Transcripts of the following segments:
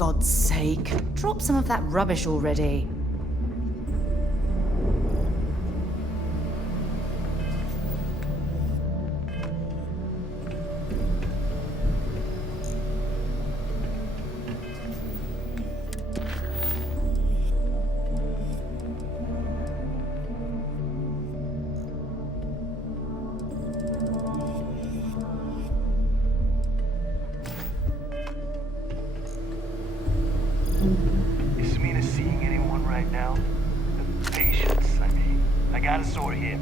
God's sake, drop some of that rubbish already. Is Mina seeing anyone right now? The patience, I mean. I got a sort here.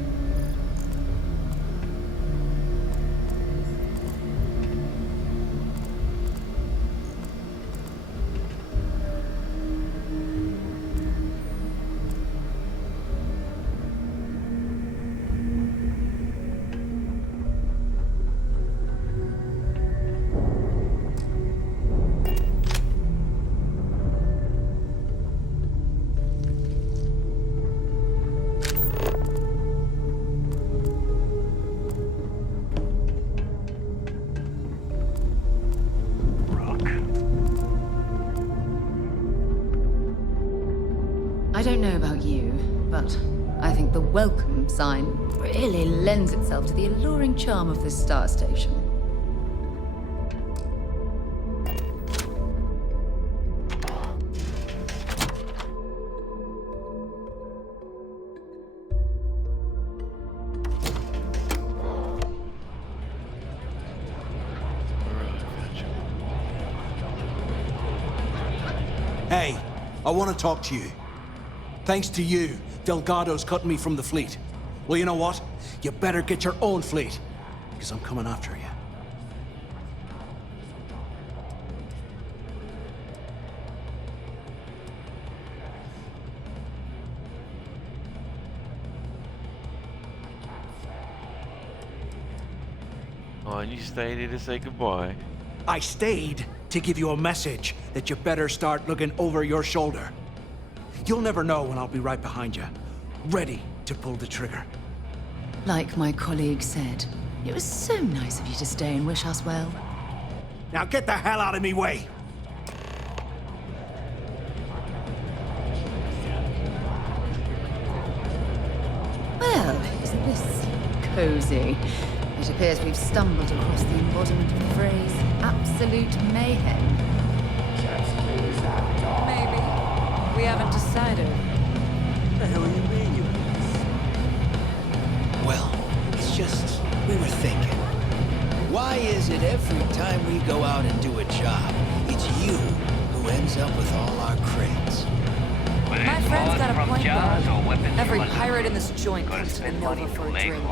I don't know about you, but I think the welcome sign really lends itself to the alluring charm of this star station. Hey, I want to talk to you. Thanks to you, Delgado's cutting me from the fleet. Well, you know what? You better get your own fleet, because I'm coming after you. Oh, and you stayed here to say goodbye. I stayed to give you a message that you better start looking over your shoulder. You'll never know when I'll be right behind you, ready to pull the trigger. Like my colleague said, it was so nice of you to stay and wish us well. Now get the hell out of me way! Well, isn't this cozy? It appears we've stumbled across the embodiment of the phrase absolute mayhem. Maybe. We haven't decided. What the hell are you mean, Well, it's just, we were thinking. Why is it every time we go out and do a job, it's you who ends up with all our crates? My friend's got a point there. Every pirate in this joint comes to the Nova for a drink.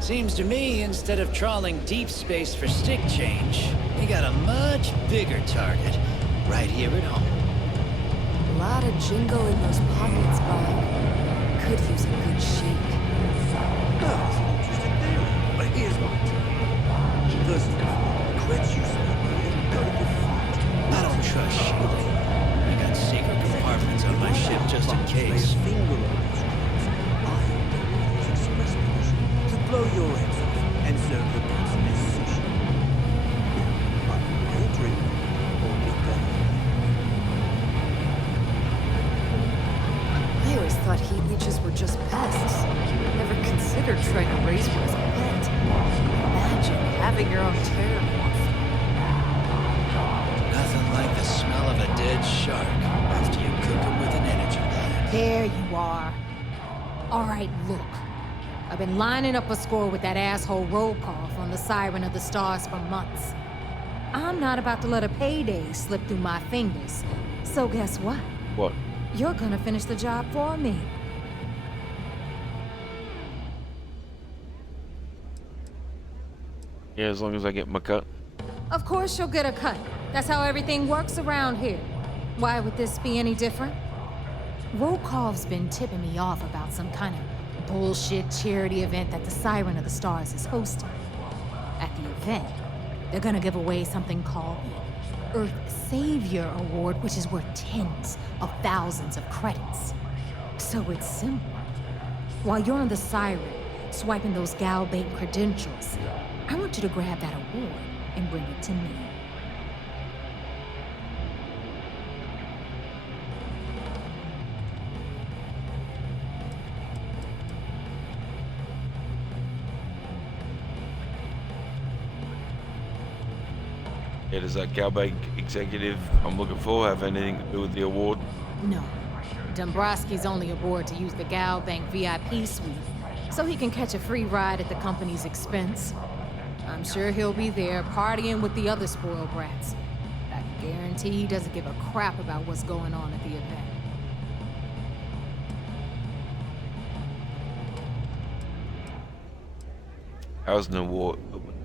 Seems to me, instead of trawling deep space for stick change, we got a much bigger target right here at home. A lot of jingle in those pockets, Bob. Could use a good shake. That's an interesting theory. But here's my take. First of all, creds you speak very good fight. I don't trust shooting. I got secret compartments on my ship just in case. Finger on those creds. I am the express permission to blow your heads off and serve the person as sushi. Now, I drink or be better. I always thought heat leeches were just pests. Never considered trying to raise one as a pet. Imagine having your own terramorph. Nothing like the smell of a dead shark after you cook him with an energy blast. There you are. All right, look. I've been lining up a score with that asshole roll call on the Siren of the Stars for months. I'm not about to let a payday slip through my fingers. So guess what? What? You're gonna finish the job for me. Yeah, as long as I get my cut. Of course you'll get a cut. That's how everything works around here. Why would this be any different? Rokov's been tipping me off about some kind of bullshit charity event that the Siren of the Stars is hosting. At the event, they're gonna give away something called the Earth Savior Award, which is worth tens of thousands of credits. So it's simple. While you're on the Siren, swiping those gal-bait credentials, I want you to grab that award and bring it to me. Yeah, does that Galbank executive I'm looking for have anything to do with the award? No. Dombrowski's only aboard to use the Gal Bank VIP suite, so he can catch a free ride at the company's expense. I'm sure he'll be there partying with the other spoiled brats. I can guarantee he doesn't give a crap about what's going on at the event. How's an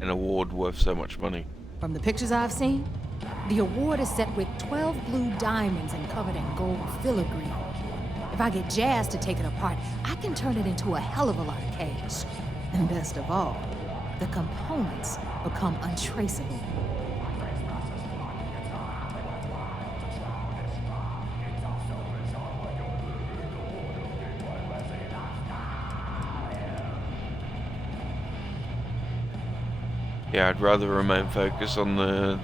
award worth so much money? From the pictures I've seen, the award is set with 12 blue diamonds and covered in gold filigree. If I get Jazz to take it apart, I can turn it into a hell of a lot of cash. And best of all, the components become untraceable. Yeah, I'd rather remain focused on the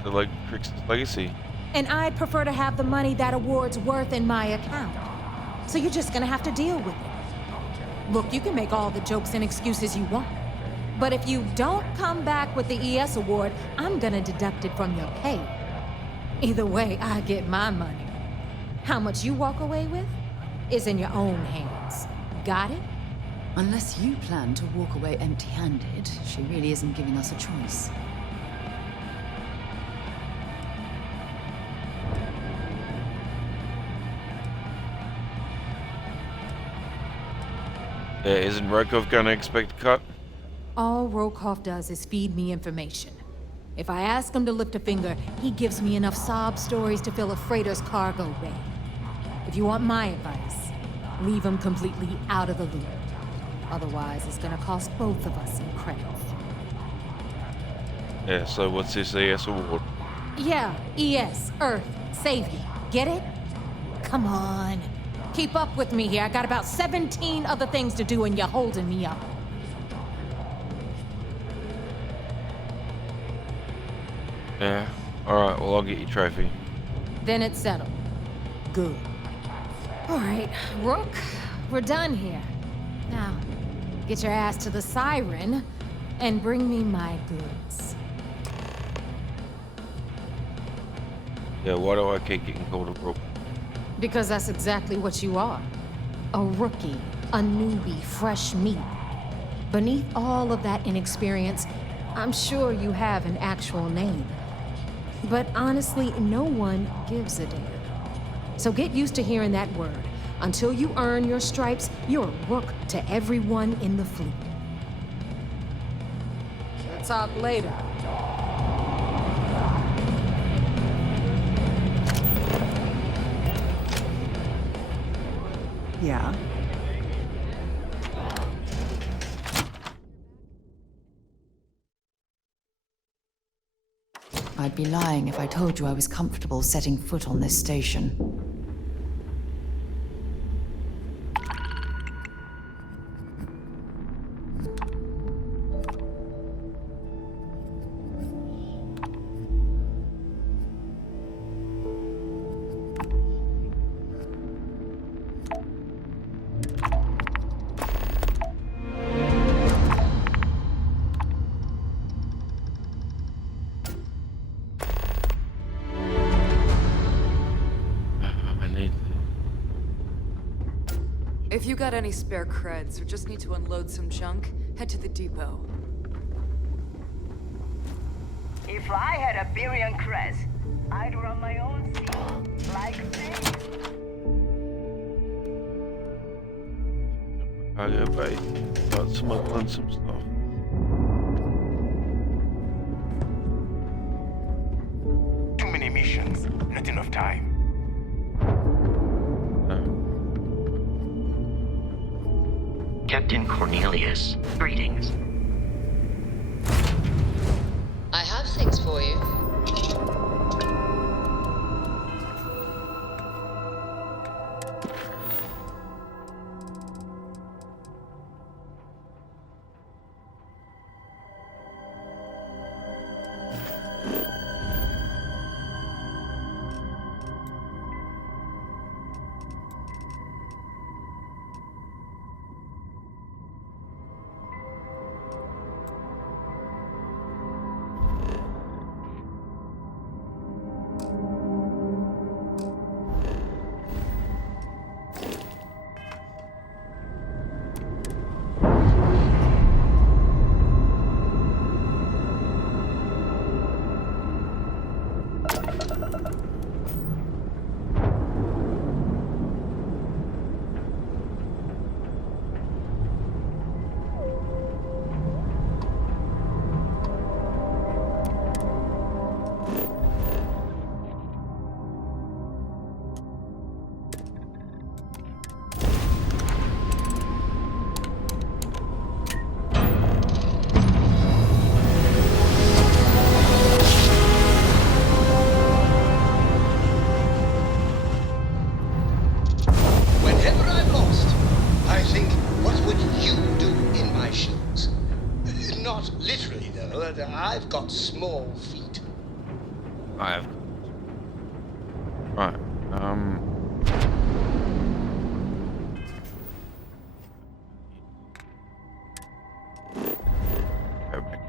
Crix's legacy. And I'd prefer to have the money that award's worth in my account. So you're just gonna have to deal with it. Look, you can make all the jokes and excuses you want. But if you don't come back with the ES award, I'm gonna deduct it from your pay. Either way, I get my money. How much you walk away with is in your own hands. Got it? Unless you plan to walk away empty-handed, she really isn't giving us a choice. Yeah, isn't Rokov gonna expect a cut? All Rokov does is feed me information. If I ask him to lift a finger, he gives me enough sob stories to fill a freighter's cargo bay. If you want my advice, leave him completely out of the loop. Otherwise, it's gonna cost both of us some credits. Yeah, so what's this ES award? Yeah, ES, Earth, Savior. Get it? Come on. Keep up with me here. I got about 17 other things to do and you're holding me up. Yeah, alright, well I'll get your trophy. Then it's settled. Good. All right, Rook, we're done here. Now, get your ass to the Siren and bring me my goods. Yeah, why do I keep getting called a Rook? Because that's exactly what you are. A rookie, a newbie, fresh meat. Beneath all of that inexperience, I'm sure you have an actual name. But honestly, no one gives a damn. So get used to hearing that word. Until you earn your stripes, you're a rook to everyone in the fleet. We'll talk later. Yeah. I'd be lying if I told you I was comfortable setting foot on this station. I need If you got any spare creds or just need to unload some junk, head to the depot. If I had a billion creds, I'd run my own scene, like this. cargo bay. Start smuggling some stuff. Too many missions, not enough time. Captain Cornelius, greetings. I have things for you. Not literally, though. I've got small feet. I have. Right. Go back.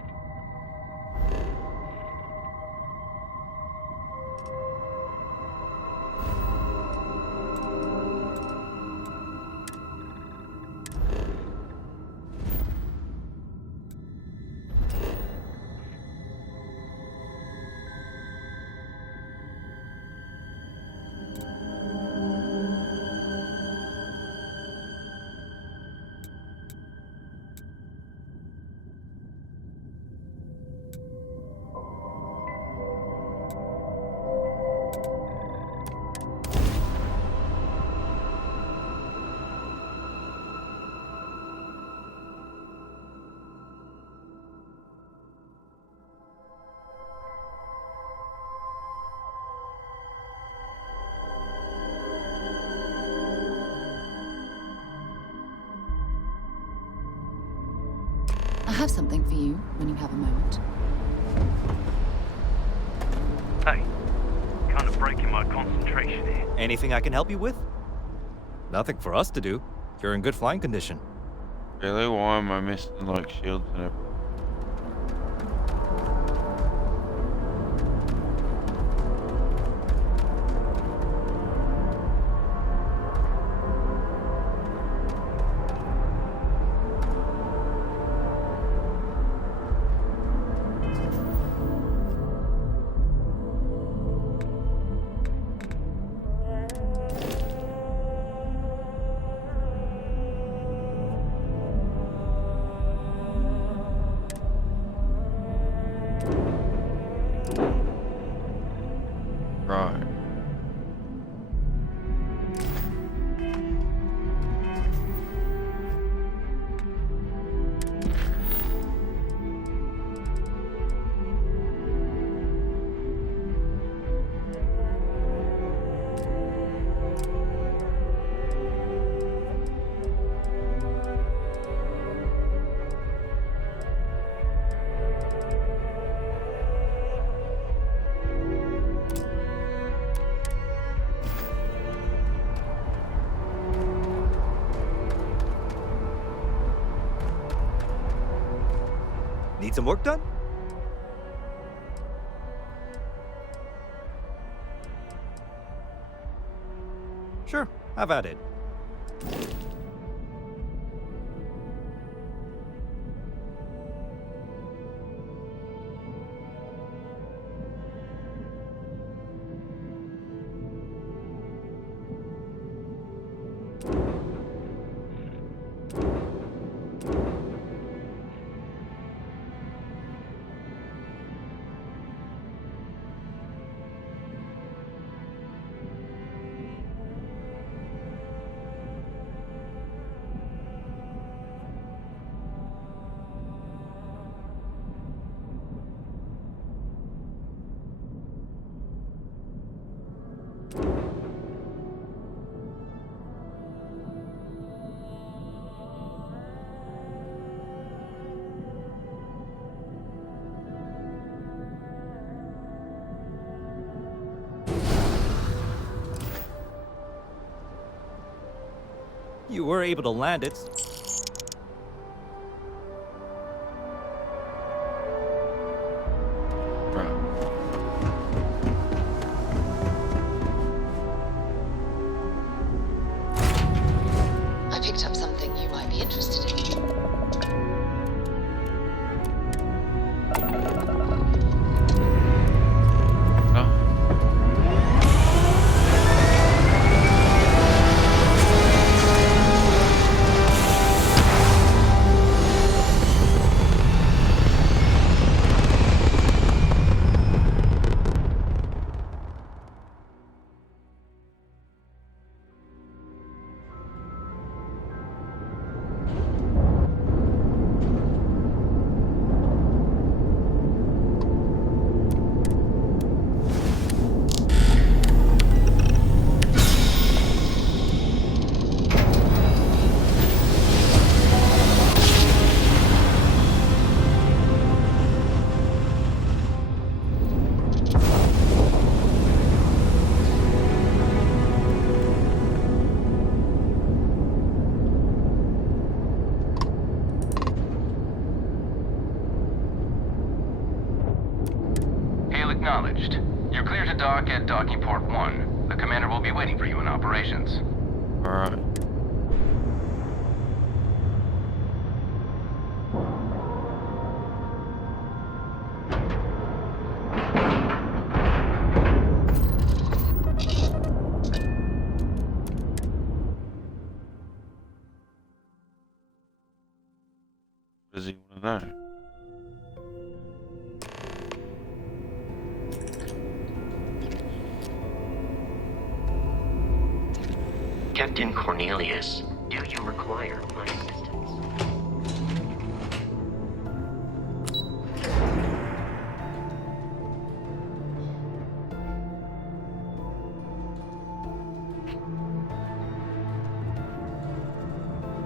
I have something for you when you have a moment. Hey, kind of breaking my concentration here. Anything I can help you with? Nothing for us to do. You're in good flying condition. Really? Why am I missing like shields and everything? Right. Need some work done? Sure, have at it. You were able to land it. I picked up something you might be interested in. Acknowledged. You're clear to dock at docking port 1. The commander will be waiting for you in operations. Alright. Does he want to know? Captain Cornelius, do you require my assistance?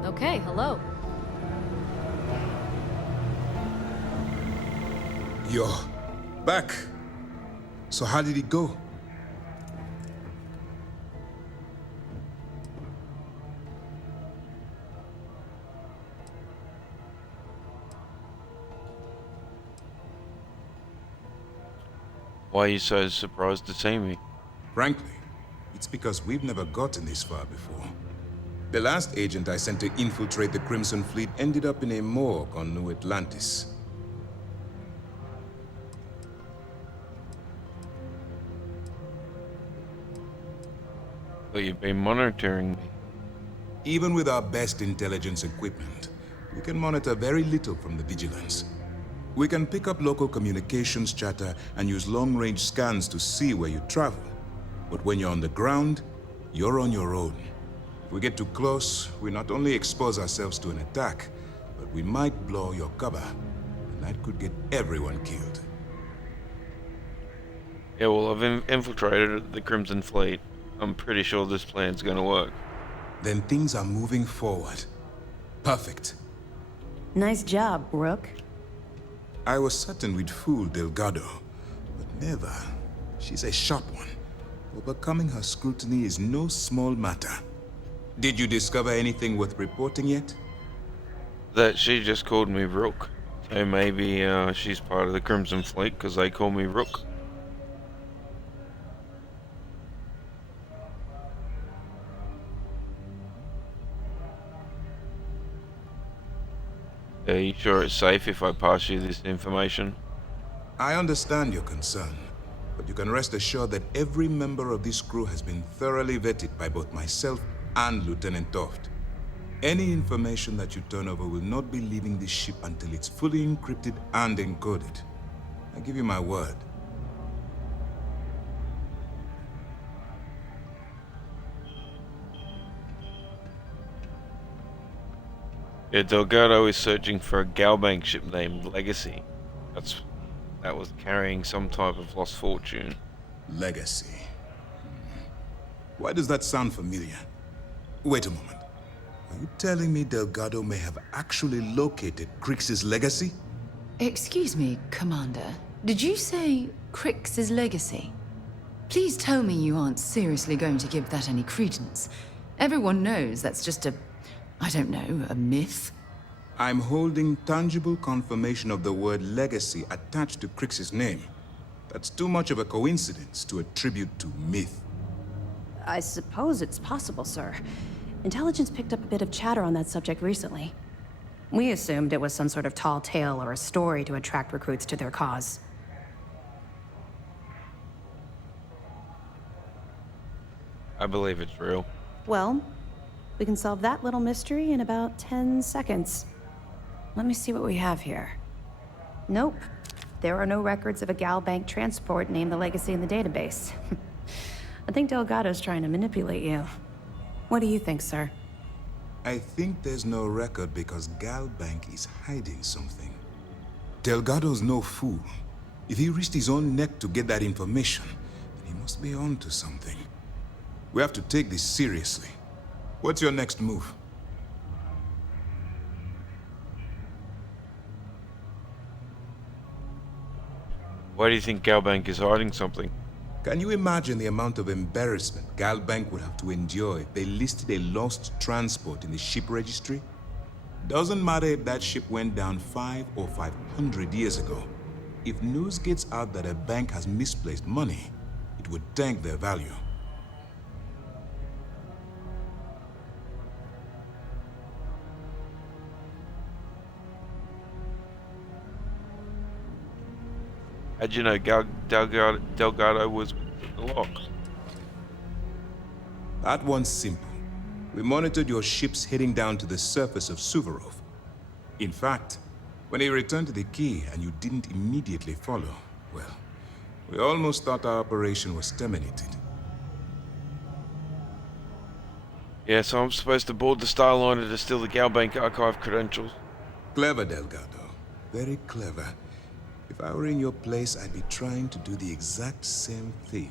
Okay, hello. You're back. So how did it go? Why are you so surprised to see me? Frankly, it's because we've never gotten this far before. The last agent I sent to infiltrate the Crimson Fleet ended up in a morgue on New Atlantis. But you've been monitoring me. Even with our best intelligence equipment, we can monitor very little from the vigilance. We can pick up local communications chatter and use long-range scans to see where you travel. But when you're on the ground, you're on your own. If we get too close, we not only expose ourselves to an attack, but we might blow your cover. And that could get everyone killed. Yeah, well, I've infiltrated the Crimson Fleet. I'm pretty sure this plan's gonna work. Then things are moving forward. Perfect. Nice job, Rook. I was certain we'd fool Delgado, but never. She's a sharp one. Overcoming her scrutiny is no small matter. Did you discover anything worth reporting yet? That she just called me Rook. So maybe she's part of the Crimson Fleet because they call me Rook. Are you sure it's safe if I pass you this information? I understand your concern, but you can rest assured that every member of this crew has been thoroughly vetted by both myself and Lieutenant Toft. Any information that you turn over will not be leaving this ship until it's fully encrypted and encoded. I give you my word. Yeah, Delgado is searching for a Galbank ship named Legacy. That was carrying some type of lost fortune. Legacy. Why does that sound familiar? Wait a moment. Are you telling me Delgado may have actually located Crix's legacy? Excuse me, Commander. Did you say Crix's legacy? Please tell me you aren't seriously going to give that any credence. Everyone knows that's just I don't know, a myth? I'm holding tangible confirmation of the word legacy attached to Crix's name. That's too much of a coincidence to attribute to myth. I suppose it's possible, sir. Intelligence picked up a bit of chatter on that subject recently. We assumed it was some sort of tall tale or a story to attract recruits to their cause. I believe it's real. Well, we can solve that little mystery in about 10 seconds. Let me see what we have here. Nope. There are no records of a Galbank transport named the Legacy in the database. I think Delgado's trying to manipulate you. What do you think, sir? I think there's no record because Galbank is hiding something. Delgado's no fool. If he risked his own neck to get that information, then he must be on to something. We have to take this seriously. What's your next move? Why do you think Galbank is hiding something? Can you imagine the amount of embarrassment Galbank would have to endure if they listed a lost transport in the ship registry? Doesn't matter if that ship went down 5 or 500 years ago. If news gets out that a bank has misplaced money, it would tank their value. How'd you know Delgado was the lock? That one's simple. We monitored your ships heading down to the surface of Suvorov. In fact, when he returned to the key and you didn't immediately follow, well, we almost thought our operation was terminated. Yeah, so I'm supposed to board the Starliner to steal the Galbank archive credentials. Clever, Delgado. Very clever. If I were in your place, I'd be trying to do the exact same thing.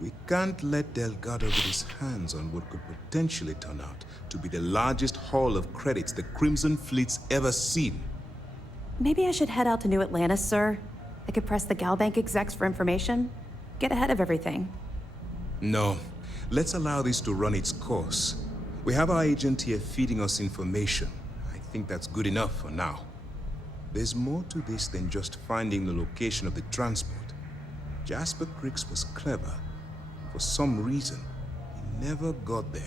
We can't let Delgado get his hands on what could potentially turn out to be the largest haul of credits the Crimson Fleet's ever seen. Maybe I should head out to New Atlantis, sir. I could press the Galbank execs for information. Get ahead of everything. No. Let's allow this to run its course. We have our agent here feeding us information. I think that's good enough for now. There's more to this than just finding the location of the transport. Jasper Cricks was clever. For some reason, he never got there.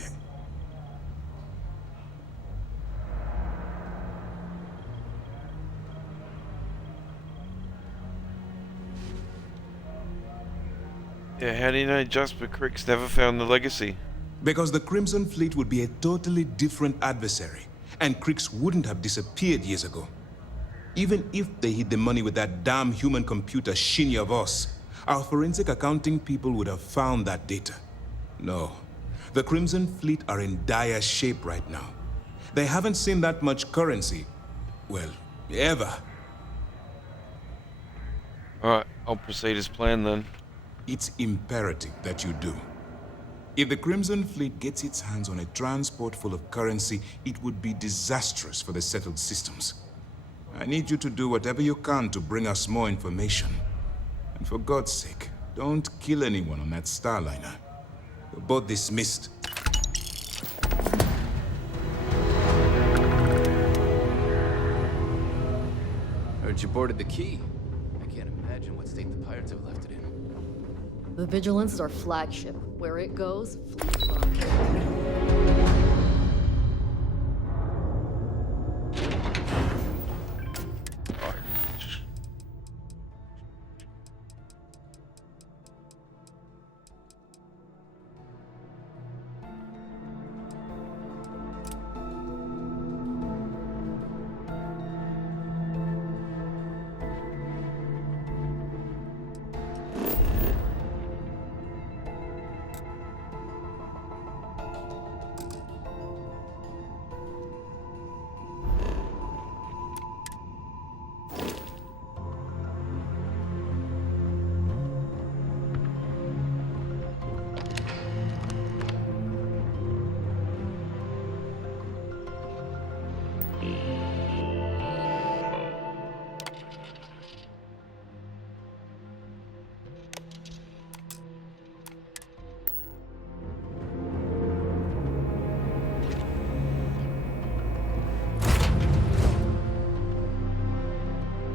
Yeah, how do you know Jasper Cricks never found the legacy? Because the Crimson Fleet would be a totally different adversary, and Cricks wouldn't have disappeared years ago. Even if they hid the money with that damn human computer Shinya Voss, our forensic accounting people would have found that data. No, the Crimson Fleet are in dire shape right now. They haven't seen that much currency, well, ever. Alright, I'll proceed as planned then. It's imperative that you do. If the Crimson Fleet gets its hands on a transport full of currency, it would be disastrous for the settled systems. I need you to do whatever you can to bring us more information. And for God's sake, don't kill anyone on that Starliner. You're both dismissed. Heard you boarded the key. I can't imagine what state the pirates have left it in. The Vigilance is our flagship. Where it goes, fleet fly.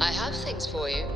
I have things for you.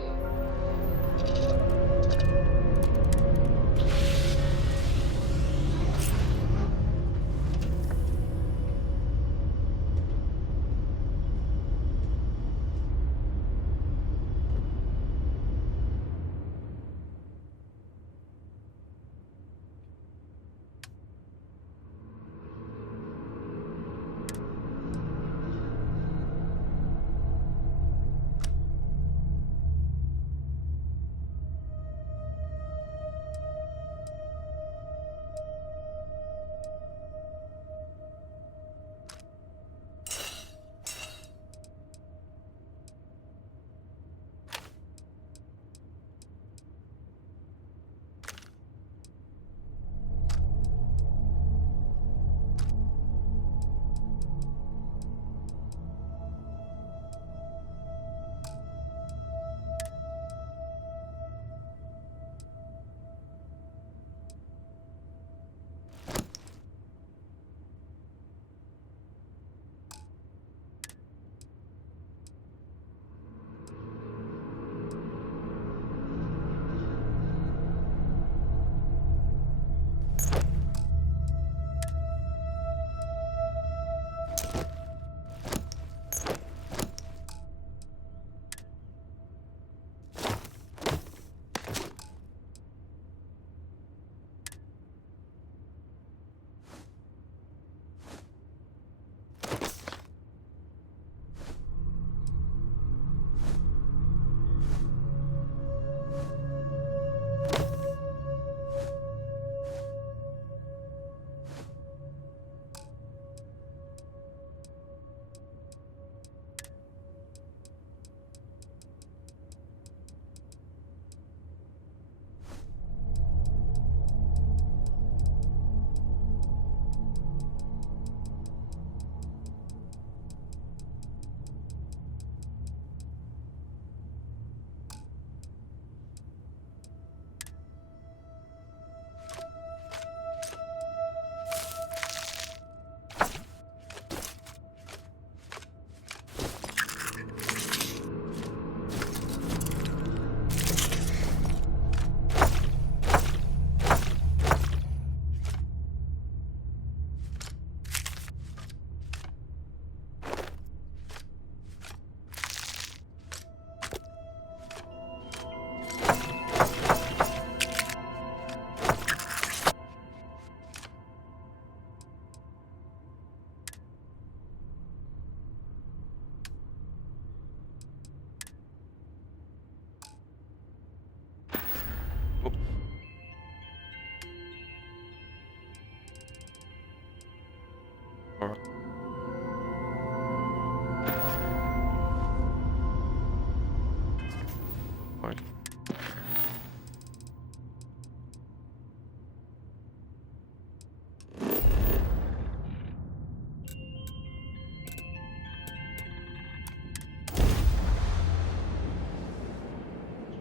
Fine.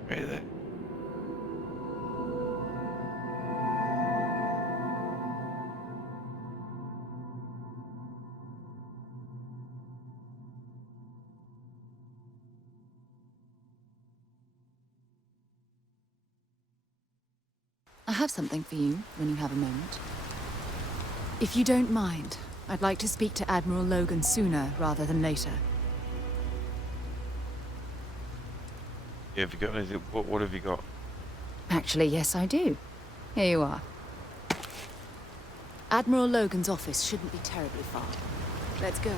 Right there. I have something for you when you have a moment. If you don't mind, I'd like to speak to Admiral Logan sooner rather than later. Yeah, have you got anything? What have you got? Actually, yes, I do. Here you are. Admiral Logan's office shouldn't be terribly far. Let's go.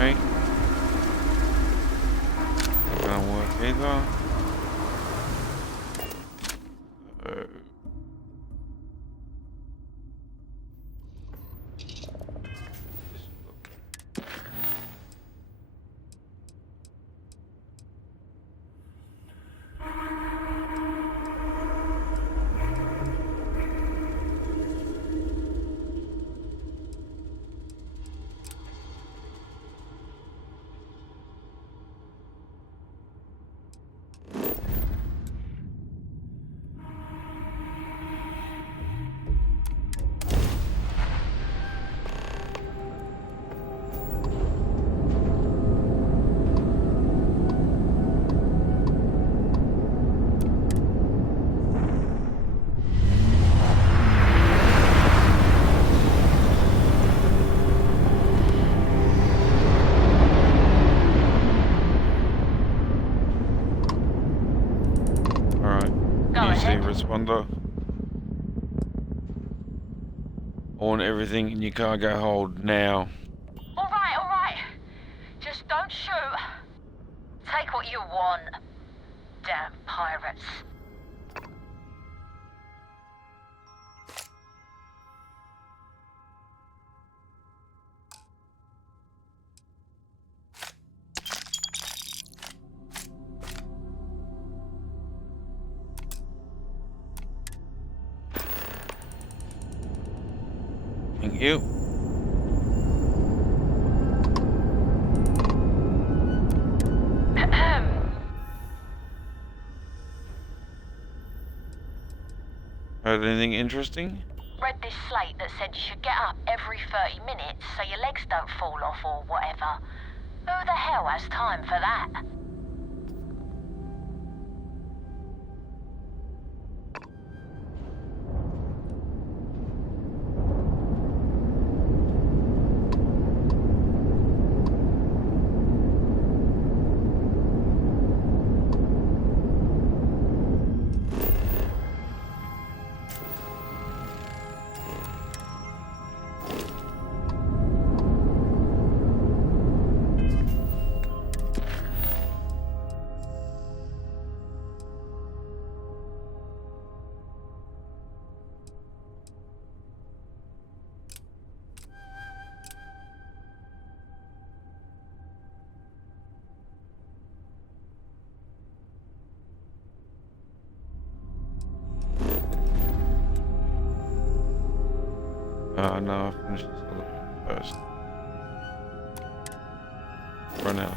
Okay. Not gonna work either. Responder. I want everything in your cargo hold now. Alright. Just don't shoot. Take what you want. Damn pirates. Thank you. Heard anything interesting? Red read this slate that said you should get up every 30 minutes so your legs don't fall off or whatever. Who the hell has time for that? No, I'll finish this other one first. Run out.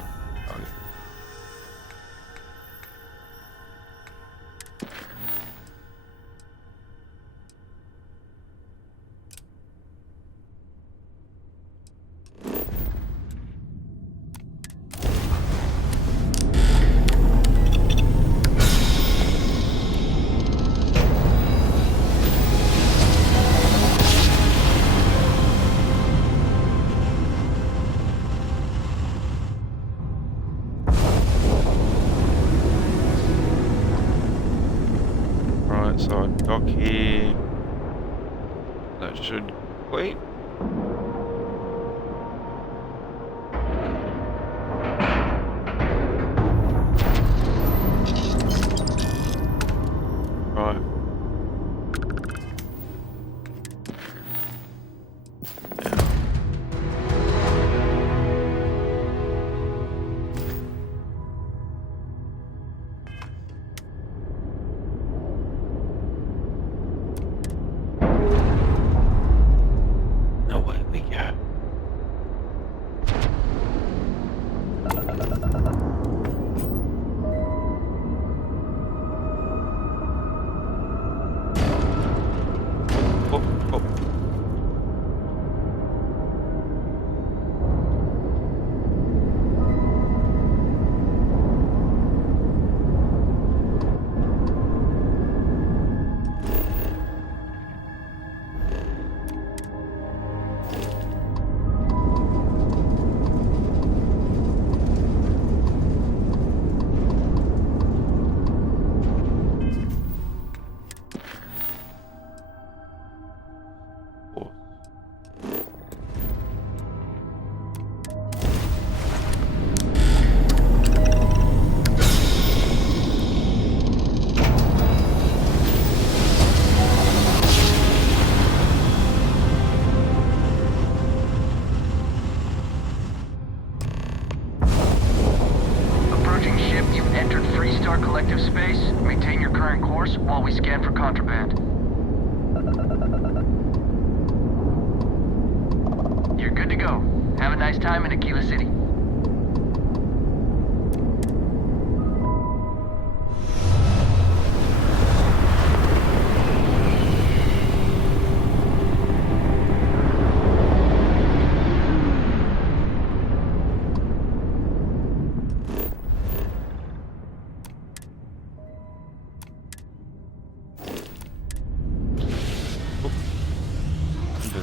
So dock here. That should complete. Right. While we scan for contraband. You're good to go. Have a nice time in Aquila City.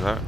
That.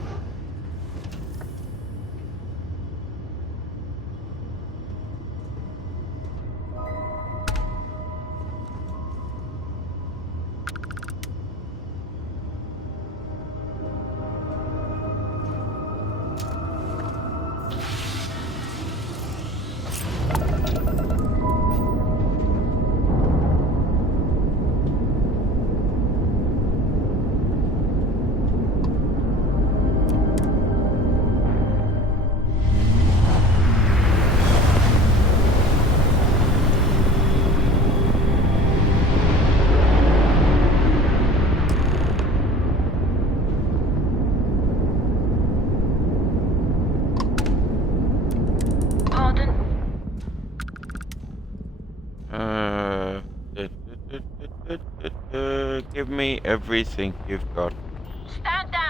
Give me everything you've got. Stand down.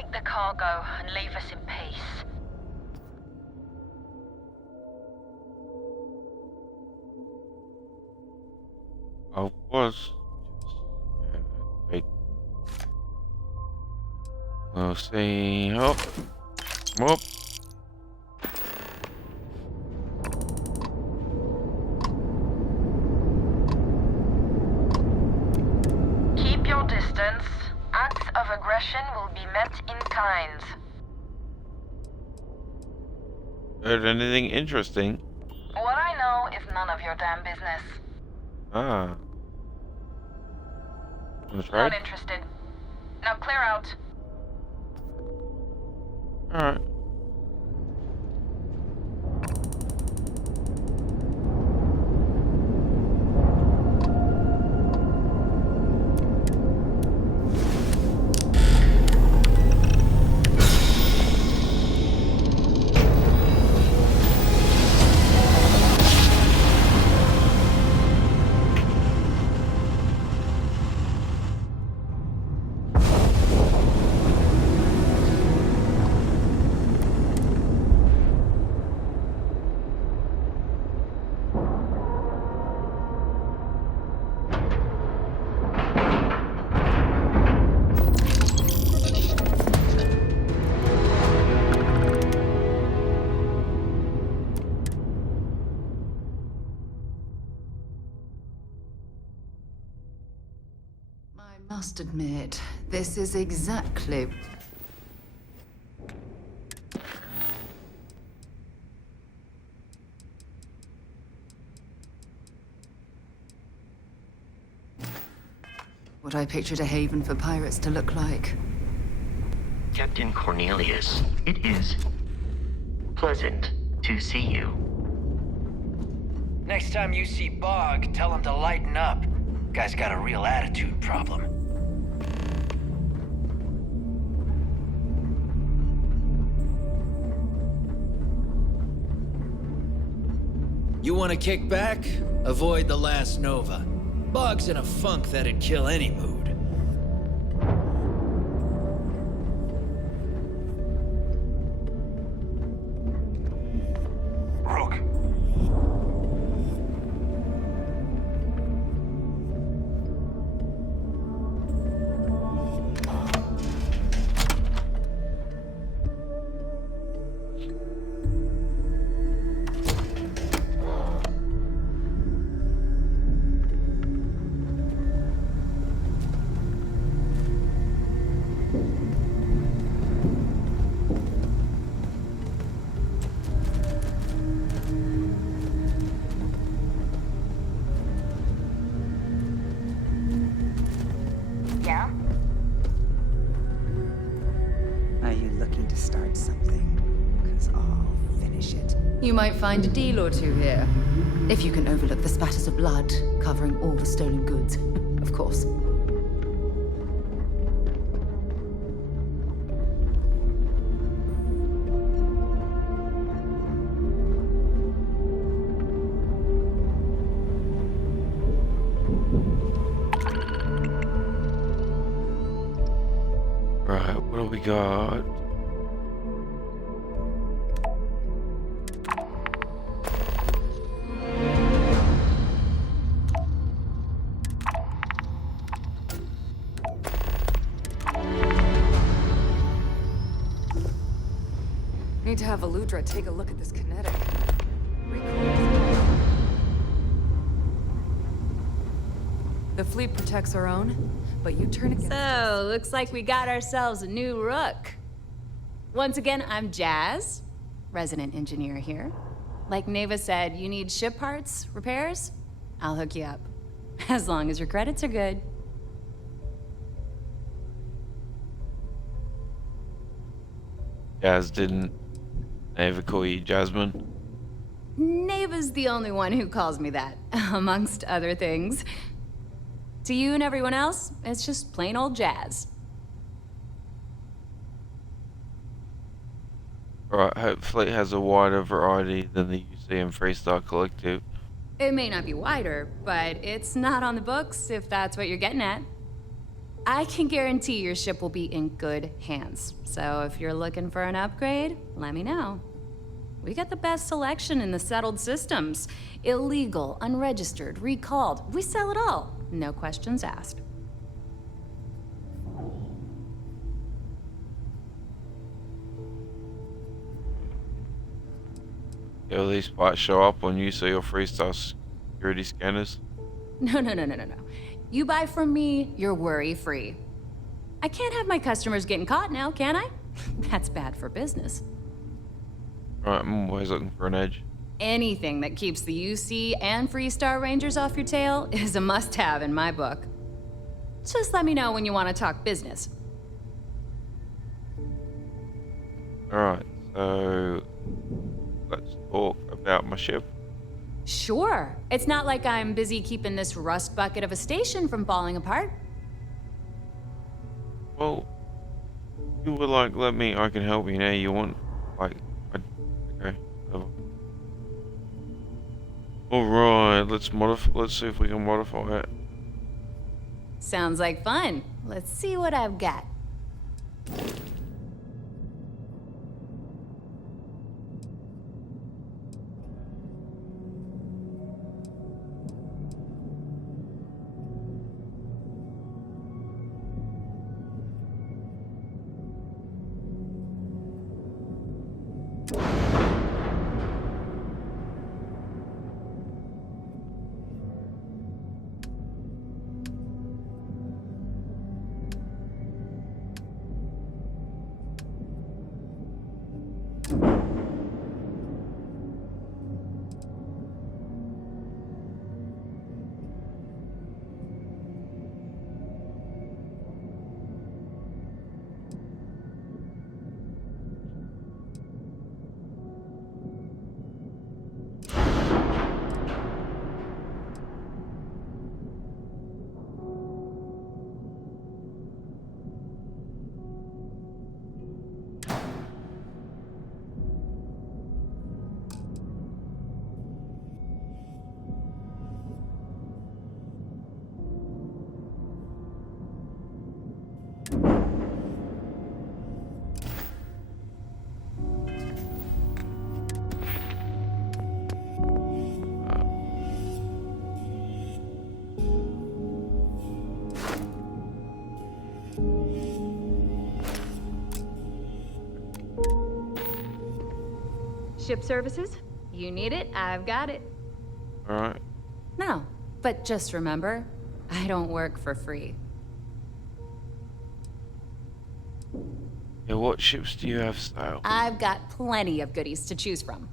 take the cargo and leave us in peace. I was. Wait. We'll see. Oh. Come up. Keep your distance. Acts of aggression will be met in kind. Heard anything interesting? What I know is none of your damn business. Ah. That's Not right. interested. Now clear out. Alright. I must admit, this is exactly... what I pictured a haven for pirates to look like. Captain Cornelius, it is pleasant to see you. Next time you see Bog, tell him to lighten up. Guy's got a real attitude problem. You want to kick back? Avoid the last Nova. Bog's in a funk that'd kill any mood. Rook. Yeah? Are you looking to start something? Because I'll finish it. You might find a deal or two here. If you can overlook the spatters of blood covering all the stolen goods, of course. Right, what do we got? Need to have Aludra take a look at this kinetic. The fleet protects our own, but you turn against So, looks like we got ourselves a new rook. Once again, I'm Jazz, resident engineer here. Like Neva said, you need ship parts, repairs? I'll hook you up. As long as your credits are good. Jazz didn't ever call you Jasmine? Neva's the only one who calls me that, amongst other things. To you and everyone else, it's just plain old Jazz. Right, hopefully it has a wider variety than the UCM Freestar Collective. It may not be wider, but it's not on the books, if that's what you're getting at. I can guarantee your ship will be in good hands. So if you're looking for an upgrade, let me know. We got the best selection in the settled systems. Illegal, unregistered, recalled. We sell it all. No questions asked. Will these parts show up when you see your freestyle security scanners? No. You buy from me, you're worry-free. I can't have my customers getting caught now, can I? That's bad for business. Right, I'm always looking for an edge. Anything that keeps the UC and Freestar Rangers off your tail is a must-have in my book. Just let me know when you want to talk business. Alright, so let's talk about my ship. Sure. It's not like I'm busy keeping this rust bucket of a station from falling apart. Well, you were like, I can help you now. You want, like, okay, whatever. Alright, let's see if we can modify it. Sounds like fun. Let's see what I've got. Ship services? You need it, I've got it. Alright. No, but just remember, I don't work for free. Yeah, what ships do you have style? I've got plenty of goodies to choose from.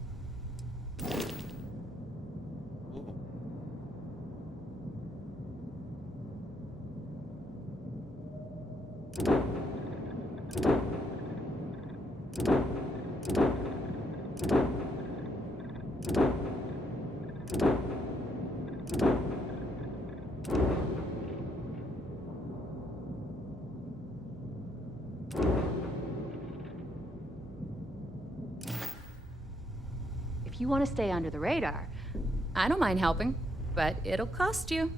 If you want to stay under the radar, I don't mind helping, but it'll cost you.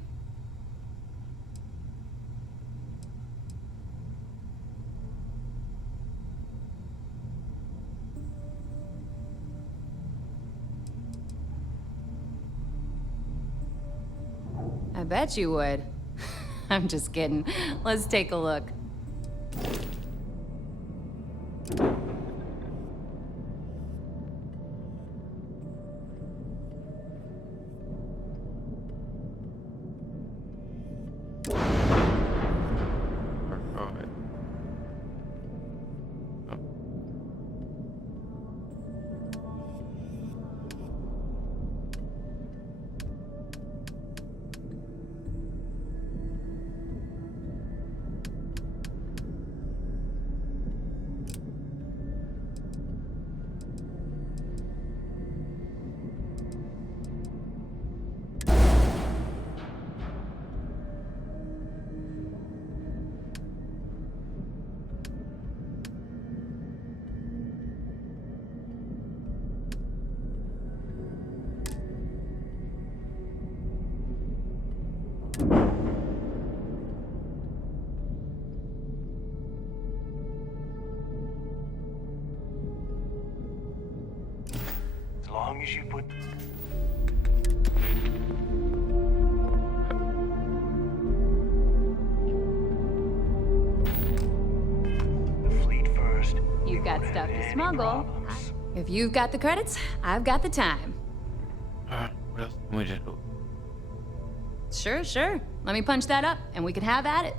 I bet you would. I'm just kidding. Let's take a look. long as you put... the fleet first. You've got stuff to smuggle. If you've got the credits, I've got the time. What else can we do? Sure, sure. Let me punch that up, and we can have at it.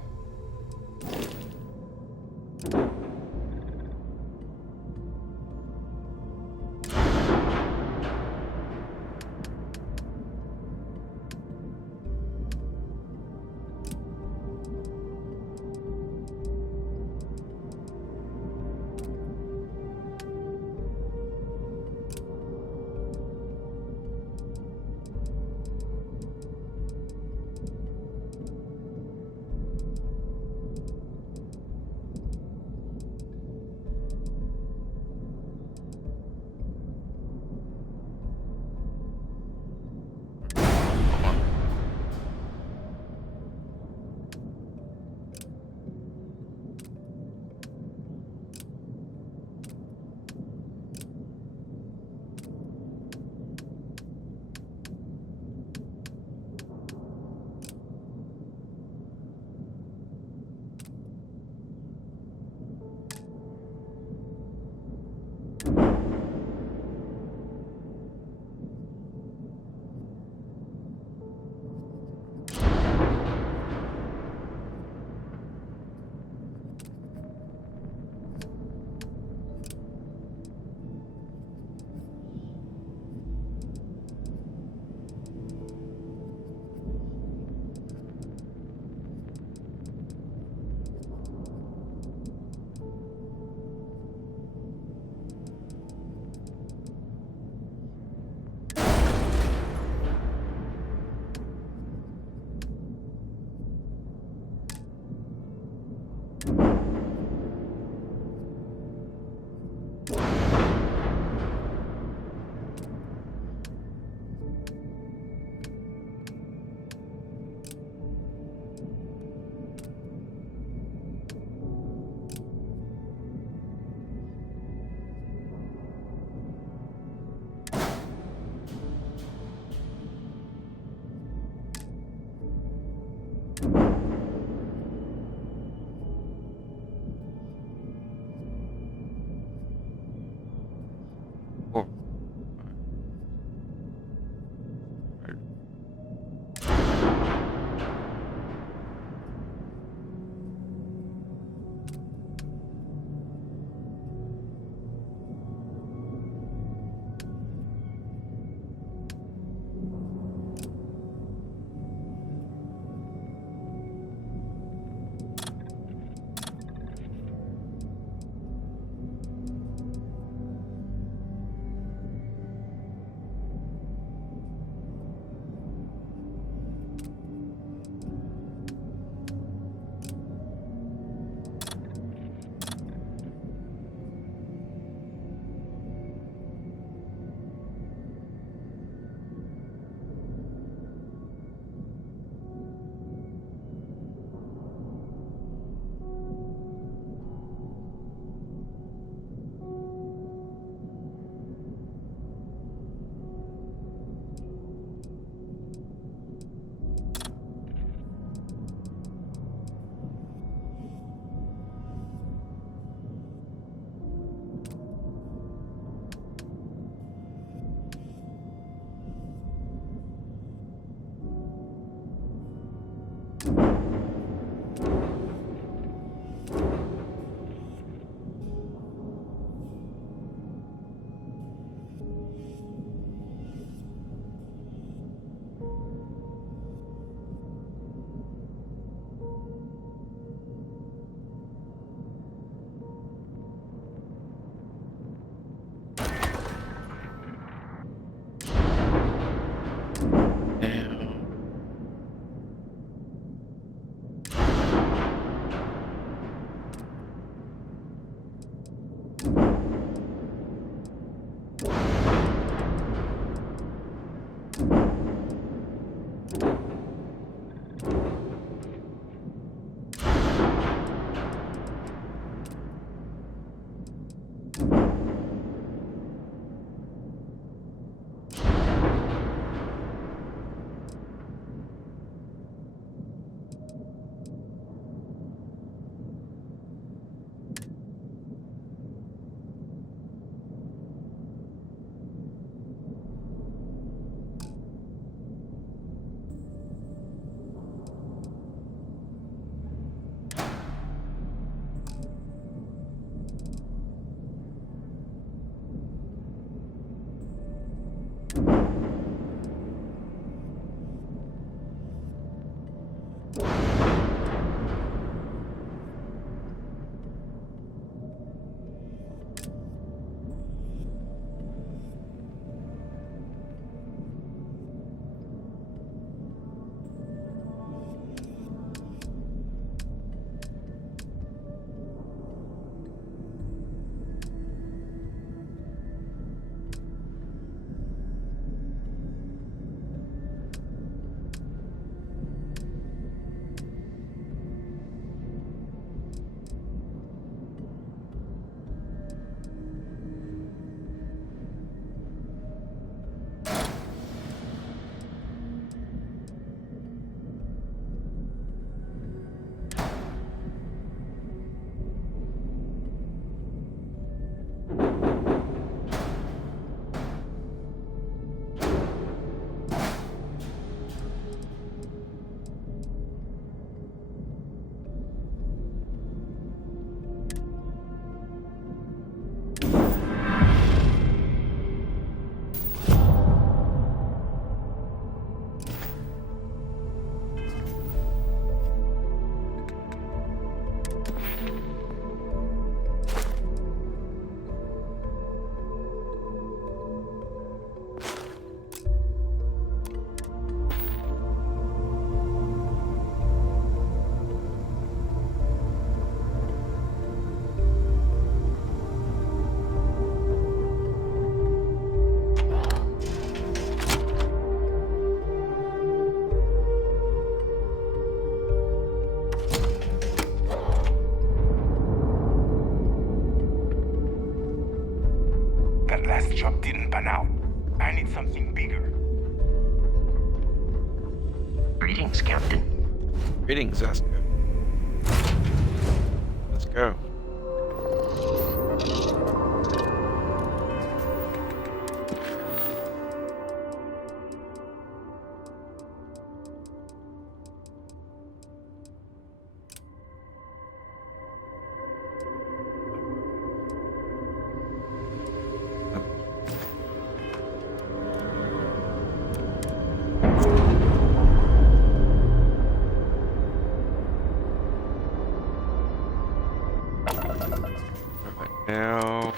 That last job didn't pan out. I need something bigger. Greetings, Captain. Greetings, Oscar. Let's go. Now,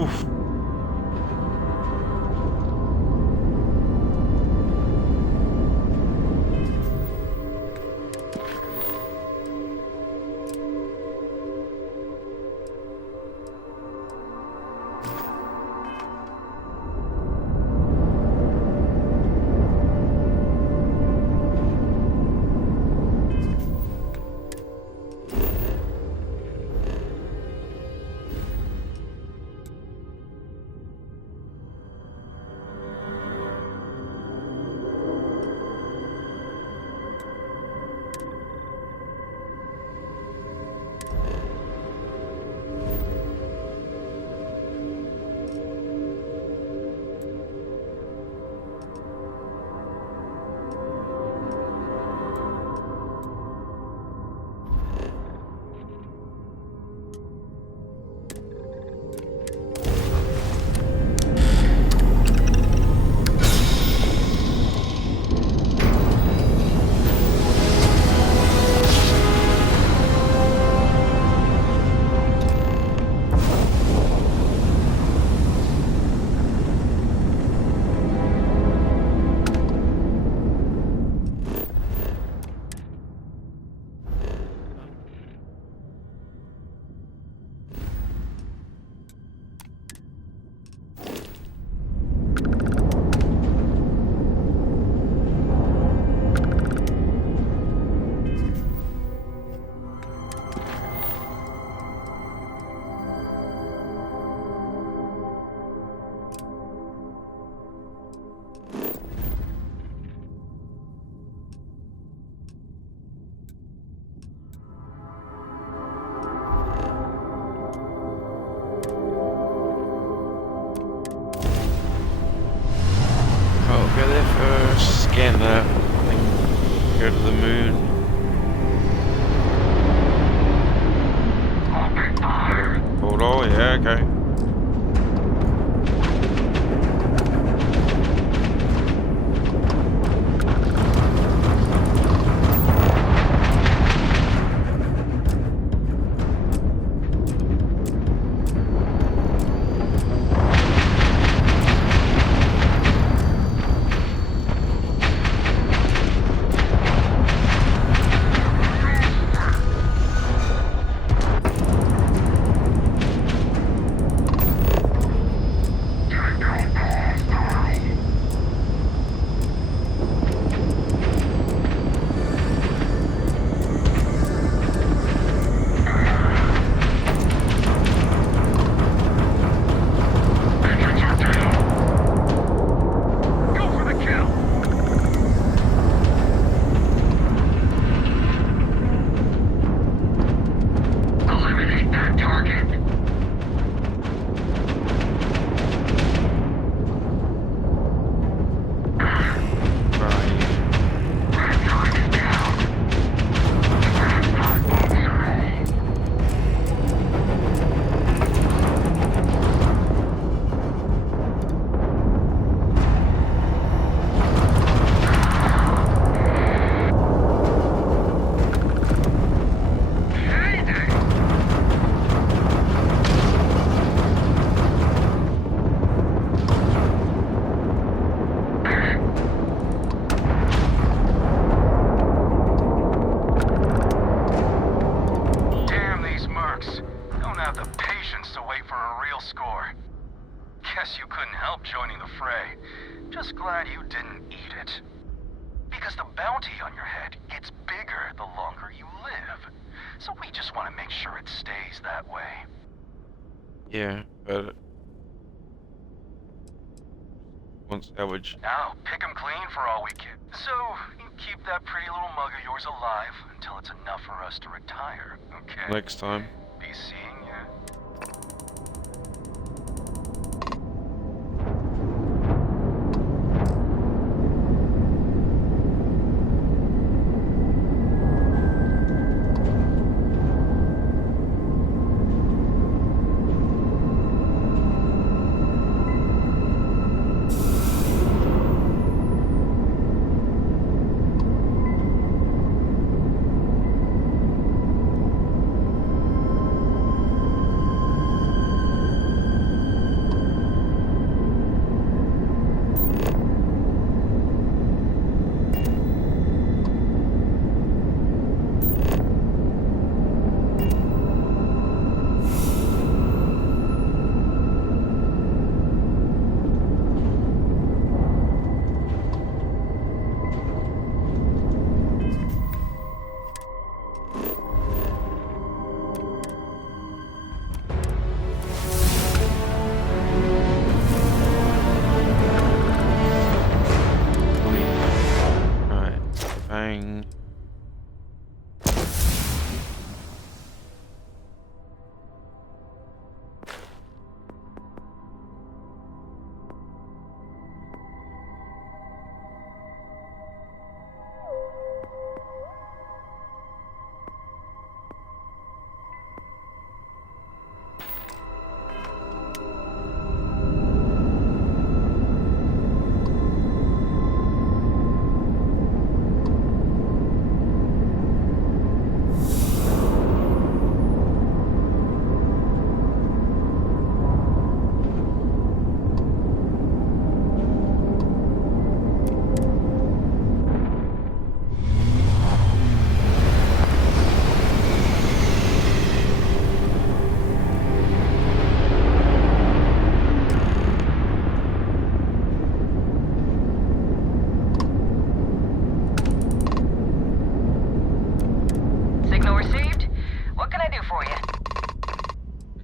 oof. Go there first, scan that, then go to the moon. Hold on, yeah, okay. have the patience to wait for a real score. Guess you couldn't help joining the fray. Just glad you didn't eat it. Because the bounty on your head gets bigger the longer you live. So we just want to make sure it stays that way. Yeah, but one salvage. Now, pick 'em clean for all we can. So, you keep that pretty little mug of yours alive until it's enough for us to retire, okay? Next time. Be seeing ya. Bang.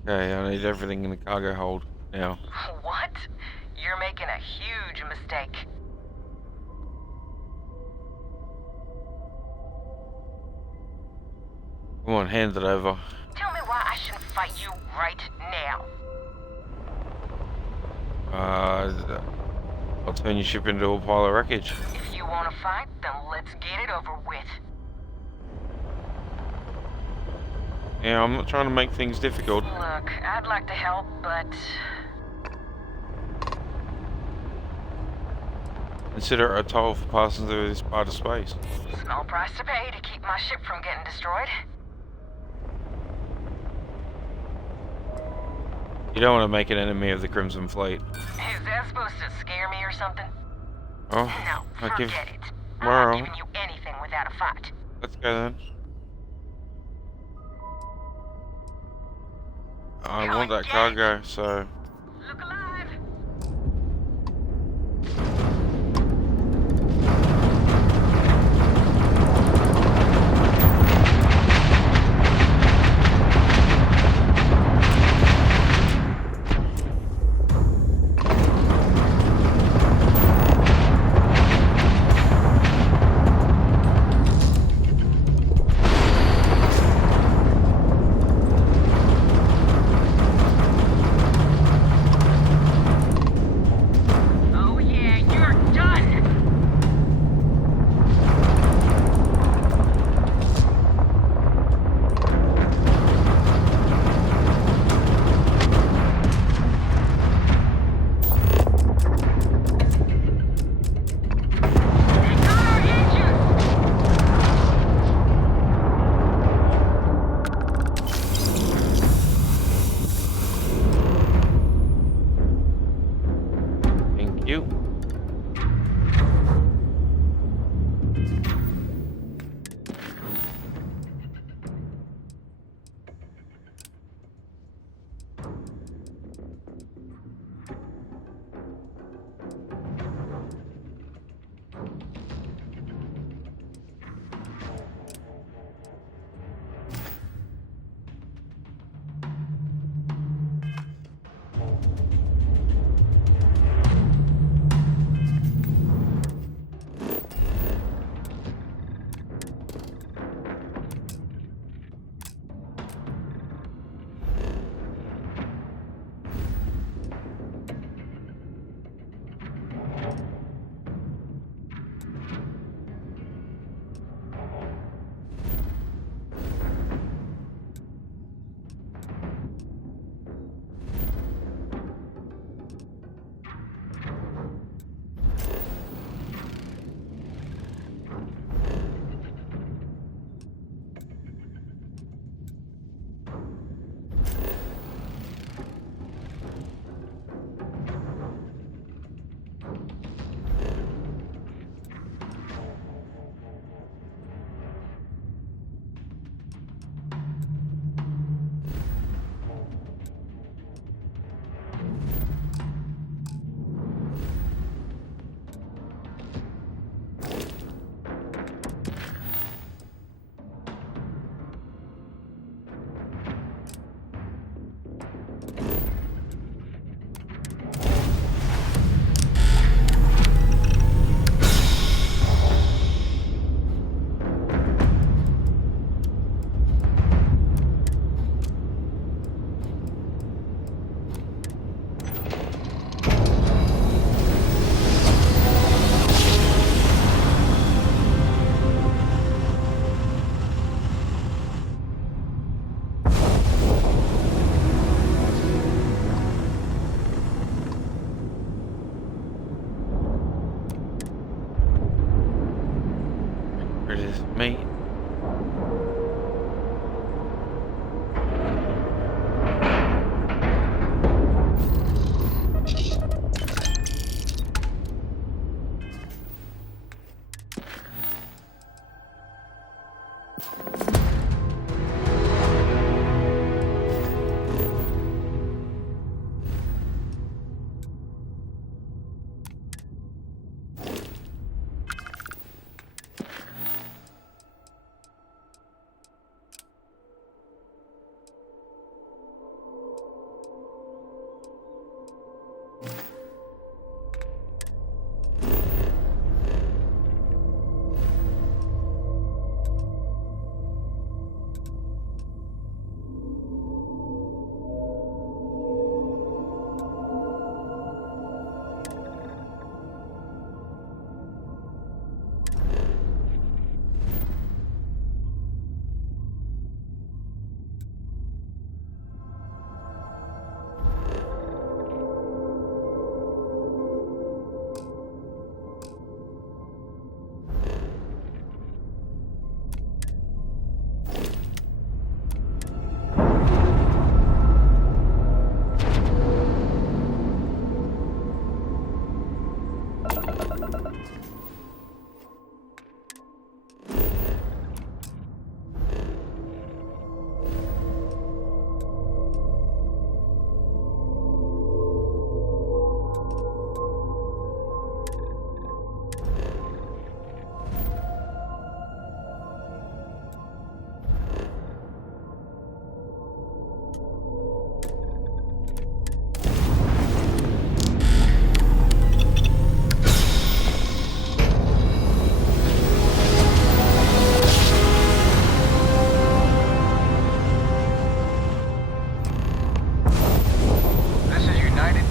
Okay, I need everything in the cargo hold now. What? You're making a huge mistake. Come on, hand it over. Tell me why I shouldn't fight you right now. I'll turn your ship into a pile of wreckage. If you want to fight, then let's get it over with. Yeah, I'm not trying to make things difficult. Look, I'd like to help, but... Consider it a toll for passing through this part of space. Small price to pay to keep my ship from getting destroyed. You don't want to make an enemy of the Crimson Fleet. Is that supposed to scare me or something? Oh, No, I'll give... forget it. I'm Well, not giving you anything without a fight. let's go then. I want that cargo, so... Look alive!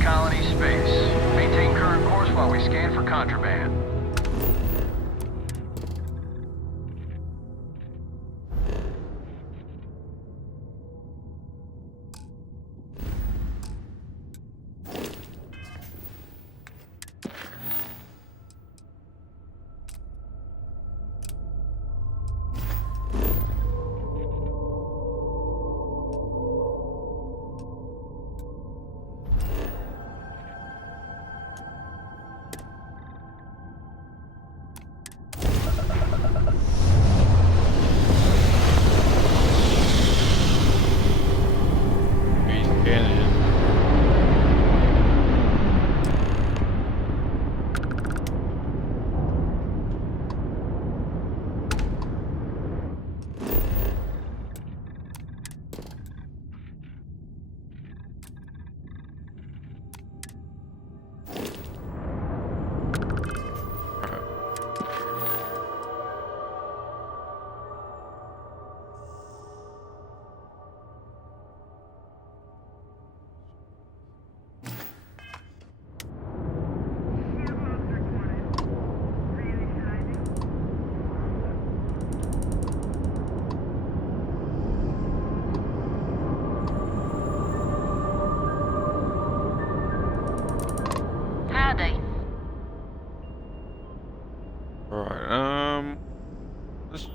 colony space. Maintain current course while we scan for contraband.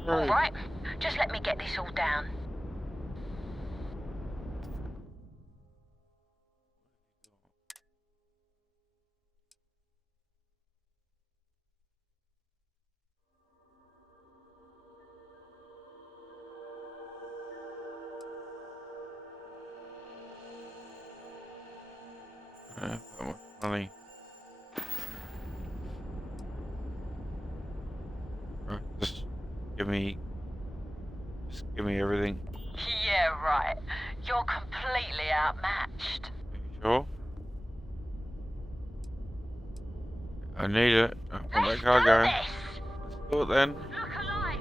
Alright, just let me get this all down. That much money. Just give me everything. Yeah, right. You're completely outmatched. Sure. I need it. I want that cargo. Let's do it then. Look alive.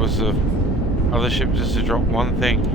Was the other ship just to drop one thing?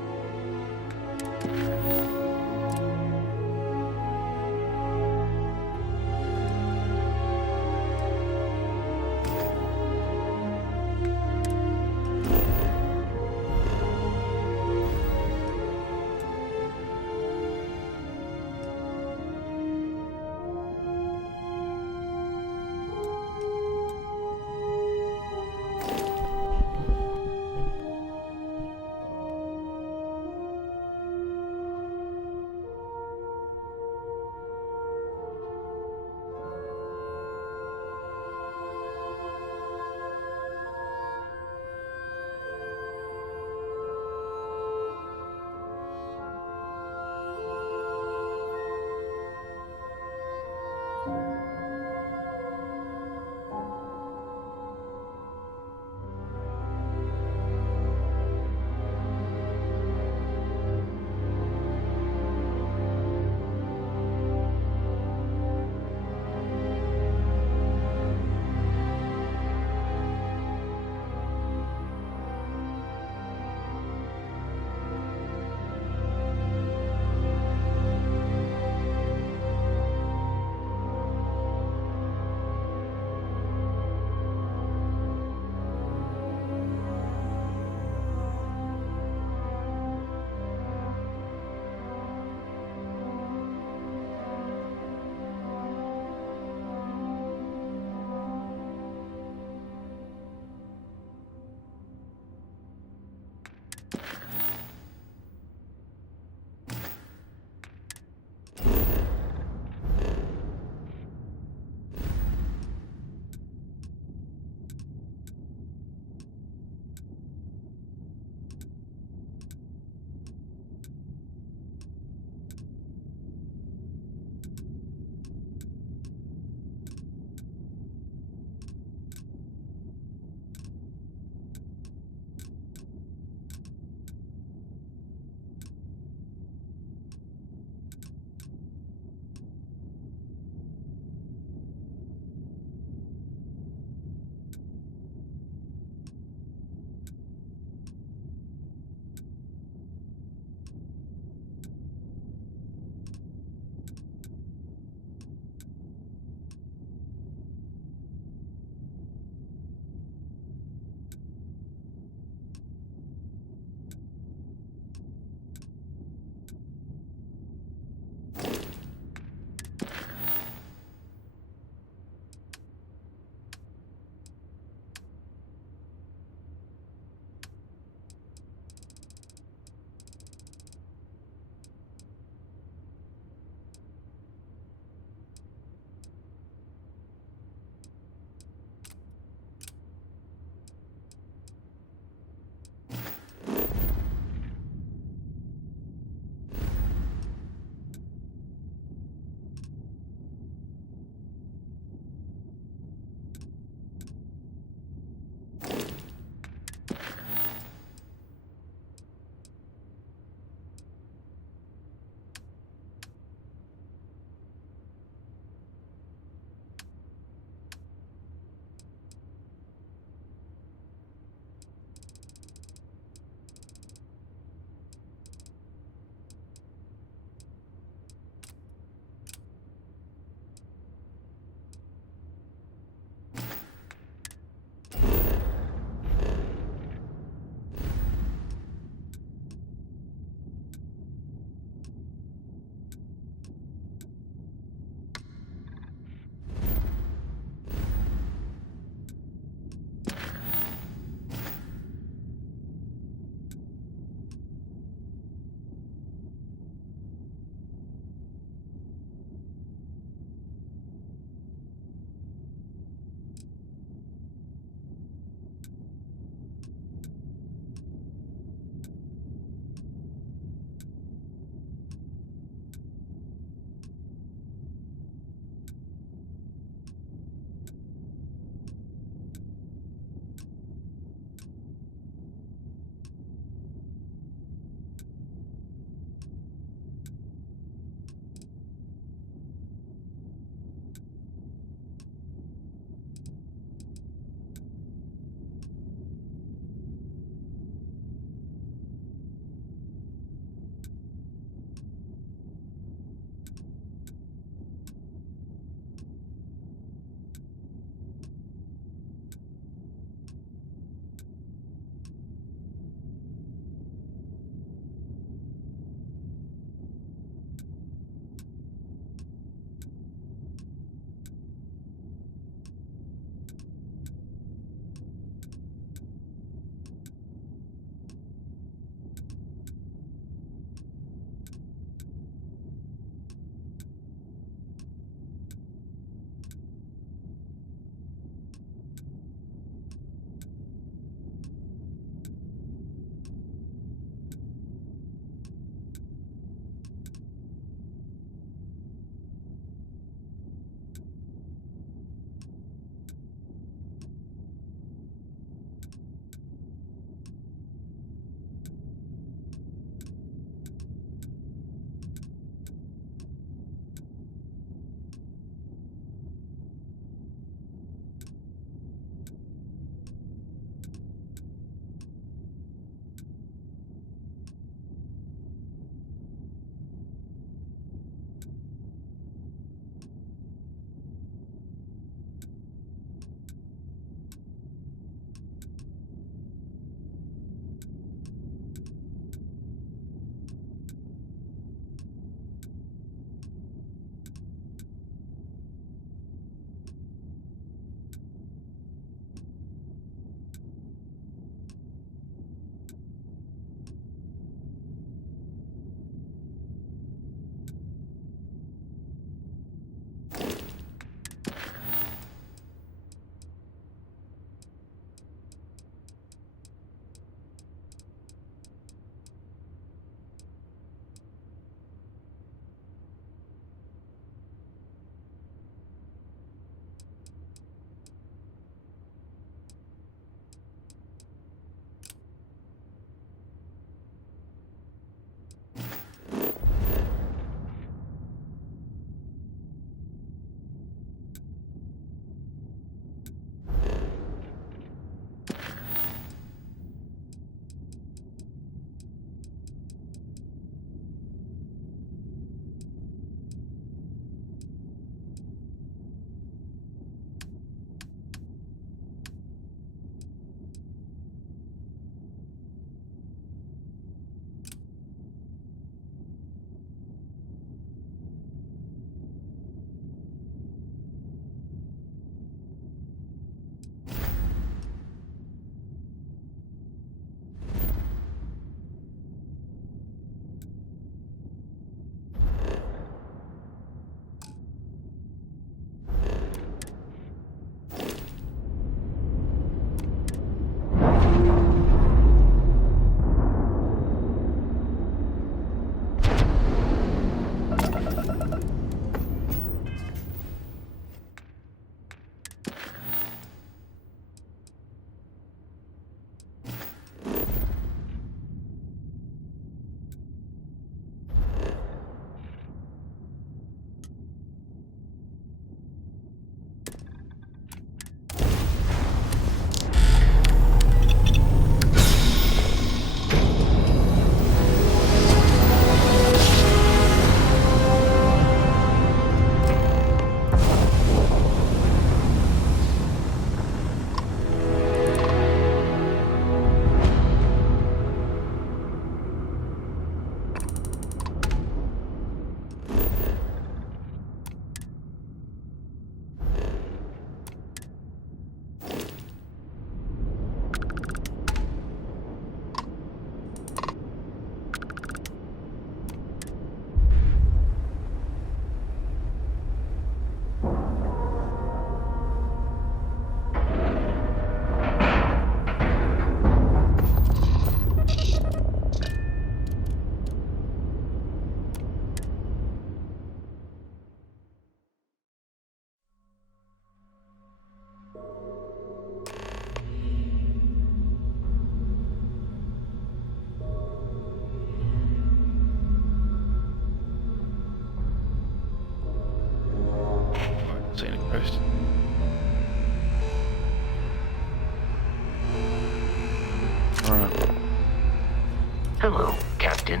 Hello, Captain.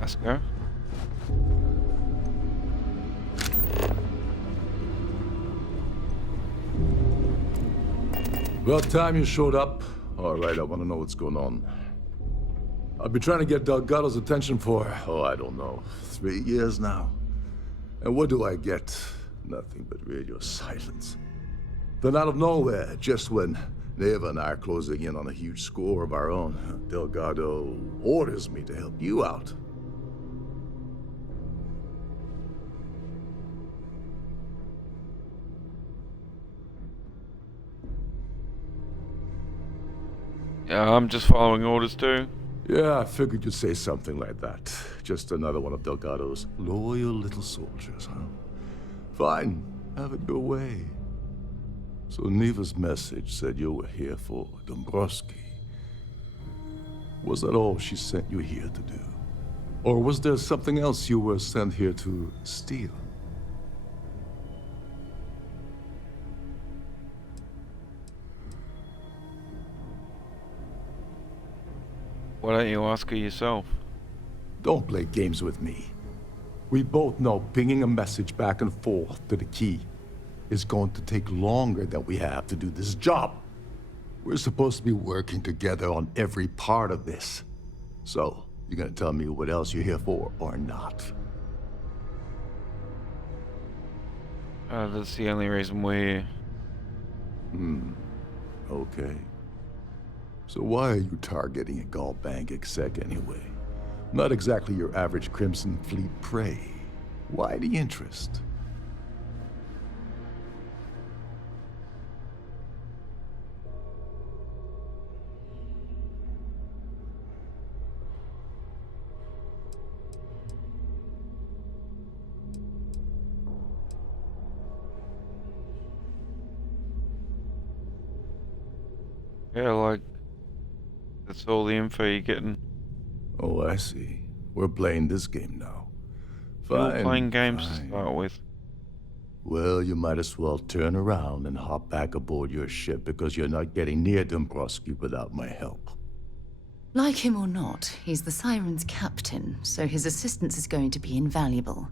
Let's go. About time you showed up. All right, I want to know what's going on. I've been trying to get Delgado's attention for, I don't know, 3 years now. And what do I get? Nothing but radio silence. Then out of nowhere, just when Neva and I are closing in on a huge score of our own, Delgado orders me to help you out. Yeah, I'm just following orders too. Yeah, I figured you'd say something like that. Just another one of Delgado's loyal little soldiers, huh? Fine, have it your way. So Neva's message said you were here for Dombrowski. Was that all she sent you here to do? Or was there something else you were sent here to steal? Why don't you ask her yourself? Don't play games with me. We both know pinging a message back and forth to the key is going to take longer than we have to do this job. We're supposed to be working together on every part of this. So, you're gonna tell me what else you're here for, or not? That's the only reason we're here. Okay. So why are you targeting a Gallbank exec anyway? Not exactly your average Crimson Fleet prey. Why the interest? Yeah, like, that's all the info you're getting. Oh, I see. We're playing this game now. We're playing games to start with. Well, you might as well turn around and hop back aboard your ship because you're not getting near Dombrowski without my help. Like him or not, he's the Siren's captain, so his assistance is going to be invaluable.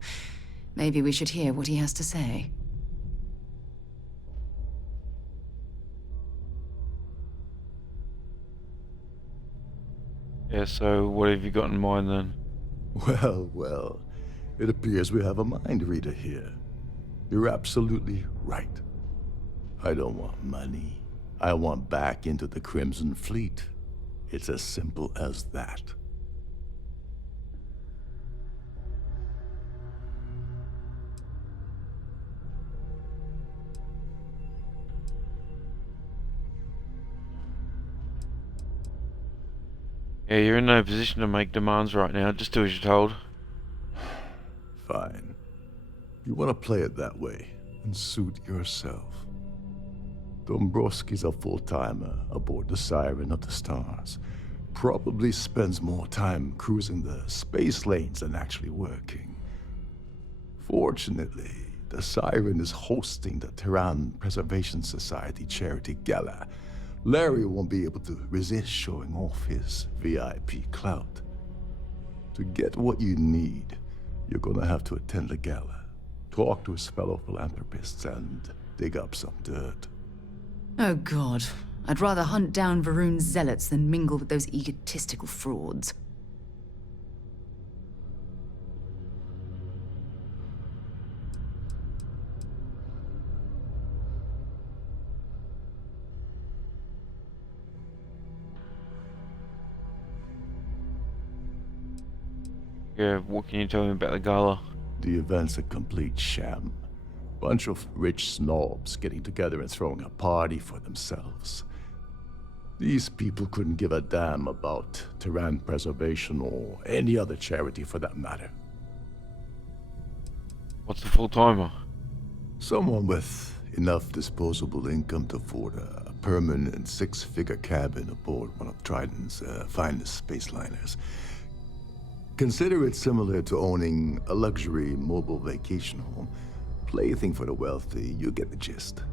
Maybe we should hear what he has to say. Yeah, so what have you got in mind then? Well, it appears we have a mind reader here. You're absolutely right. I don't want money. I want back into the Crimson Fleet. It's as simple as that. Yeah, you're in no position to make demands right now. Just do as you're told. Fine. You want to play it that way, and suit yourself. Dombrowski's a full-timer aboard the Siren of the Stars. Probably spends more time cruising the space lanes than actually working. Fortunately, the Siren is hosting the Terran Preservation Society charity gala. Larry won't be able to resist showing off his VIP clout. To get what you need, you're gonna have to attend the gala, talk to his fellow philanthropists, and dig up some dirt. Oh God, I'd rather hunt down Varun's zealots than mingle with those egotistical frauds. Yeah, what can you tell me about the gala? The event's a complete sham. Bunch of rich snobs getting together and throwing a party for themselves. These people couldn't give a damn about Terran preservation or any other charity for that matter. What's the full-timer? Someone with enough disposable income to afford a permanent six-figure cabin aboard one of Trident's finest space liners. Consider it similar to owning a luxury mobile vacation home. Plaything for the wealthy, you get the gist.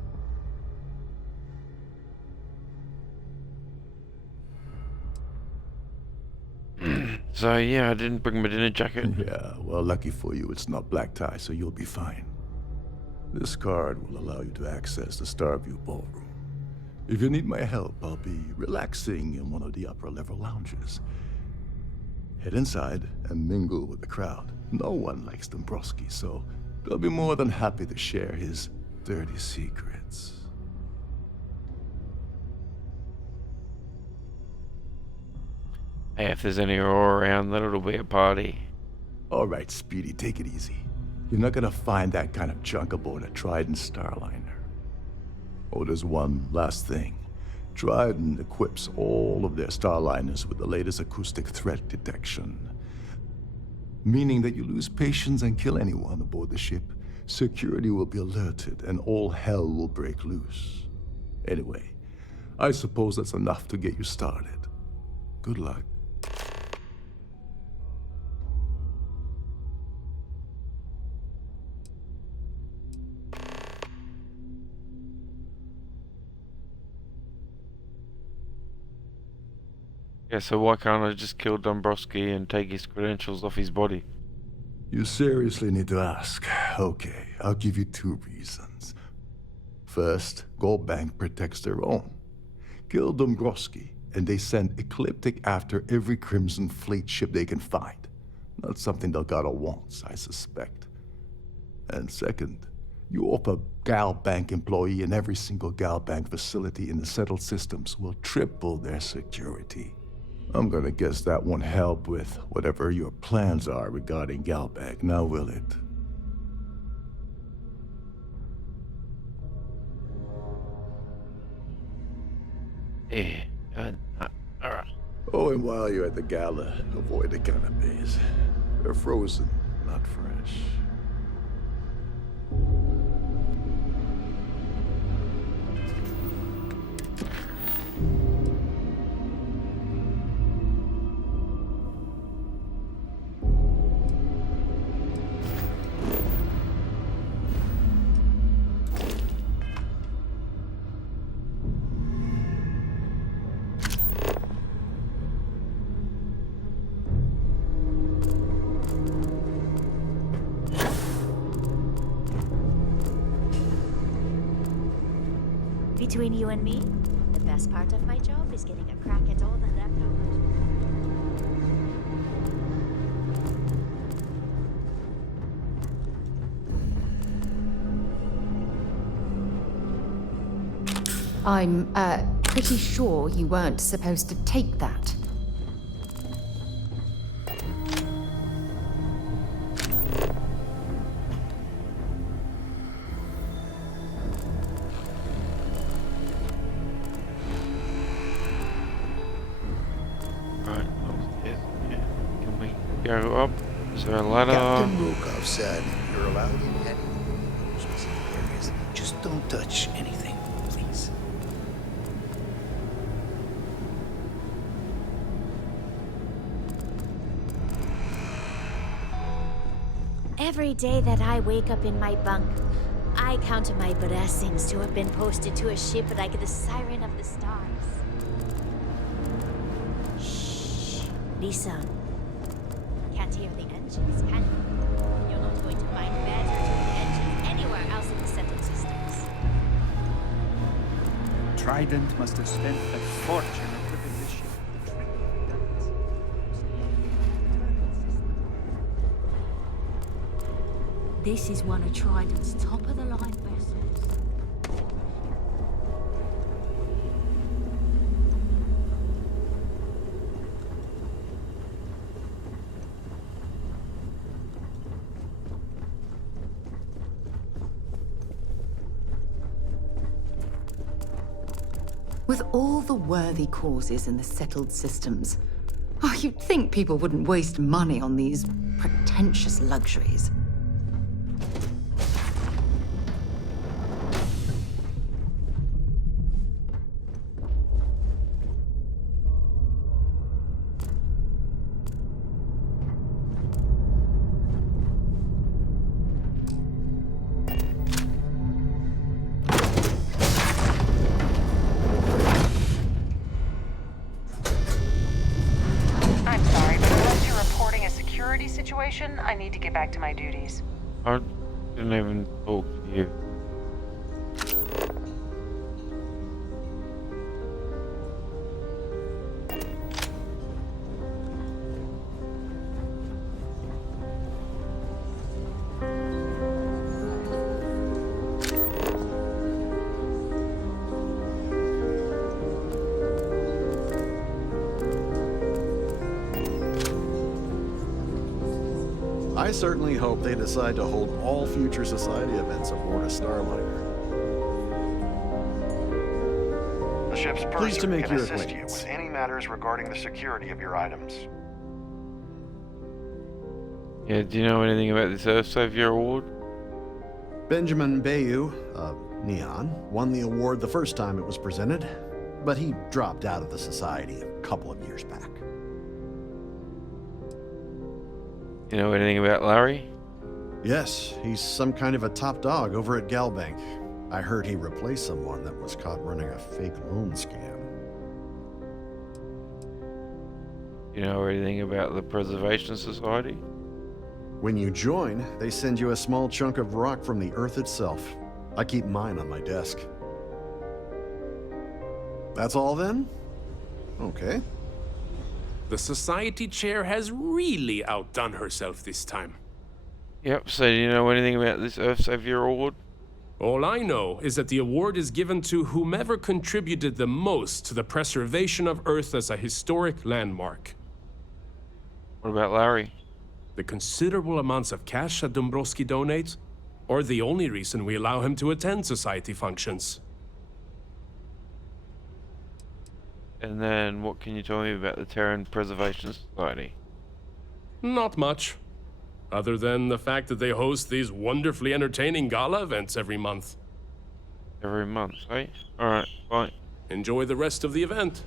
So yeah, I didn't bring my dinner jacket. Yeah, well, lucky for you, it's not black tie, so you'll be fine. This card will allow you to access the Starfield ballroom. If you need my help, I'll be relaxing in one of the upper-level lounges. Head inside and mingle with the crowd. No one likes Dombrowski, so they'll be more than happy to share his dirty secrets. Hey, if there's any aura around, then it'll be a party. All right, Speedy, take it easy. You're not gonna find that kind of junk aboard a Trident Starliner. Oh, there's one last thing. Trident equips all of their Starliners with the latest acoustic threat detection. Meaning that you lose patience and kill anyone aboard the ship, security will be alerted and all hell will break loose. Anyway, I suppose that's enough to get you started. Good luck. Yeah, so why can't I just kill Dombrowski and take his credentials off his body? You seriously need to ask. Okay, I'll give you 2 reasons. First, Gold Bank protects their own. Kill Dombrowski, and they send Ecliptic after every Crimson Fleet ship they can find. Not something Delgado wants, I suspect. And second, you offer Gal Bank employee in every single Gal Bank facility in the settled systems will triple their security. I'm gonna guess that won't help with whatever your plans are regarding Gal Bank, now will it? Yeah, alright. Oh, and while you're at the gala, avoid the canapes. They're frozen, not fresh. Between you and me, the best part of my job is getting a crack at all the leftovers. I'm, pretty sure you weren't supposed to take that. Go up. Is there a ladder? Captain Rokov said you're allowed in any specific areas. Just don't touch anything, please. Every day that I wake up in my bunk, I count my blessings to have been posted to a ship like the Siren of the Stars. Shh. Lisa. Can't hear the engines, can you? You're not going to find better tuned engines anywhere else in the settled systems. Trident must have spent a fortune equipping this ship. This is one of Trident's top-of-the-line vessels. With all the worthy causes in the settled systems, you'd think people wouldn't waste money on these pretentious luxuries. I'm sorry, but unless you're situation, I need to get back to my duties. I didn't even talk to you. I certainly hope they decide to hold all future society events aboard a Starliner. The ship's Pleased to purser make can your assist you acquaintance. with any matters regarding the security of your items. Yeah, do you know anything about this Earth Savior Award? Benjamin Bayou, Neon, won the award the first time it was presented, but he dropped out of the society a couple of years back. You know anything about Larry? Yes, he's some kind of a top dog over at Galbank. I heard he replaced someone that was caught running a fake loan scam. You know anything about the Preservation Society? When you join, they send you a small chunk of rock from the Earth itself. I keep mine on my desk. That's all then? Okay. The Society Chair has really outdone herself this time. Yep, so do you know anything about this Earth Savior Award? All I know is that the award is given to whomever contributed the most to the preservation of Earth as a historic landmark. What about Larry? The considerable amounts of cash that Dombrowski donates are the only reason we allow him to attend society functions. And then what can you tell me about the Terran Preservation Society? Not much. Other than the fact that they host these wonderfully entertaining gala events every month. Every month, right? Alright, bye. Enjoy the rest of the event.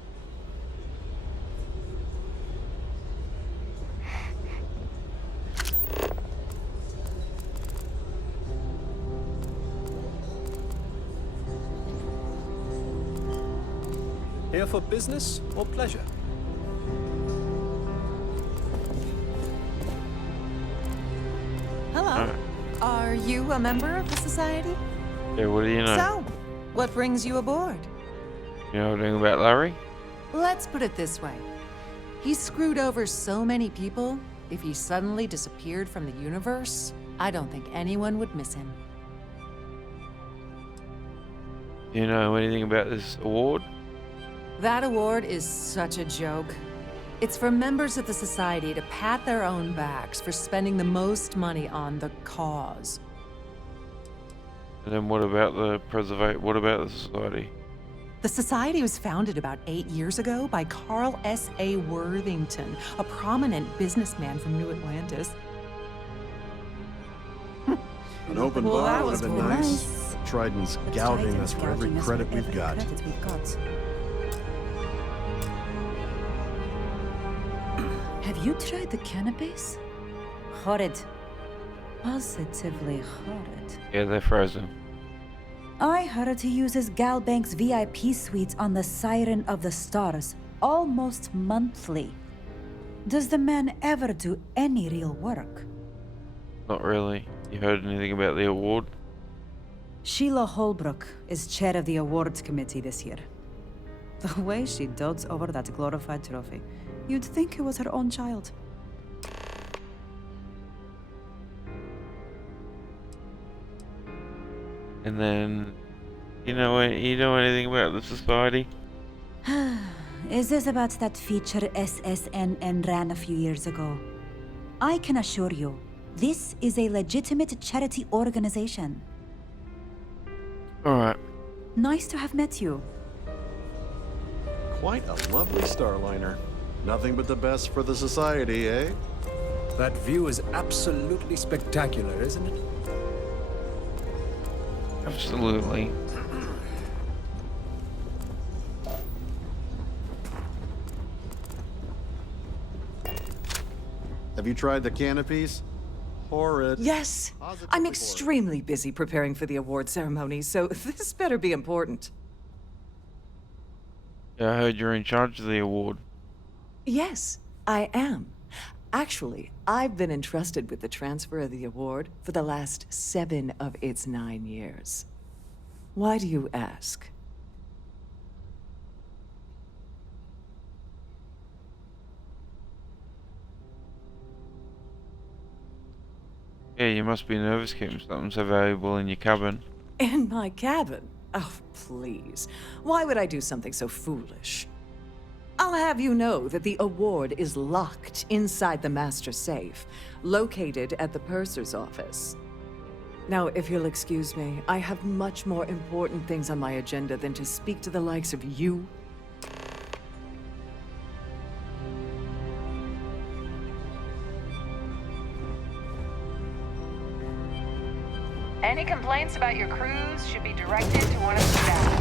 Here for business or pleasure? Hello. Are you a member of the Society? Yeah, what do you know? So, what brings you aboard? You know anything about Larry? Let's put it this way. He's screwed over so many people, if he suddenly disappeared from the universe, I don't think anyone would miss him. Do you know anything about this award? That award is such a joke. It's for members of the Society to pat their own backs for spending the most money on the cause. And then what about the society? The Society was founded about 8 years ago by Carl S.A. Worthington, a prominent businessman from New Atlantis. An open Well, bar that would was have been cool. nice. Trident's gouging us for every credit we've got. Have you tried the cannabis? Horrid. Positively horrid. Yeah, they're frozen. I heard he uses Galbank's VIP suites on the Siren of the Stars almost monthly. Does the man ever do any real work? Not really. You heard anything about the award? Sheila Holbrook is chair of the awards committee this year. The way she dotes over that glorified trophy, you'd think it was her own child. And then, you know anything about the society? Is this about that feature SSNN ran a few years ago? I can assure you, this is a legitimate charity organization. Alright. Nice to have met you. Quite a lovely Starliner. Nothing but the best for the society, eh? That view is absolutely spectacular, isn't it? Absolutely. Have you tried the canopies? Horrid. Yes. I'm extremely busy preparing for the award ceremony, so this better be important. Yeah, I heard you're in charge of the award. Yes, I am. Actually, I've been entrusted with the transfer of the award for the last 7 of its 9 years. Why do you ask? Yeah, you must be nervous keeping something so valuable in your cabin. In my cabin? Oh, please. Why would I do something so foolish? I'll have you know that the award is locked inside the master safe, located at the purser's office. Now, if you'll excuse me, I have much more important things on my agenda than to speak to the likes of you. Any complaints about your cruise should be directed to one of the staff.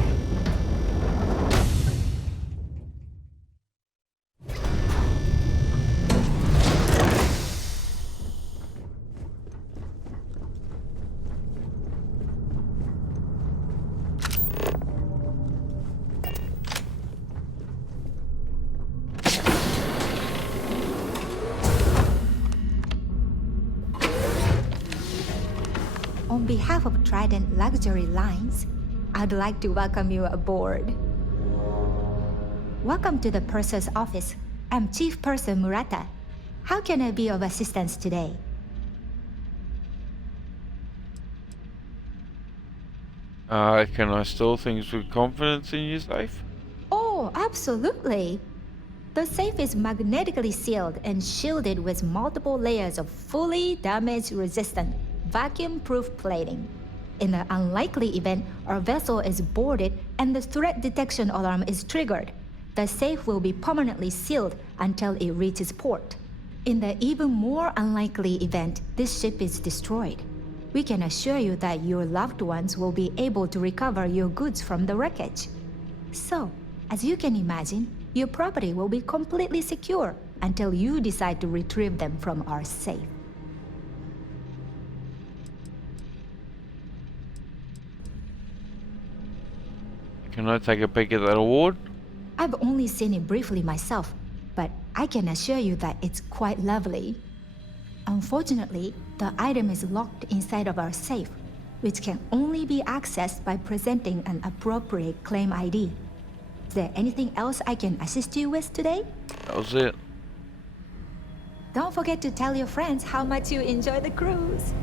On behalf of Trident Luxury Lines, I'd like to welcome you aboard. Welcome to the purser's office. I'm Chief Purser Murata. How can I be of assistance today? Can I store things with confidence in your safe? Oh, absolutely. The safe is magnetically sealed and shielded with multiple layers of fully damage-resistant, vacuum-proof plating. In the unlikely event our vessel is boarded and the threat detection alarm is triggered, the safe will be permanently sealed until it reaches port. In the even more unlikely event this ship is destroyed, we can assure you that your loved ones will be able to recover your goods from the wreckage. So, as you can imagine, your property will be completely secure until you decide to retrieve them from our safe. Can I take a peek at that award? I've only seen it briefly myself, but I can assure you that it's quite lovely. Unfortunately, the item is locked inside of our safe, which can only be accessed by presenting an appropriate claim ID. Is there anything else I can assist you with today? That was it. Don't forget to tell your friends how much you enjoy the cruise.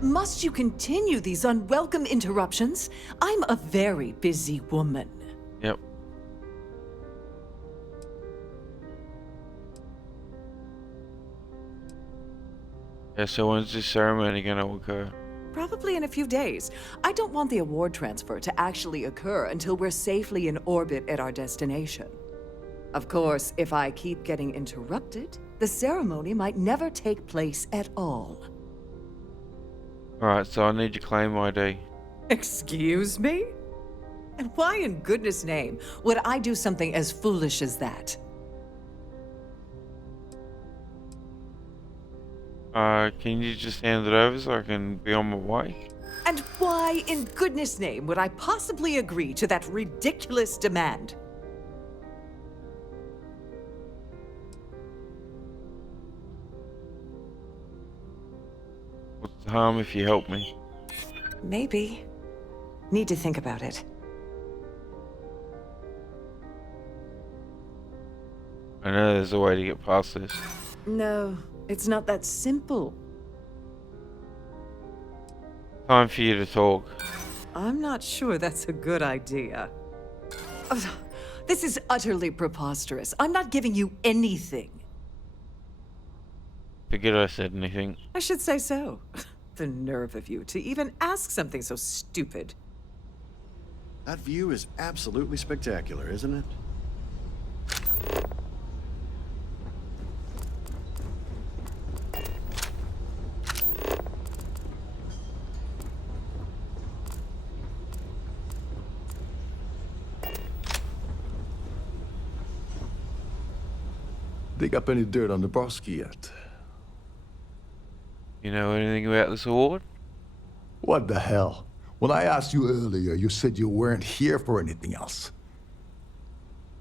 Must you continue these unwelcome interruptions? I'm a very busy woman. Yep. Yeah, so when's this ceremony gonna occur? Probably in a few days. I don't want the award transfer to actually occur until we're safely in orbit at our destination. Of course, if I keep getting interrupted, the ceremony might never take place at all. Alright, so I need your claim ID. Excuse me? And why in goodness name would I do something as foolish as that? Can you just hand it over so I can be on my way? And why in goodness name would I possibly agree to that ridiculous demand? What's the harm if you help me? Maybe. Need to think about it. I know there's a way to get past this. No, it's not that simple. Time for you to talk. I'm not sure that's a good idea. Ugh, this is utterly preposterous. I'm not giving you anything. Forget I said anything. I should say so. The nerve of you to even ask something so stupid. That view is absolutely spectacular, isn't it? dig up any dirt on Dabrowski yet? You know anything about this award? What the hell? When I asked you earlier, you said you weren't here for anything else.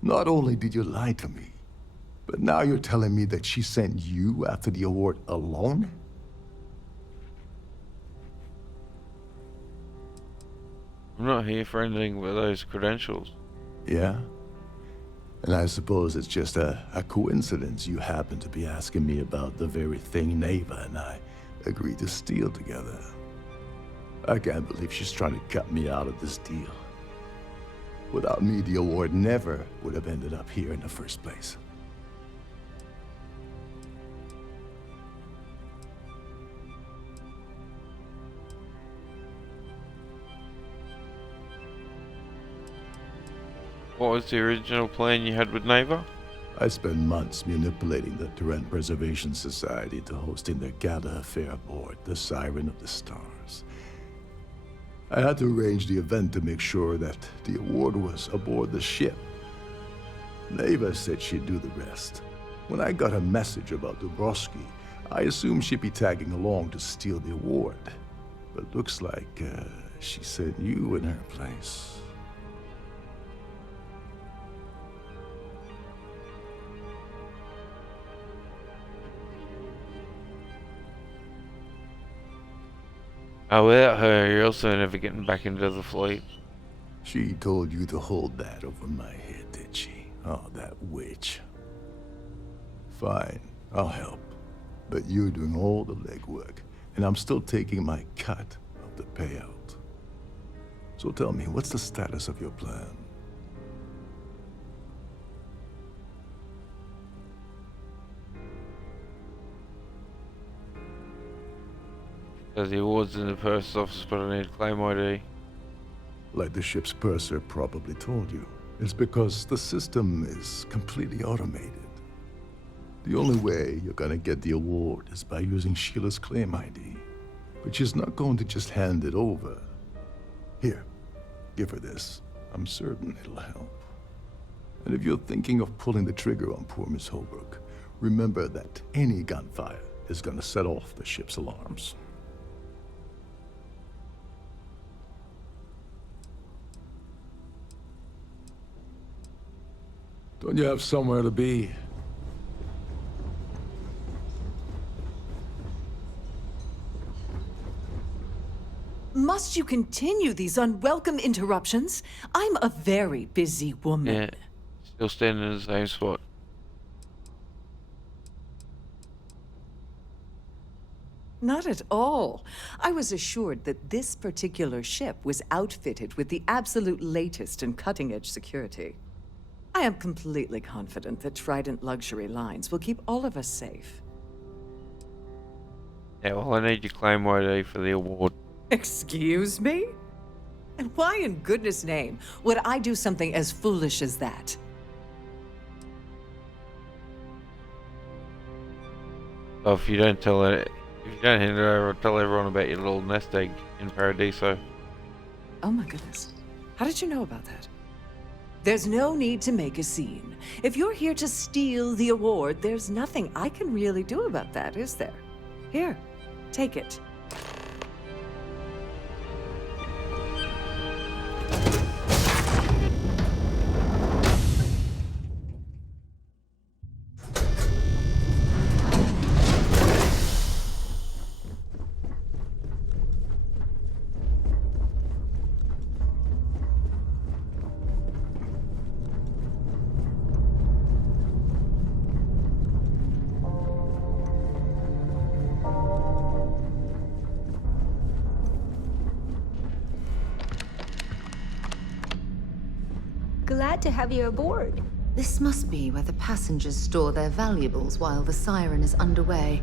Not only did you lie to me, but now you're telling me that she sent you after the award alone? I'm not here for anything but those credentials. Yeah? And I suppose it's just a coincidence you happen to be asking me about the very thing Neva and I agreed to steal together. I can't believe she's trying to cut me out of this deal. Without me, the award never would have ended up here in the first place. What was the original plan you had with Neva? I spent months manipulating the Terran Preservation Society to hosting the gala affair aboard the Siren of the Stars. I had to arrange the event to make sure that the award was aboard the ship. Neva said she'd do the rest. When I got a message about Dabrowski, I assumed she'd be tagging along to steal the award. But looks like she sent you in her place. Oh, without her, you're also never getting back into the fleet. She told you to hold that over my head, did she? Oh, that witch. Fine, I'll help. But you're doing all the legwork, and I'm still taking my cut of the payout. So tell me, what's the status of your plan? There's the awards in the purse office, but I need claim ID. Like the ship's purser probably told you, it's because the system is completely automated. The only way you're gonna get the award is by using Sheila's claim ID. But she's not going to just hand it over. Here, give her this. I'm certain it'll help. And if you're thinking of pulling the trigger on poor Miss Holbrook, remember that any gunfire is gonna set off the ship's alarms. Don't you have somewhere to be? Must you continue these unwelcome interruptions? I'm a very busy woman. Yeah, still standing in the same spot. Not at all. I was assured that this particular ship was outfitted with the absolute latest and cutting-edge security. I am completely confident that Trident Luxury Lines will keep all of us safe. Yeah, well, I need your claim ID for the award. Excuse me? And why in goodness name would I do something as foolish as that? So if you don't tell it, if you don't hand it over, tell everyone about your little nest egg in Paradiso. Oh my goodness. How did you know about that? There's no need to make a scene. If you're here to steal the award, there's nothing I can really do about that, is there? Here, take it. Glad to have you aboard. This must be where the passengers store their valuables while the siren is underway.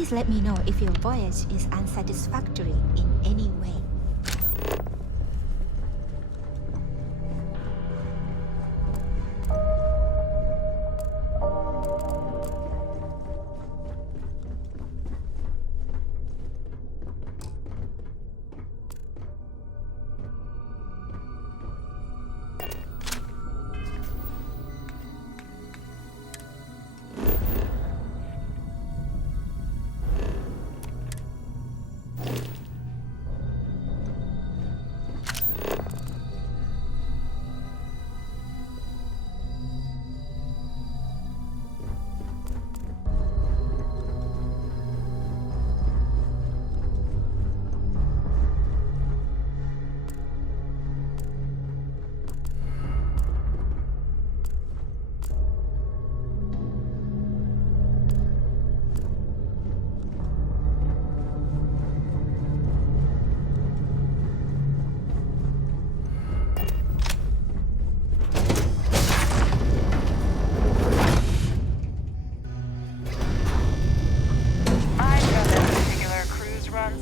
Please let me know if your voyage is unsatisfactory in any way.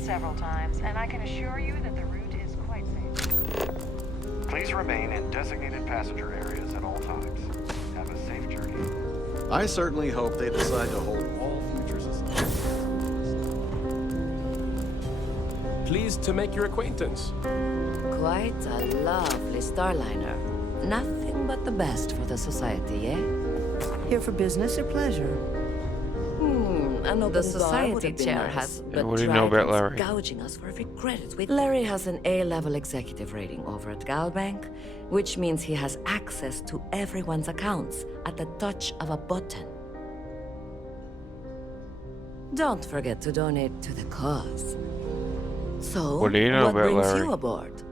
Several times, and I can assure you that the route is quite safe. Please remain in designated passenger areas at all times. Have a safe journey. I certainly hope they decide to hold all future societies. Pleased to make your acquaintance. Quite a lovely Starliner. Nothing but the best for the society, eh? Here for business or pleasure? The society chair has the what do you know about Larry? gouging us for every credit. Larry has an A-level executive rating over at Galbank, which means he has access to everyone's accounts at the touch of a button. Don't forget to donate to the cause. So, What do you know what about brings Larry? you aboard?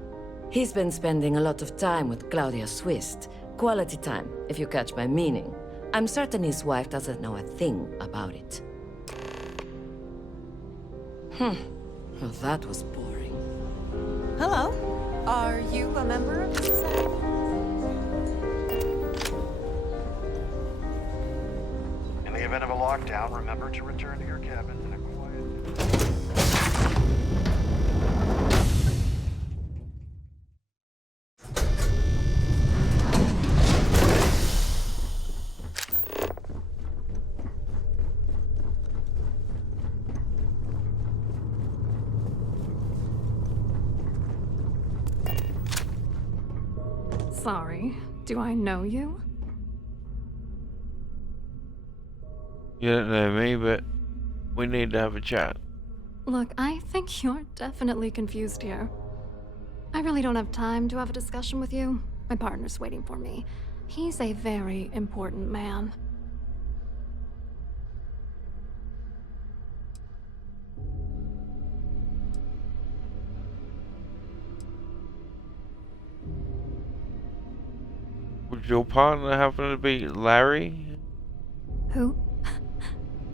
He's been spending a lot of time with Claudia Swist. Quality time, if you catch my meaning. I'm certain his wife doesn't know a thing about it. Well, that was boring. Hello. Are you a member of the society? In the event of a lockdown, remember to return to your cabins in a quiet... Sorry, do I know you? You don't know me, but we need to have a chat. Look, I think you're definitely confused here. I really don't have time to have a discussion with you. My partner's waiting for me. He's a very important man. Would your partner happen to be Larry? Who?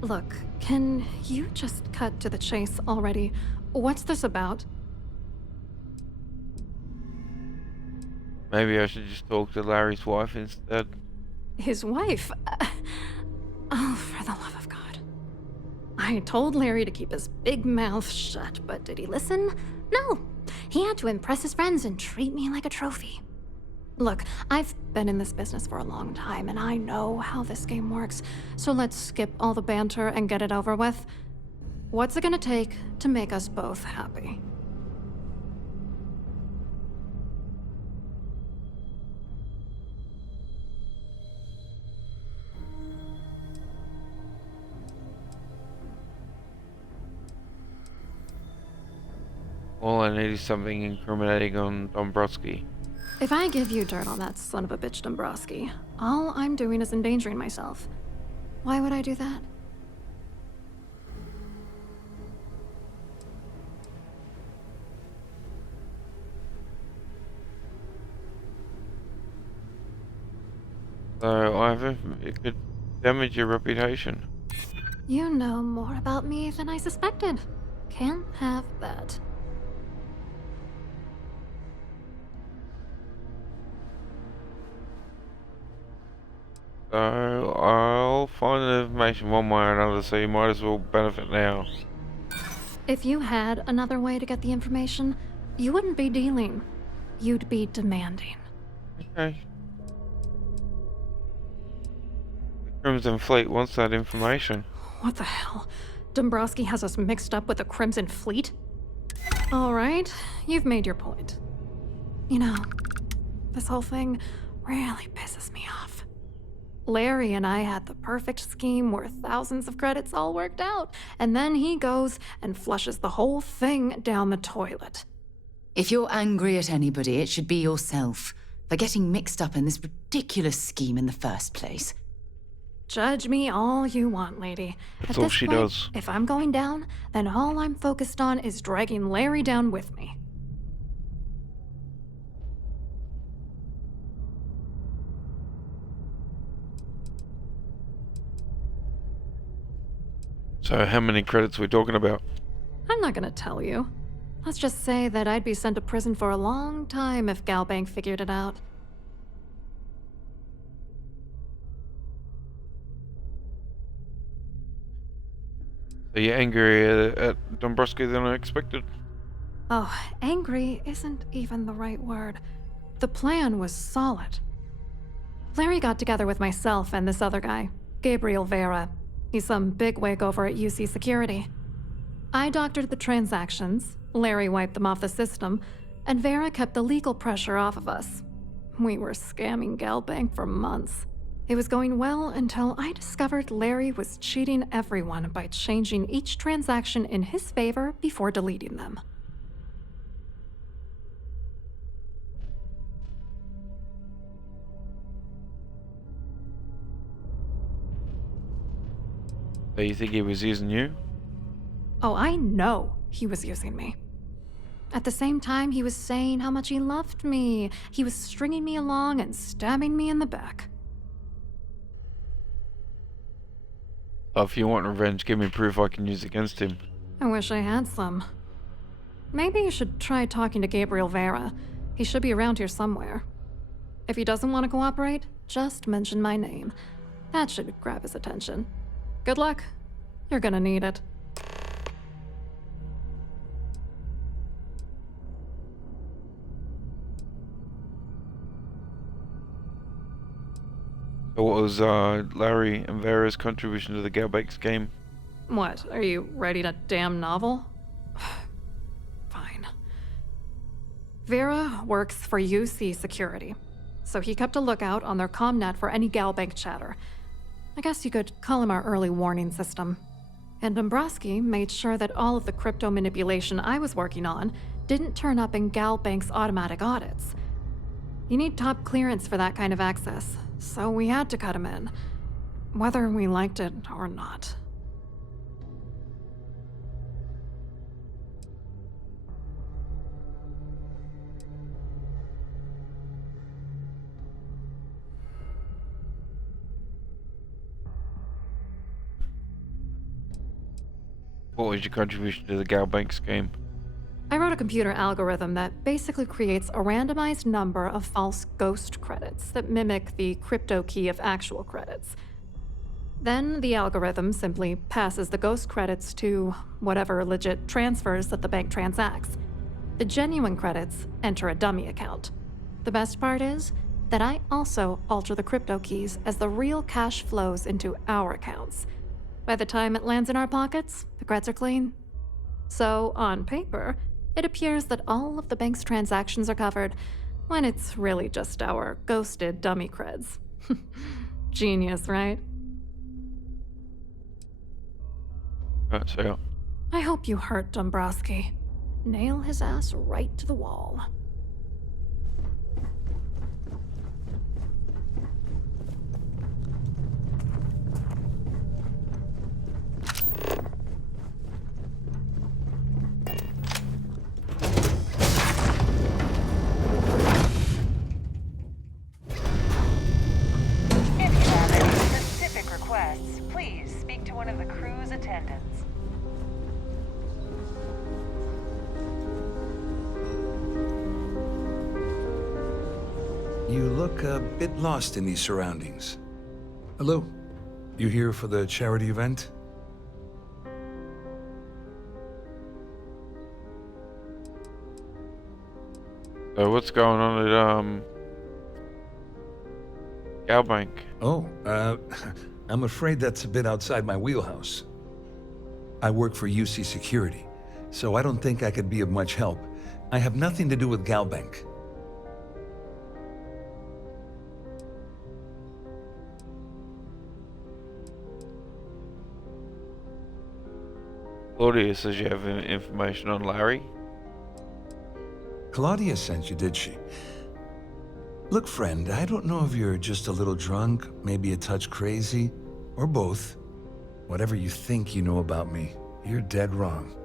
Look, can you just cut to the chase already? What's this about? Maybe I should just talk to Larry's wife instead. His wife? Oh, for the love of God. I told Larry to keep his big mouth shut, but did he listen? No. He had to impress his friends and treat me like a trophy. Look, I've been in this business for a long time, and I know how this game works, so let's skip all the banter and get it over with. What's it gonna take to make us both happy? All I need is something incriminating on Dombrowski. If I give you dirt on that son of a bitch Dombrowski, all I'm doing is endangering myself. Why would I do that? So either it could damage your reputation. You know more about me than I suspected. Can't have that. So I'll find the information one way or another, so you might as well benefit now. If you had another way to get the information, you wouldn't be dealing. You'd be demanding. Okay. The Crimson Fleet wants that information. What the hell? Dombrowski has us mixed up with the Crimson Fleet? Alright, you've made your point. You know, this whole thing really pisses me off. Larry and I had the perfect scheme where thousands of credits all worked out, and then he goes and flushes the whole thing down the toilet. If you're angry at anybody, it should be yourself for getting mixed up in this ridiculous scheme in the first place. Judge me all you want, lady. That's At all this she point, does. If I'm going down, then all I'm focused on is dragging Larry down with me. So how many credits are we talking about? I'm not gonna tell you. Let's just say that I'd be sent to prison for a long time if Galbank figured it out. So you're angrier at Dombrowski than I expected? Oh, angry isn't even the right word. The plan was solid. Larry got together with myself and this other guy, Gabriel Vera. He's some bigwig over at UC Security. I doctored the transactions, Larry wiped them off the system, and Vera kept the legal pressure off of us. We were scamming Galbank for months. It was going well until I discovered Larry was cheating everyone by changing each transaction in his favor before deleting them. So you think he was using you? Oh, I know he was using me. At the same time, he was saying how much he loved me. He was stringing me along and stabbing me in the back. If you want revenge, give me proof I can use against him. I wish I had some. Maybe you should try talking to Gabriel Vera. He should be around here somewhere. If he doesn't want to cooperate, just mention my name. That should grab his attention. Good luck. You're gonna need it. So what was Larry and Vera's contribution to the Galbank game? What, are you writing a damn novel? Fine. Vera works for UC Security, so he kept a lookout on their commnet for any Galbank chatter. I guess you could call him our early warning system. And Dombrowski made sure that all of the crypto manipulation I was working on didn't turn up in Galbank's automatic audits. You need top clearance for that kind of access, so we had to cut him in, whether we liked it or not. What was your contribution to the Galbank scheme? I wrote a computer algorithm that basically creates a randomized number of false ghost credits that mimic the crypto key of actual credits. Then the algorithm simply passes the ghost credits to whatever legit transfers that the bank transacts. The genuine credits enter a dummy account. The best part is that I also alter the crypto keys as the real cash flows into our accounts. By the time it lands in our pockets, the creds are clean. So, on paper, it appears that all of the bank's transactions are covered, when it's really just our ghosted dummy creds. Genius, right? So I hope you hurt Dombrowski. Nail his ass right to the wall. Please speak to one of the crew's attendants. You look a bit lost in these surroundings. Hello. You here for the charity event? So what's going on at Galbank? Oh, I'm afraid that's a bit outside my wheelhouse. I work for UC Security, so I don't think I could be of much help. I have nothing to do with Galbank. Claudia says you have information on Larry. Claudia sent you, did she? Look, friend, I don't know if you're just a little drunk, maybe a touch crazy, or both. Whatever you think you know about me, you're dead wrong.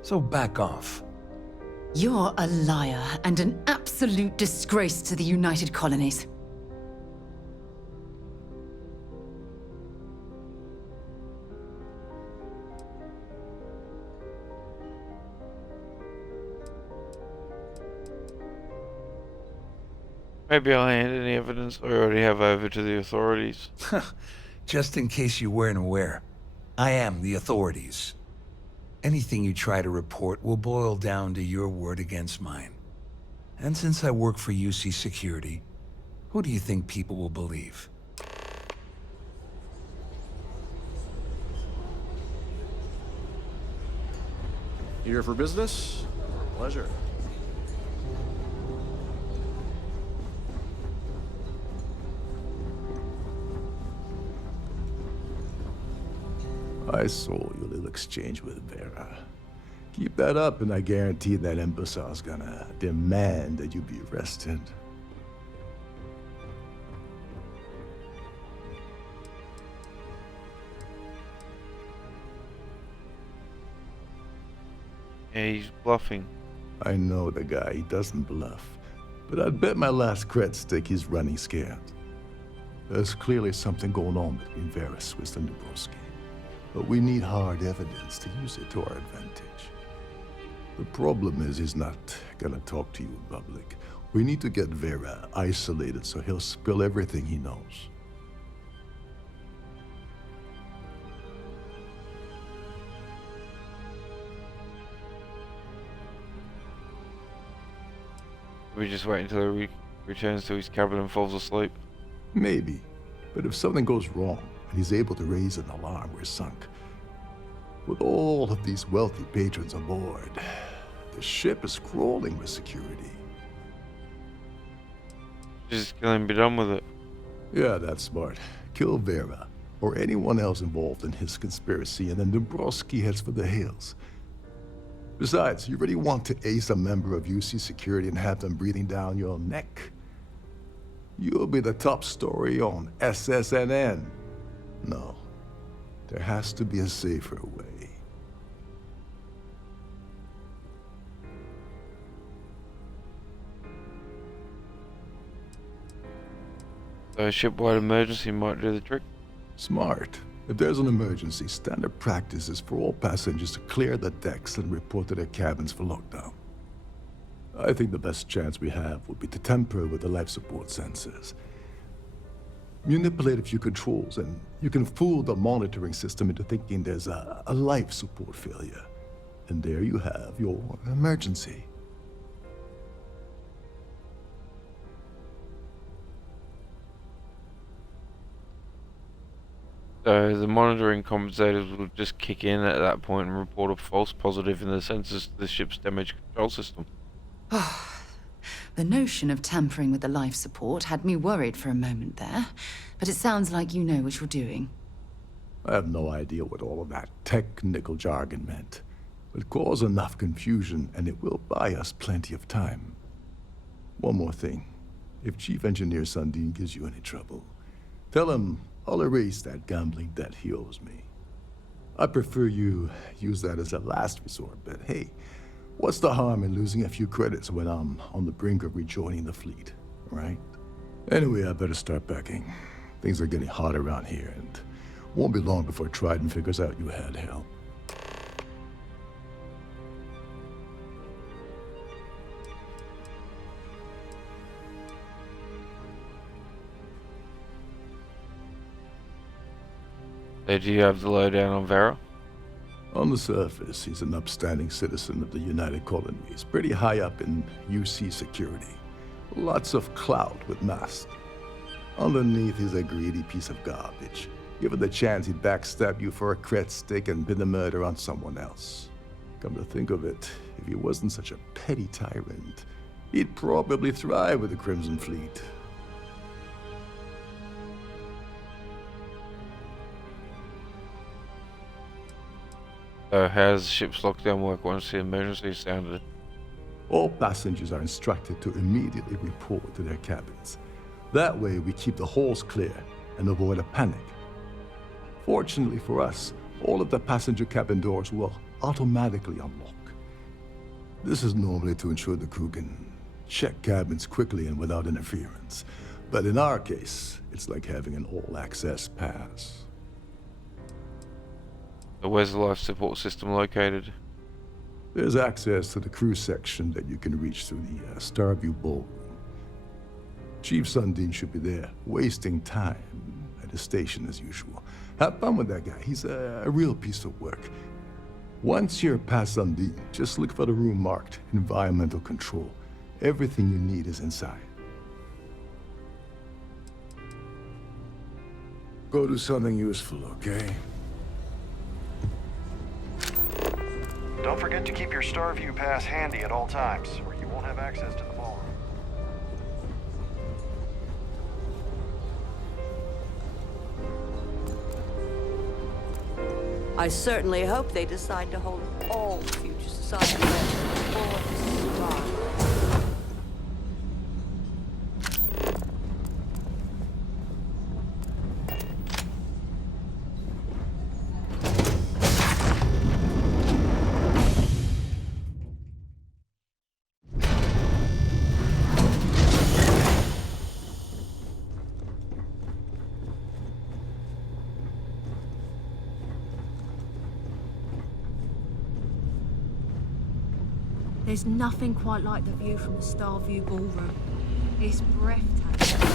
So back off. You're a liar and an absolute disgrace to the United Colonies. Maybe I'll hand any evidence I already have over to the authorities. Just in case you weren't aware, I am the authorities. Anything you try to report will boil down to your word against mine. And since I work for UC Security, who do you think people will believe? Here for business? Pleasure. I saw your little exchange with Vera. Keep that up and I guarantee that imbecile's gonna demand that you be arrested. Yeah, he's bluffing. I know the guy, he doesn't bluff. But I'd bet my last cred stick he's running scared. There's clearly something going on between Vera, Swiss, and Dubrovsky. But we need hard evidence to use it to our advantage. The problem is he's not gonna talk to you in public. We need to get Vera isolated so he'll spill everything he knows. We just wait until he returns to his cabin and falls asleep. Maybe. But if something goes wrong and he's able to raise an alarm, we're sunk. With all of these wealthy patrons aboard, the ship is crawling with security. Just kill him and be done with it. Yeah, that's smart. Kill Vera, or anyone else involved in his conspiracy, and then Dubrovsky heads for the hills. Besides, you really want to ace a member of UC Security and have them breathing down your neck? You'll be the top story on SSNN. No, there has to be a safer way. So a shipwide emergency might do the trick. Smart. If there's an emergency, standard practice is for all passengers to clear the decks and report to their cabins for lockdown. I think the best chance we have would be to tamper with the life support sensors. Manipulate a few controls, and you can fool the monitoring system into thinking there's a life support failure. And there you have your emergency. So the monitoring compensators will just kick in at that point and report a false positive in the sensors to the ship's damage control system. The notion of tampering with the life support had me worried for a moment there, but it sounds like you know what you're doing. I have no idea what all of that technical jargon meant, but cause enough confusion and it will buy us plenty of time. One more thing. If Chief Engineer Sundin gives you any trouble, tell him I'll erase that gambling debt he owes me. I prefer you use that as a last resort, but hey, what's the harm in losing a few credits when I'm on the brink of rejoining the fleet, right? Anyway, I better start packing. Things are getting hot around here, and won't be long before Trident figures out you had help. So do you have the lowdown on Vera? On the surface, he's an upstanding citizen of the United Colonies, pretty high up in UC security. Lots of clout with masks. Underneath, he's a greedy piece of garbage. Given the chance, he'd backstab you for a cred stick and pin the murder on someone else. Come to think of it, if he wasn't such a petty tyrant, he'd probably thrive with the Crimson Fleet. So how does the ship's lockdown work once the emergency is sounded? All passengers are instructed to immediately report to their cabins. That way, we keep the halls clear and avoid a panic. Fortunately for us, all of the passenger cabin doors will automatically unlock. This is normally to ensure the crew can check cabins quickly and without interference. But in our case, it's like having an all-access pass. So where's the life support system located? There's access to the crew section that you can reach through the Starfield ballroom. Chief Sundin should be there, wasting time at his station as usual. Have fun with that guy. He's a real piece of work. Once you're past Sundin, just look for the room marked Environmental Control. Everything you need is inside. Go do something useful, okay? Don't forget to keep your Starview pass handy at all times, or you won't have access to the ballroom. I certainly hope they decide to hold all future society events for Star. There's nothing quite like the view from the Starview ballroom. It's breathtaking.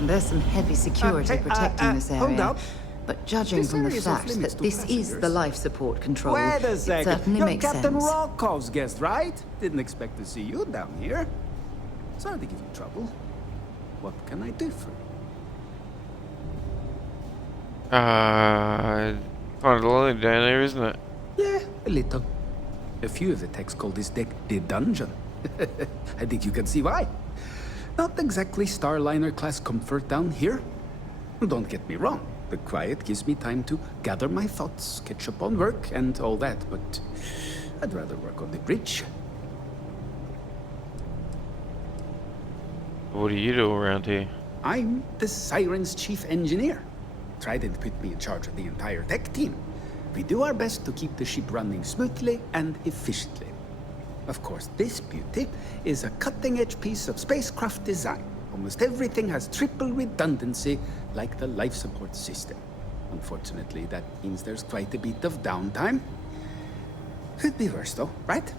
There's some heavy security protecting this area. Hold up. But judging This from the area's off fact limits that to this is passengers. the life support control, Wait a it second. certainly You're makes Captain sense. Rocko's guest, right? Didn't expect to see you down here. Sorry to give you trouble. What can I do for you? Kind of lonely down there, isn't it? Yeah, a little. A few of the techs call this deck the dungeon. I think you can see why. Not exactly Starliner class comfort down here. Don't get me wrong. The quiet gives me time to gather my thoughts, catch up on work, and all that, but I'd rather work on the bridge. What do you do around here? I'm the Siren's chief engineer. Trident put me in charge of the entire tech team. We do our best to keep the ship running smoothly and efficiently. Of course, this beauty is a cutting-edge piece of spacecraft design. Almost everything has triple redundancy, like the life support system. Unfortunately, that means there's quite a bit of downtime. Could be worse, though, right?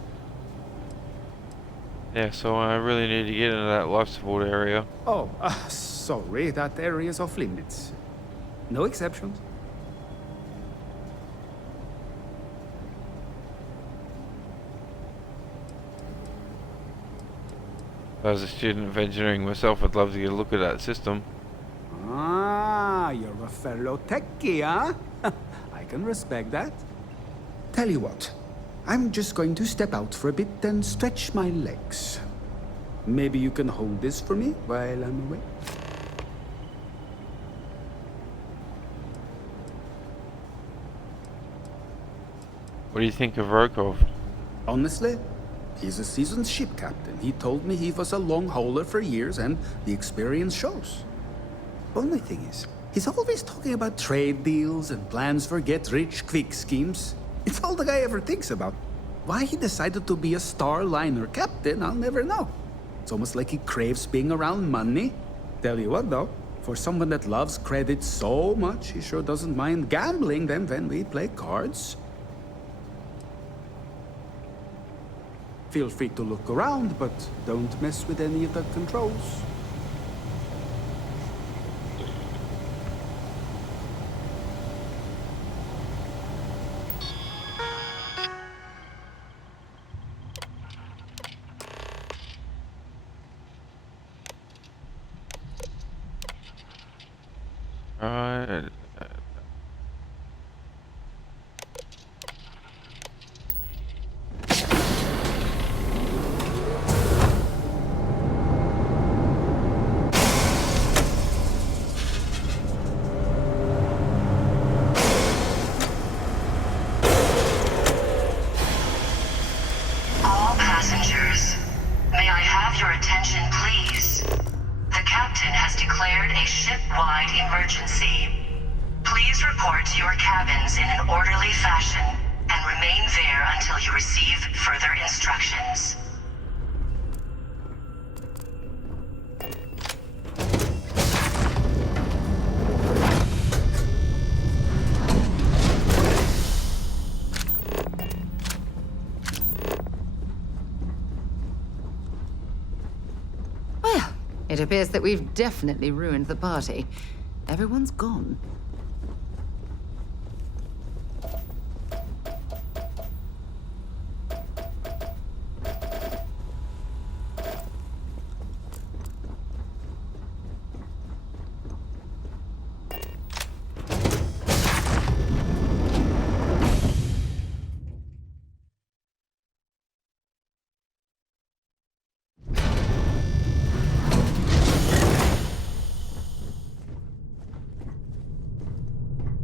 Yeah, so I really need to get into that life support area. Oh, sorry, that area's off limits. No exceptions. As a student of engineering myself, I'd love to get a look at that system. Ah, you're a fellow techie, huh? I can respect that. Tell you what, I'm just going to step out for a bit and stretch my legs. Maybe you can hold this for me while I'm away? What do you think of Rokov? Honestly, he's a seasoned ship captain. He told me he was a long hauler for years, and the experience shows. Only thing is, he's always talking about trade deals and plans for get-rich-quick schemes. It's all the guy ever thinks about. Why he decided to be a Starliner captain, I'll never know. It's almost like he craves being around money. Tell you what, though, for someone that loves credit so much, he sure doesn't mind gambling them when we play cards. Feel free to look around, but don't mess with any of the controls. Alright. All passengers, may I have your attention, please? The captain has declared a ship-wide emergency. Please report to your cabins in an orderly fashion and remain there until you receive further instructions. Well, it appears that we've definitely ruined the party. Everyone's gone.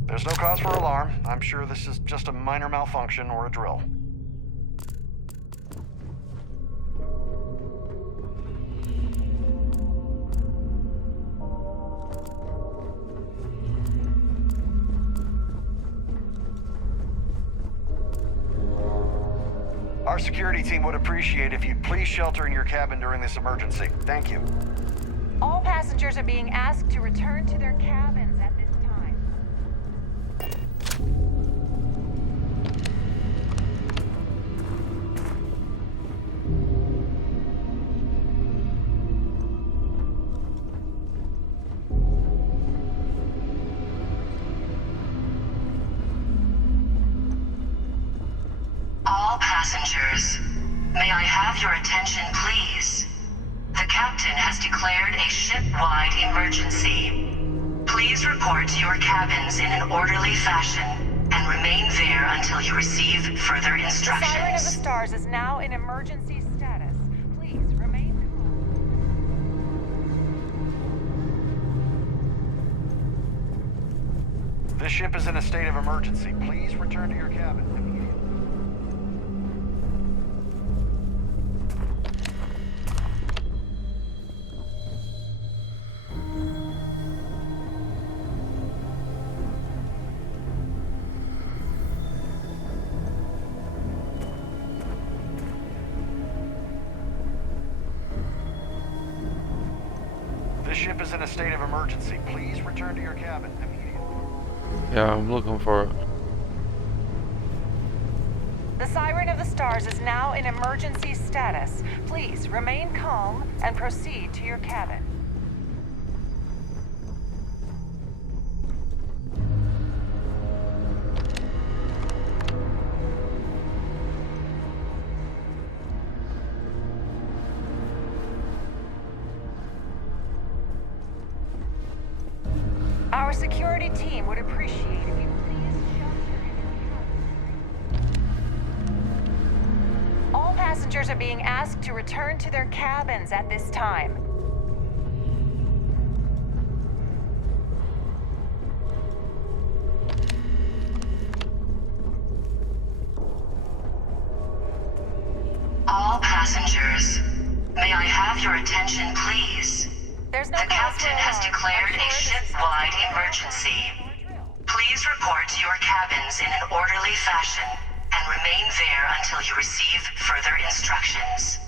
There's no cause for alarm. I'm sure this is just a minor malfunction or a drill. Our security team would appreciate if you'd please shelter in your cabin during this emergency. Thank you. All passengers are being asked to return to their cabins at this time. All passengers, may I have your attention, please? The captain has declared a ship-wide emergency. Please report to your cabins in an orderly fashion and remain there until you receive further The Siren of the instructions. Stars is now in emergency status. Please remain This ship is in a state of emergency. Please return to your cabin immediately. This ship is in a state of emergency. Please return to your cabin immediately. Yeah, I'm looking for it. The Siren of the Stars is now in emergency status. Please remain calm and proceed to your cabin. Our security team would appreciate if you please shelter in your cabins. All passengers are being asked to return to their cabins at this time. All passengers, may I have your attention, please? There's no The captain has declared a ship-wide emergency. Please report to your cabins in an orderly fashion and remain there until you receive further instructions.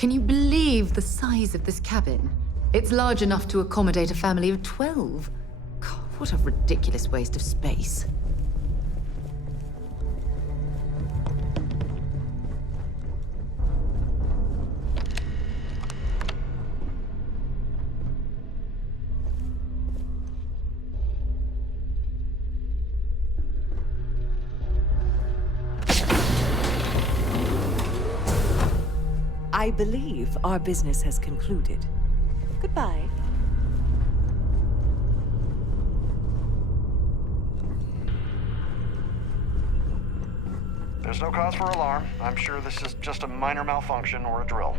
Can you believe the size of this cabin? It's large enough to accommodate a family of 12. God, what a ridiculous waste of space. I believe our business has concluded. Goodbye. There's no cause for alarm. I'm sure this is just a minor malfunction or a drill.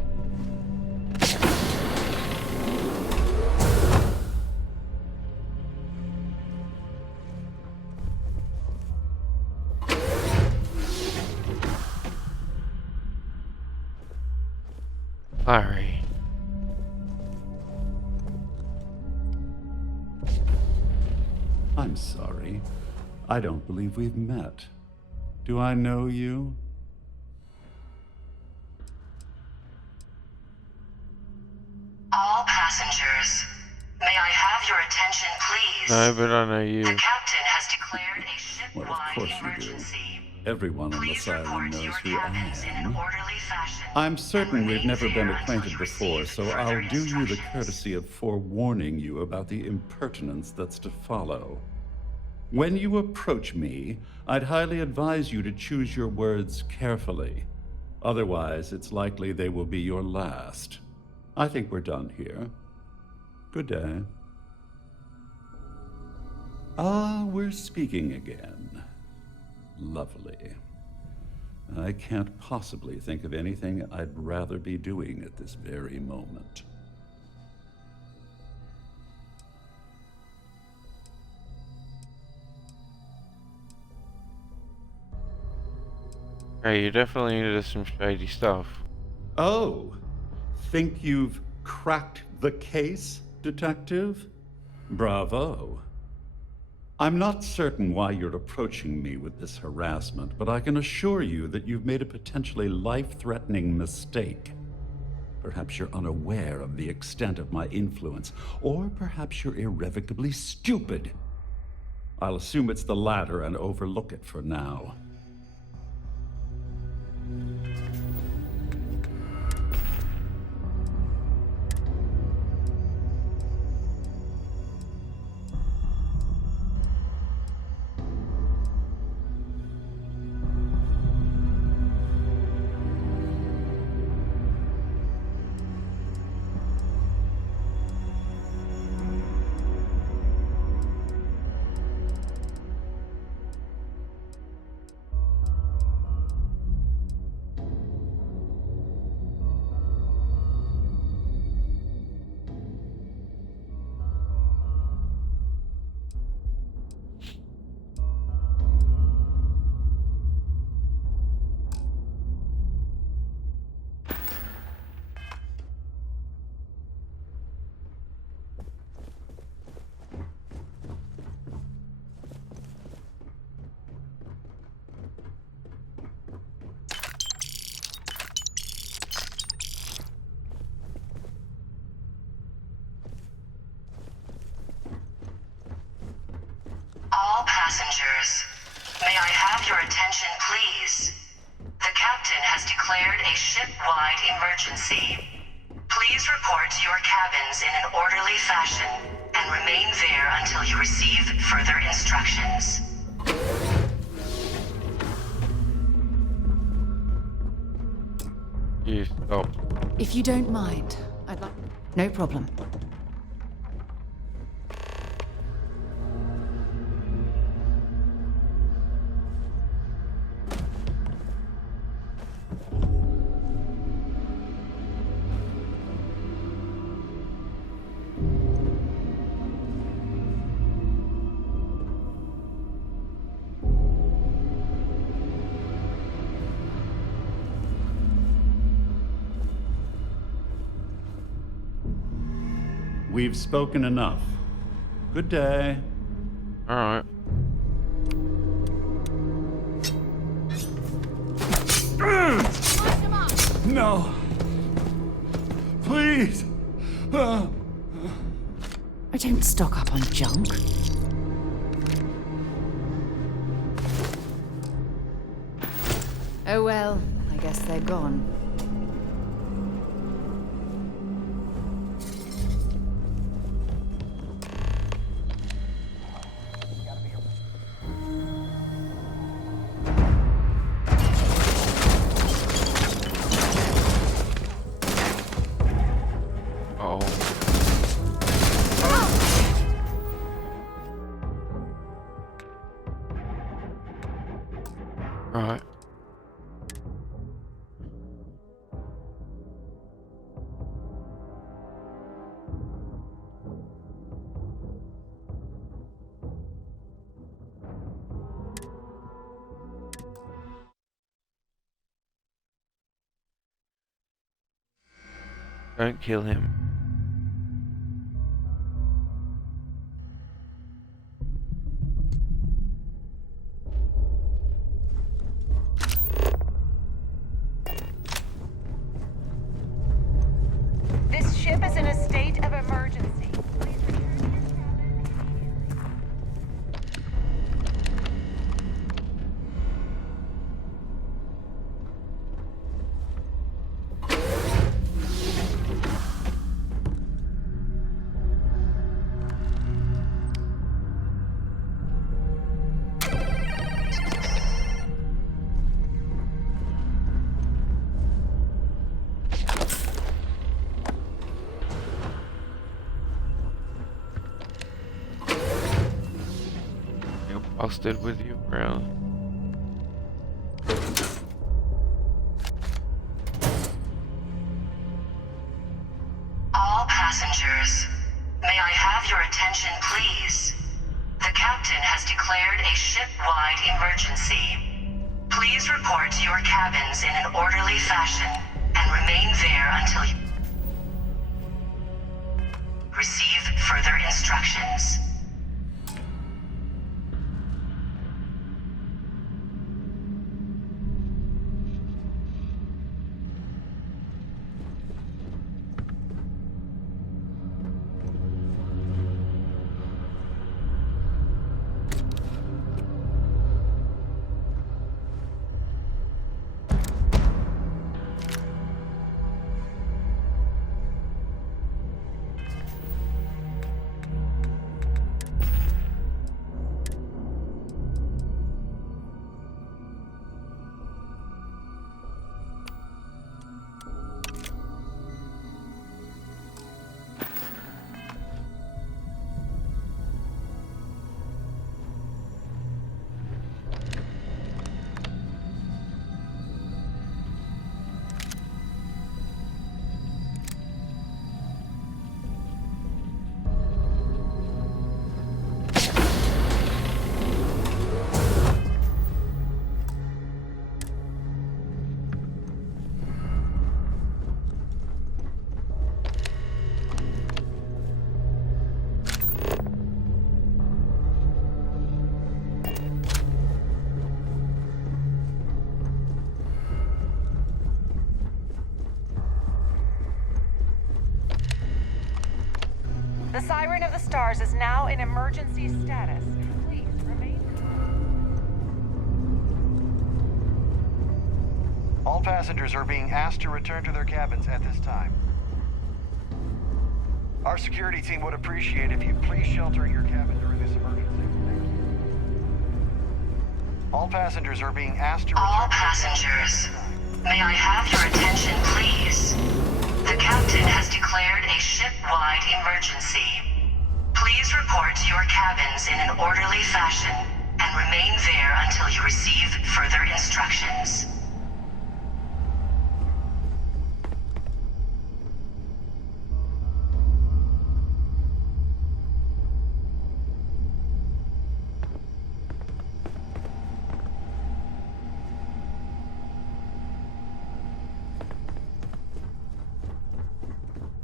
Larry. I'm sorry. I don't believe we've met. Do I know you? All passengers, may I have your attention, please? No, but I know you. The captain has declared a ship-wide Well, of course emergency. you do. Everyone on the siren knows who I am. Orderly fashion. I'm certain we've never been acquainted before, so I'll do you the courtesy of forewarning you about the impertinence that's to follow. When you approach me, I'd highly advise you to choose your words carefully. Otherwise, it's likely they will be your last. I think we're done here. Good day. Ah, we're speaking again. Lovely. I can't possibly think of anything I'd rather be doing at this very moment. Hey, you definitely into some shady stuff. Oh, think you've cracked the case, Detective? Bravo. I'm not certain why you're approaching me with this harassment, but I can assure you that you've made a potentially life-threatening mistake. Perhaps you're unaware of the extent of my influence, or perhaps you're irrevocably stupid. I'll assume it's the latter and overlook it for now. All passengers, may I have your attention, please? The captain has declared a ship-wide emergency. Please report to your cabins in an orderly fashion and remain there until you receive further instructions. You stop. If you don't mind, I'd like... No problem. We've spoken enough. Good day. All right. No. Please! I don't stock up on junk. Oh well, I guess they're gone. Right. Don't kill him. This ship is in a state of emergency. Busted with you, really? All passengers, may I have your attention, please? The captain has declared a ship-wide emergency. Please report to your cabins in an orderly fashion and remain there until you receive further instructions. The Siren of the Stars is now in emergency status. Please remain. All passengers are being asked to return to their cabins at this time. Our security team would appreciate if you please shelter in your cabin during this emergency. Thank you. All passengers are being asked to return. All passengers, may I have your attention, please? The captain has declared a ship-wide emergency. Please report to your cabins in an orderly fashion and remain there until you receive further instructions.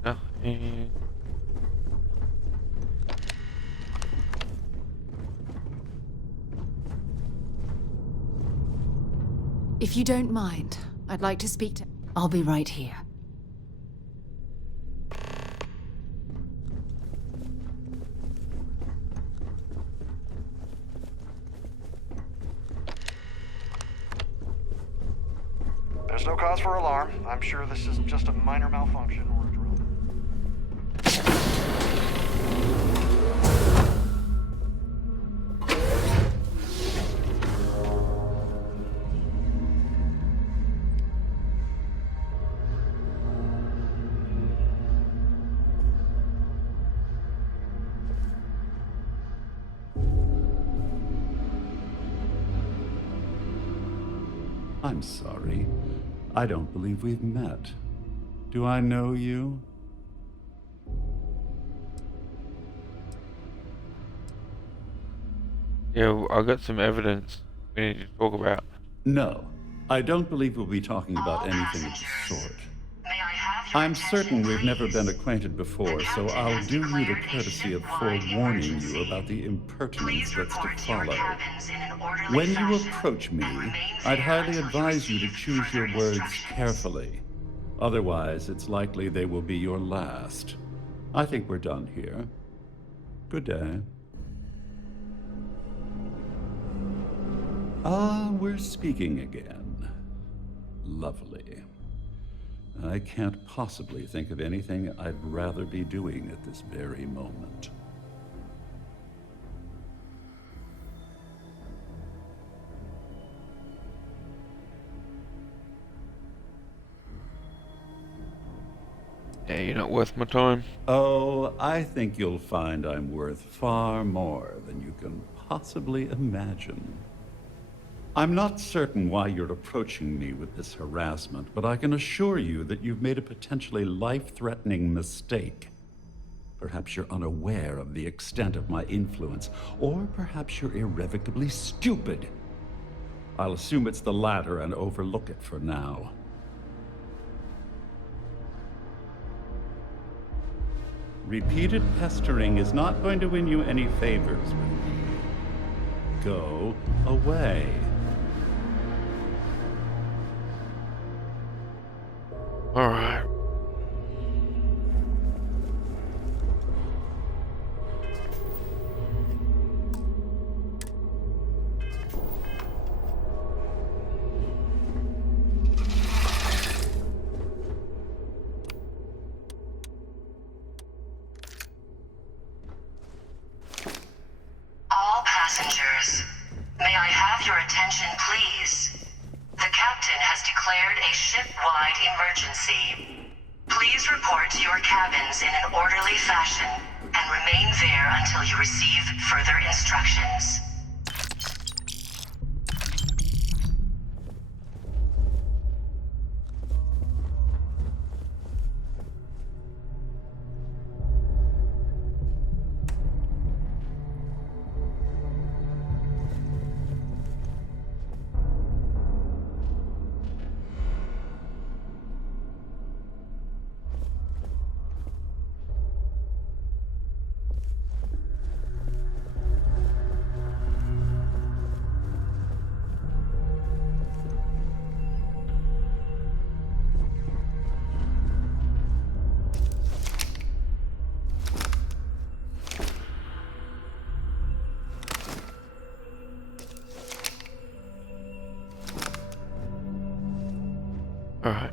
Nothing. If you don't mind, I'd like to speak to... I'll be right here. no cause for alarm. I'm sure this is just a minor malfunction or a drill. I'm sorry. I don't believe we've met. Do I know you? Yeah, I got some evidence we need to talk about. No. I don't believe we'll be talking about anything of the sort. I'm certain we've never been acquainted before, so I'll do you the courtesy of forewarning you about the impertinence that's to follow. When you approach me, I'd highly advise you to choose your words carefully. Otherwise, it's likely they will be your last. I think we're done here. Good day. Ah, we're speaking again. Lovely. I can't possibly think of anything I'd rather be doing at this very moment. Yeah, you're not worth my time. Oh, I think you'll find I'm worth far more than you can possibly imagine. I'm not certain why you're approaching me with this harassment, but I can assure you that you've made a potentially life-threatening mistake. Perhaps you're unaware of the extent of my influence, or perhaps you're irrevocably stupid. I'll assume it's the latter and overlook it for now. Repeated pestering is not going to win you any favors with me. Go away. All right. All passengers, may I have your attention, please? The captain has declared a ship-wide emergency. Please report to your cabins in an orderly fashion and remain there until you receive further instructions. All right.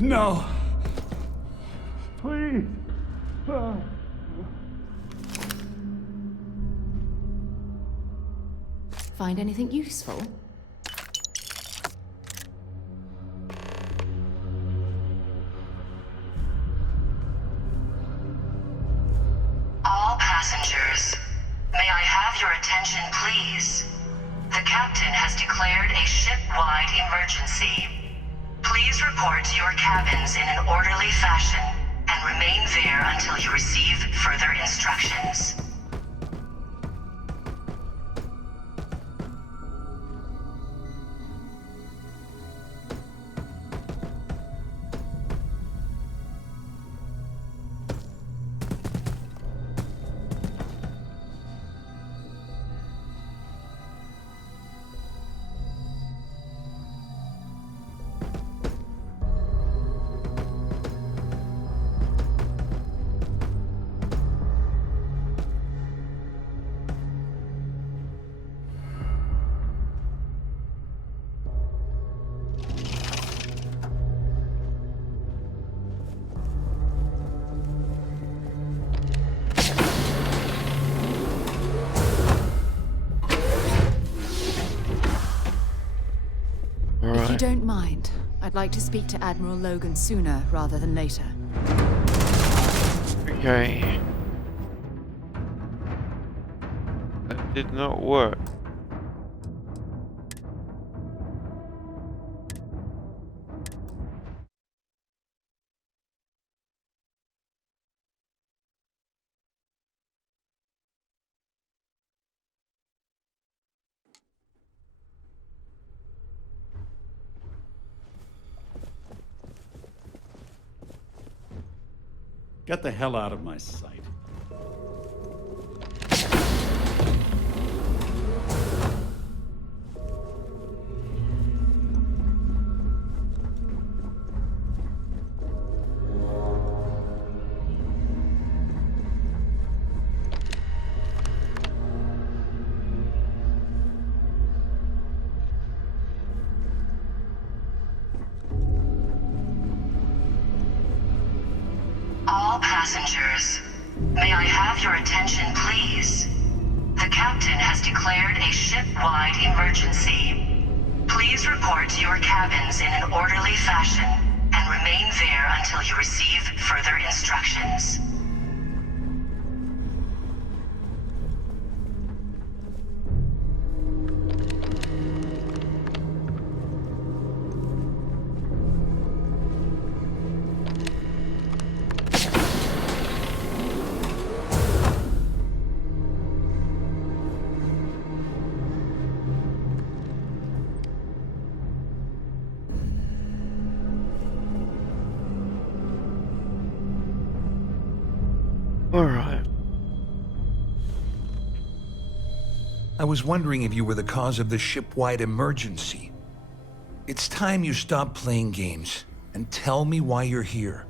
No! Please! Find anything useful? All passengers, may I have your attention, please? The captain has declared a ship-wide emergency. Please report to your cabins in an orderly fashion and remain there until you receive further instructions. don't mind, I'd like to speak to Admiral Logan sooner rather than later. Okay. That did not work. Get the hell out of my sight. All passengers, may I have your attention, please? The captain has declared a ship-wide emergency. Please report to your cabins in an orderly fashion and remain there until you receive further instructions. Alright. I was wondering if you were the cause of the ship-wide emergency. It's time you stop playing games and tell me why you're here.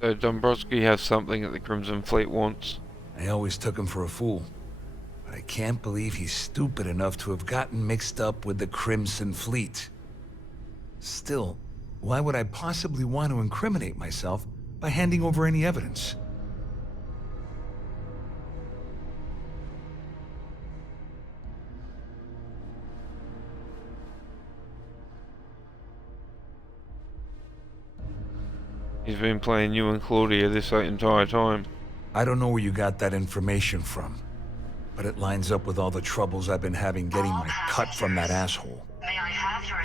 So Dombrowski has something that the Crimson Fleet wants. I always took him for a fool. But I can't believe he's stupid enough to have gotten mixed up with the Crimson Fleet. Still, why would I possibly want to incriminate myself by handing over any evidence? He's been playing you and Claudia this entire time. I don't know where you got that information from, but it lines up with all the troubles I've been having getting my cut from that asshole.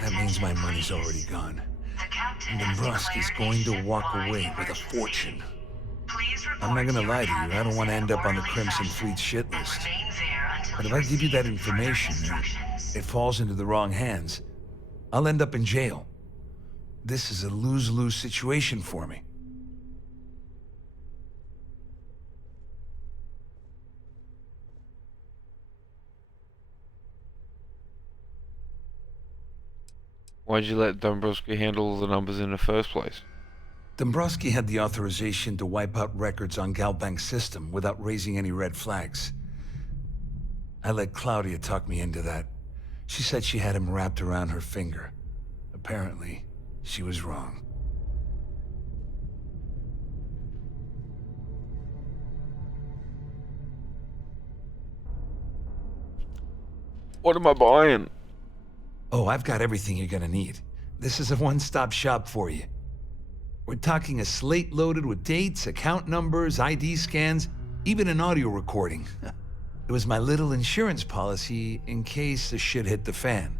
That means my money's already gone. And Dombrowski's going to walk away with a fortune. I'm not gonna lie to you, I don't want to end up on the Crimson Fleet shit list. But if I give you that information and it falls into the wrong hands, I'll end up in jail. This is a lose-lose situation for me. Why'd you let Dombrowski handle all the numbers in the first place? Dombrowski had the authorization to wipe out records on Galbank's system without raising any red flags. I let Claudia talk me into that. She said she had him wrapped around her finger. Apparently, she was wrong. What am I buying? Oh, I've got everything you're gonna need. This is a one-stop shop for you. We're talking a slate loaded with dates, account numbers, ID scans, even an audio recording. It was my little insurance policy in case the shit hit the fan.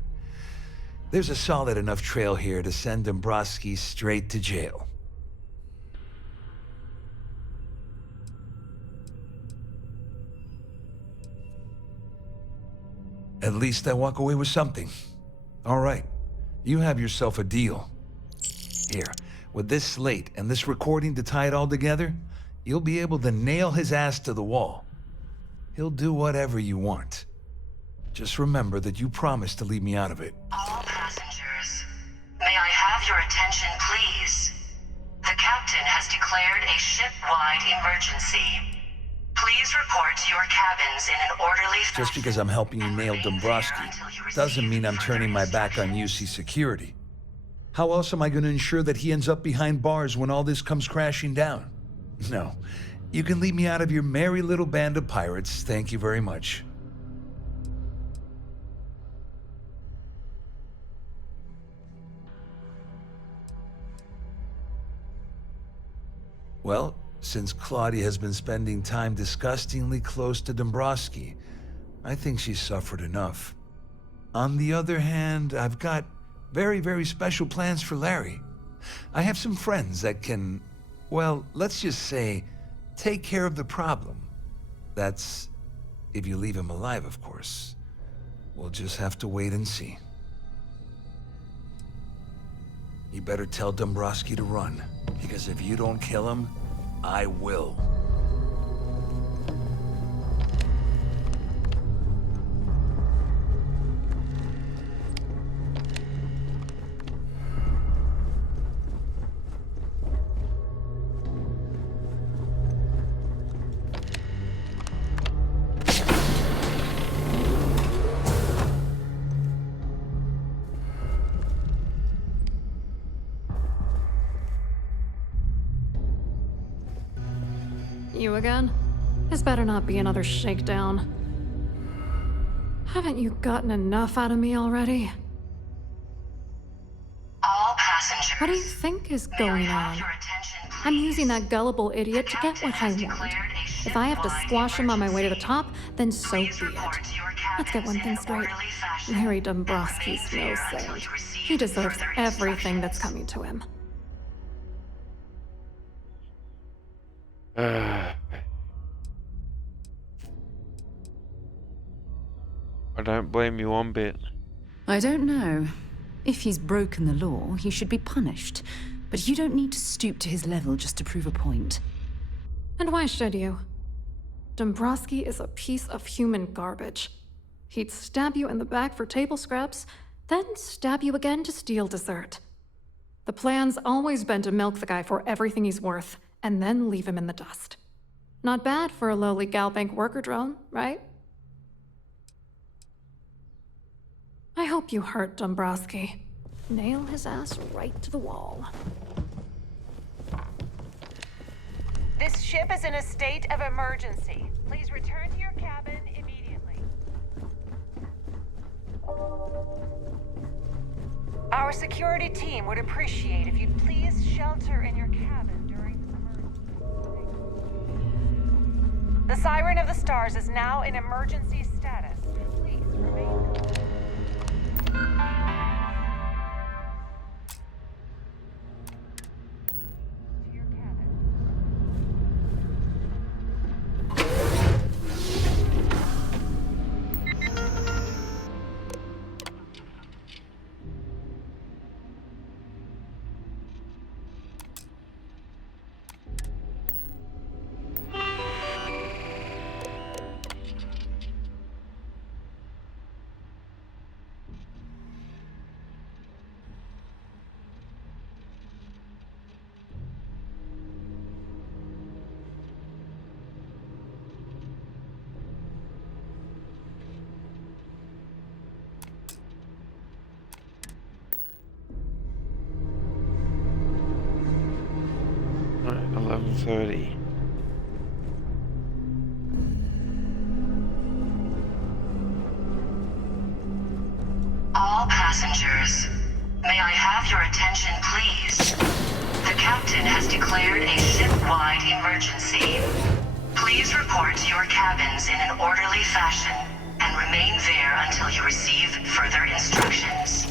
There's a solid enough trail here to send Dombrowski straight to jail. At least I walk away with something. All right, you have yourself a deal. Here, with this slate and this recording to tie it all together, you'll be able to nail his ass to the wall. He'll do whatever you want. Just remember that you promised to leave me out of it. All passengers, may I have your attention, please? The captain has declared a ship-wide emergency. Please report to your cabins in an orderly fashion. Just because I'm helping you nail Dombrowski doesn't mean I'm turning my back on UC security. How else am I going to ensure that he ends up behind bars when all this comes crashing down? No. You can leave me out of your merry little band of pirates. Thank you very much. Well, since Claudia has been spending time disgustingly close to Dombrowski, I think she's suffered enough. On the other hand, I've got very, very special plans for Larry. I have some friends that can, well, let's just say, take care of the problem. That's if you leave him alive, of course. We'll just have to wait and see. You better tell Dombrowski to run, because if you don't kill him, I will. You again? This better not be another shakedown. Haven't you gotten enough out of me already? All passengers. What do you think is going on? I'm using that gullible idiot to get what I want. If I have to squash him on my way to the top, then so be it. Let's get one thing straight. Larry Dombrowski's no saint. He deserves everything that's coming to him. I don't blame you one bit. I don't know. If he's broken the law, he should be punished. But you don't need to stoop to his level just to prove a point. And why should you? Dombrowski is a piece of human garbage. He'd stab you in the back for table scraps, then stab you again to steal dessert. The plan's always been to milk the guy for everything he's worth, and then leave him in the dust. Not bad for a lowly Galbank worker drone, right? I hope you hurt Dombrowski. Nail his ass right to the wall. This ship is in a state of emergency. Please return to your cabin immediately. Our security team would appreciate if you'd please shelter in your cabin during this emergency. The Siren of the Stars is now in emergency status. Please remain. Right, 11:30. All passengers, may I have your attention, please? The captain has declared a ship-wide emergency. Please report to your cabins in an orderly fashion and remain there until you receive further instructions.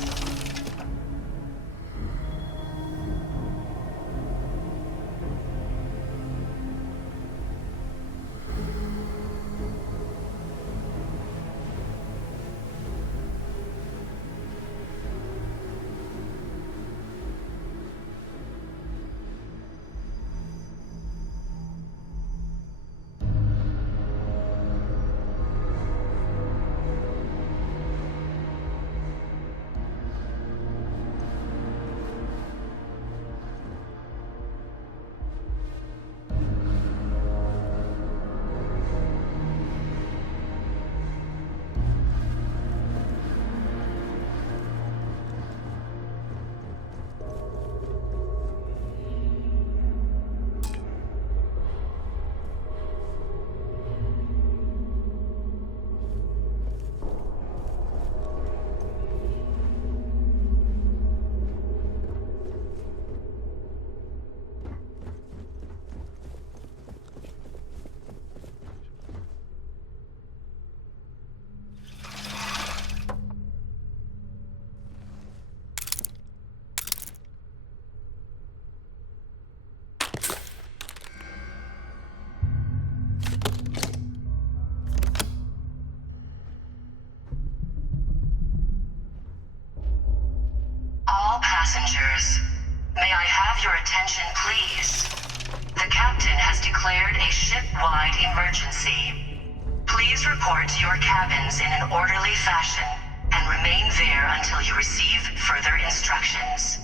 passengers, may I have your attention, please? The captain has declared a ship-wide emergency. Please report to your cabins in an orderly fashion and remain there until you receive further instructions.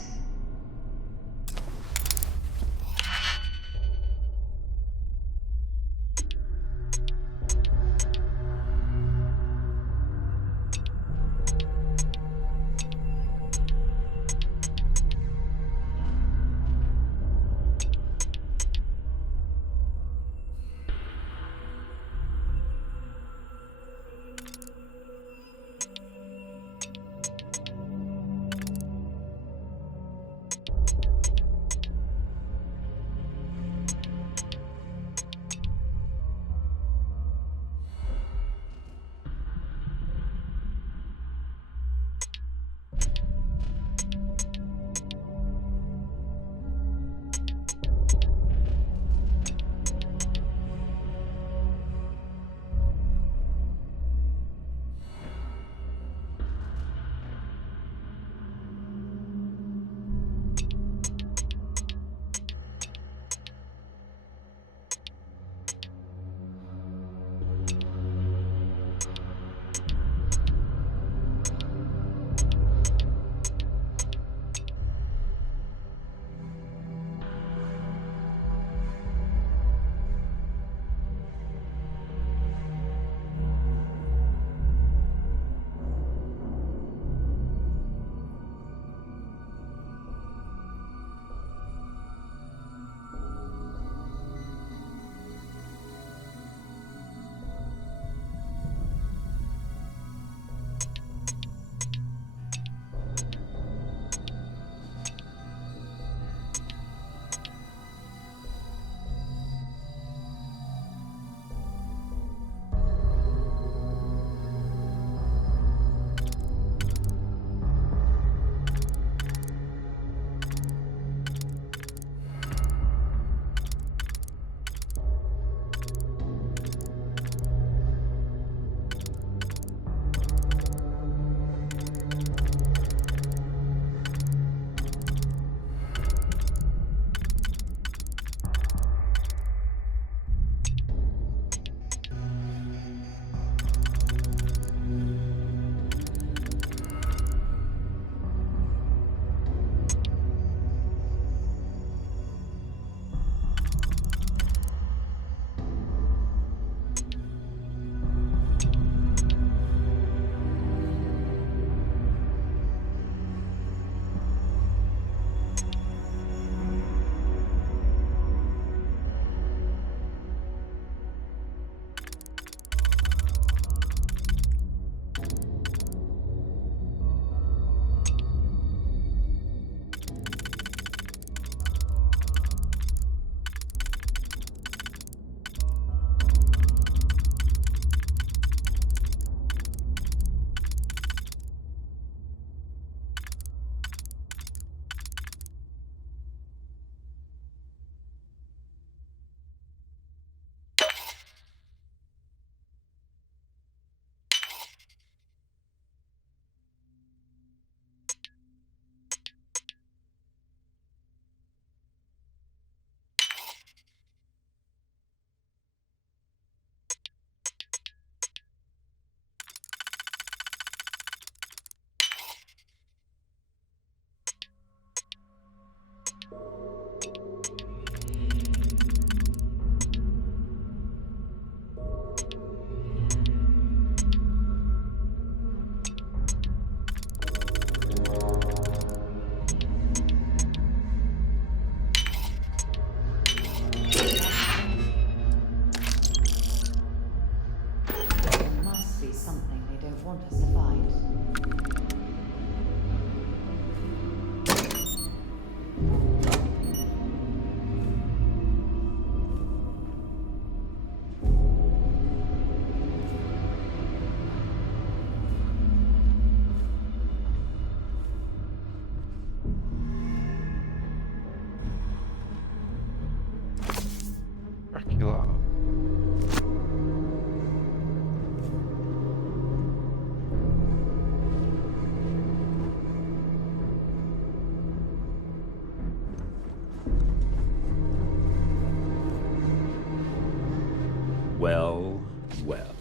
Well, well.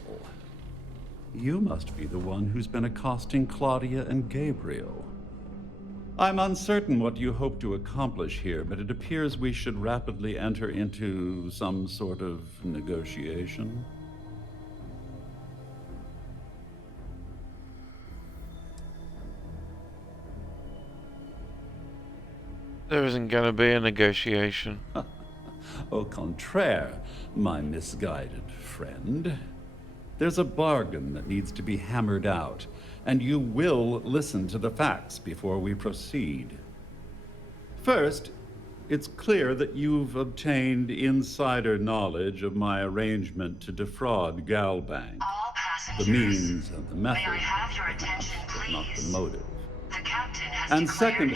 You must be the one who's been accosting Claudia and Gabriel. I'm uncertain what you hope to accomplish here, but it appears we should rapidly enter into some sort of negotiation. There isn't going to be a negotiation. Au contraire, my misguided friend. There's a bargain that needs to be hammered out, and you will listen to the facts before we proceed. First, it's clear that you've obtained insider knowledge of my arrangement to defraud Galbank. The means and the method, but not the motive. And second,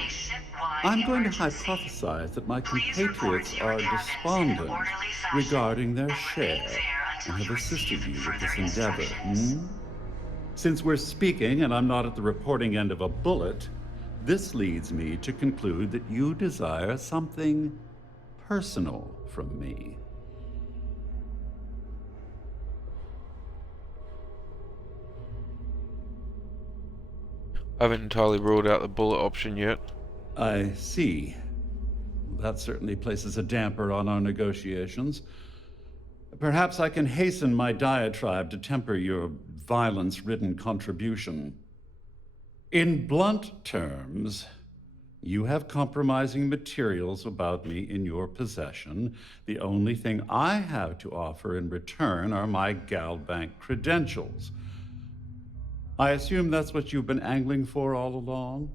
I'm going to hypothesize that my compatriots are despondent regarding their share and have assisted you with this endeavor. Since we're speaking and I'm not at the reporting end of a bullet, this leads me to conclude that you desire something personal from me. I haven't entirely ruled out the bullet option yet. I see. That certainly places a damper on our negotiations. Perhaps I can hasten my diatribe to temper your violence-ridden contribution. In blunt terms, you have compromising materials about me in your possession. The only thing I have to offer in return are my Galbank credentials. I assume that's what you've been angling for all along?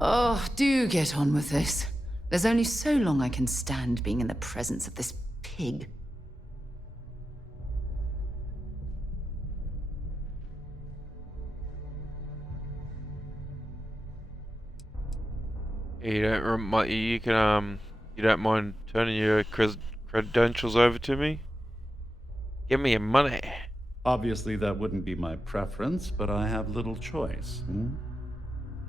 Oh, do get on with this. There's only so long I can stand being in the presence of this pig. You don't mind turning your credentials over to me? Give me your money. Obviously, that wouldn't be my preference, but I have little choice.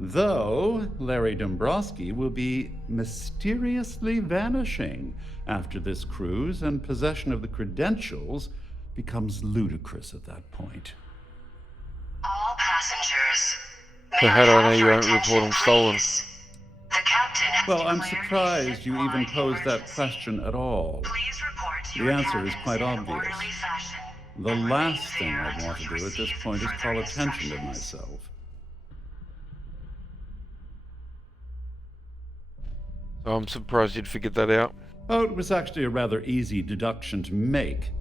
Though Larry Dombrowski will be mysteriously vanishing after this cruise, and possession of the credentials becomes ludicrous at that point. All passengers. So how do I know you won't report them stolen? Well, I'm surprised you even posed that question at all. The answer is quite obvious. The last thing I want to do at this point is call attention to myself. So I'm surprised you'd figured that out. Oh, it was actually a rather easy deduction to make.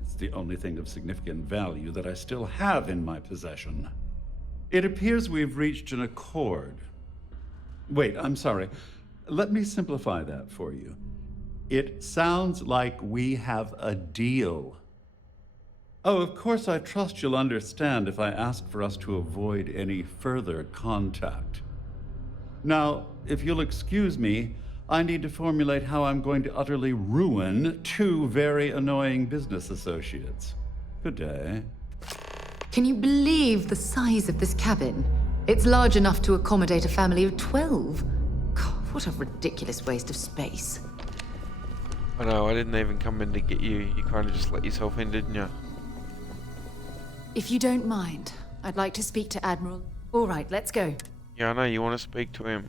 It's the only thing of significant value that I still have in my possession. It appears we've reached an accord. Wait, I'm sorry. Let me simplify that for you. It sounds like we have a deal. Oh, of course, I trust you'll understand if I ask for us to avoid any further contact. Now, if you'll excuse me, I need to formulate how I'm going to utterly ruin two very annoying business associates. Good day. Can you believe the size of this cabin? It's large enough to accommodate a family of 12. God, what a ridiculous waste of space. I know, I didn't even come in to get you. You kind of just let yourself in, didn't you? If you don't mind, I'd like to speak to Admiral. All right, let's go. Yeah, I know, you want to speak to him.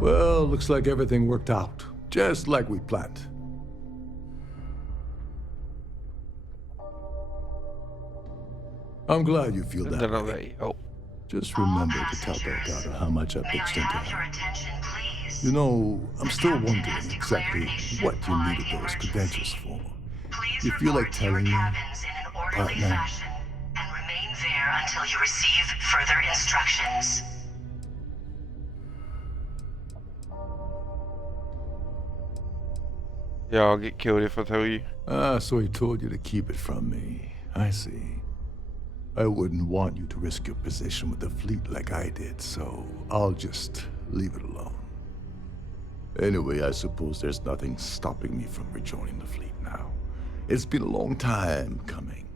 Well, looks like everything worked out, just like we planned. I'm glad you feel that way. Just remember to tell Delgado how much I pitched into her. You know, I'm still wondering exactly what you needed those credentials for. You feel like telling me, partner? And remain there until you receive further instructions. Yeah, I'll get killed if I tell you. Ah, so he told you to keep it from me. I see. I wouldn't want you to risk your position with the fleet like I did, so I'll just leave it alone. Anyway, I suppose there's nothing stopping me from rejoining the fleet now. It's been a long time coming.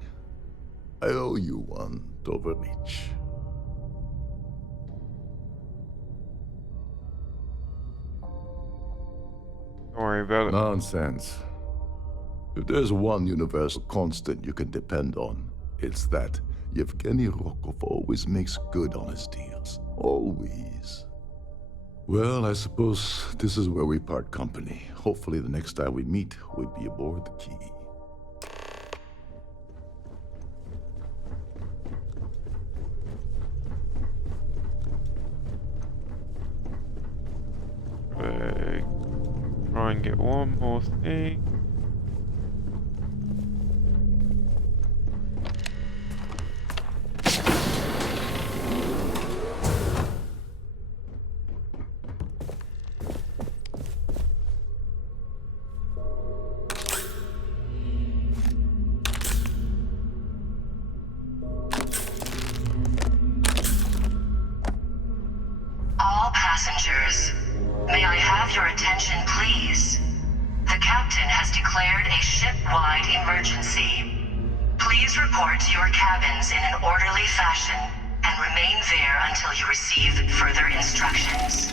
I owe you one, Doverich. Don't worry about it. Nonsense. If there's one universal constant you can depend on, it's that Yevgeny Rokov always makes good on his deals. Always. Well, I suppose this is where we part company. Hopefully the next time we meet, we'll be aboard the Key. Try and get one more thing. All passengers, may I have your attention, please? The captain has declared a ship-wide emergency. Please report to your cabins in an orderly fashion and remain there until you receive further instructions.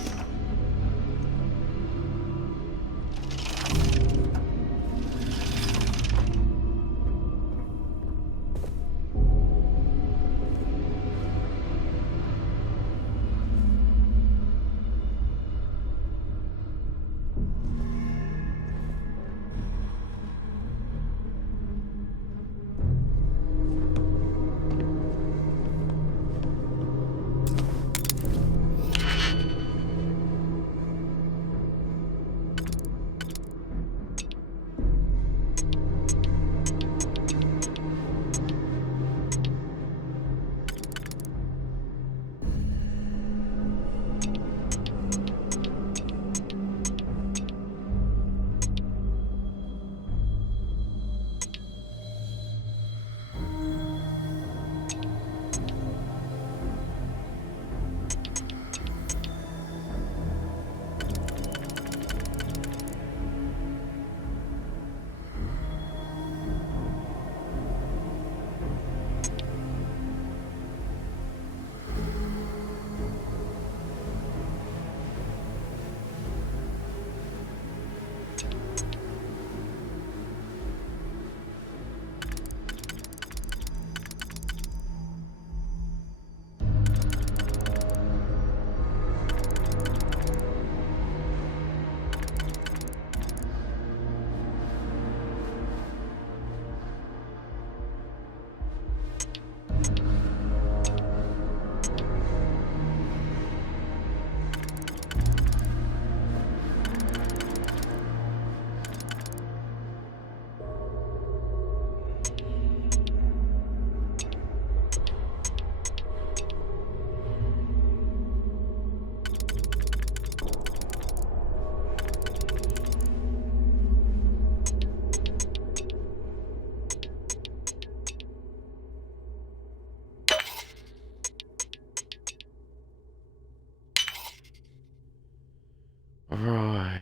Right.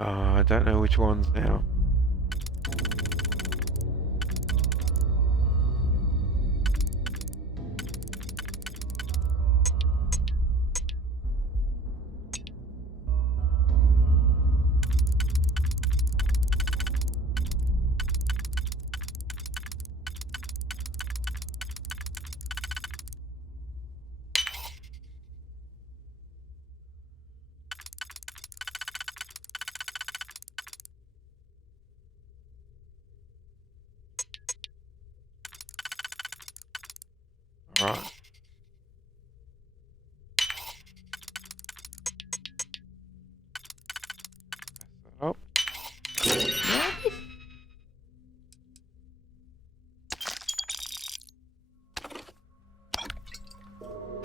I don't know which ones now. Right. Oh.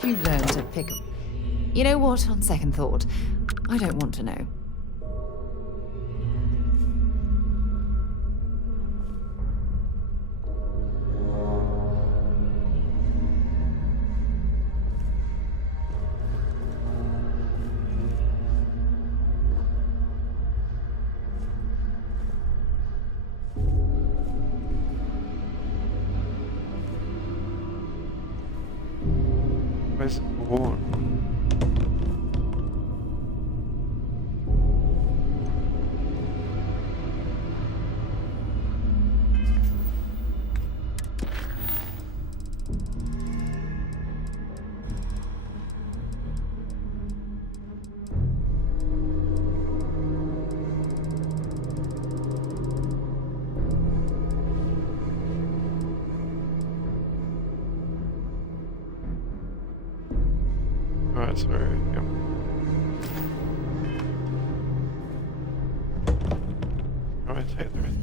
You've learned to pick up. You know what? On second thought, I don't want to know. Where's the horn? Alright, so here we go. Alright, take the rest.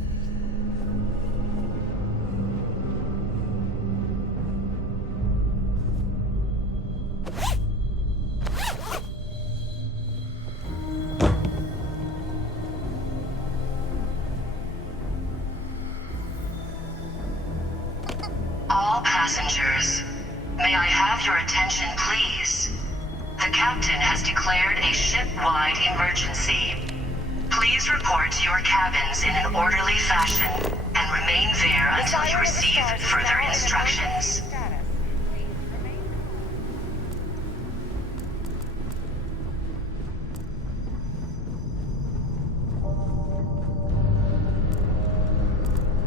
All passengers, may I have your attention, please? The captain has declared a ship-wide emergency. Please report to your cabins in an orderly fashion and remain there until you receive further instructions.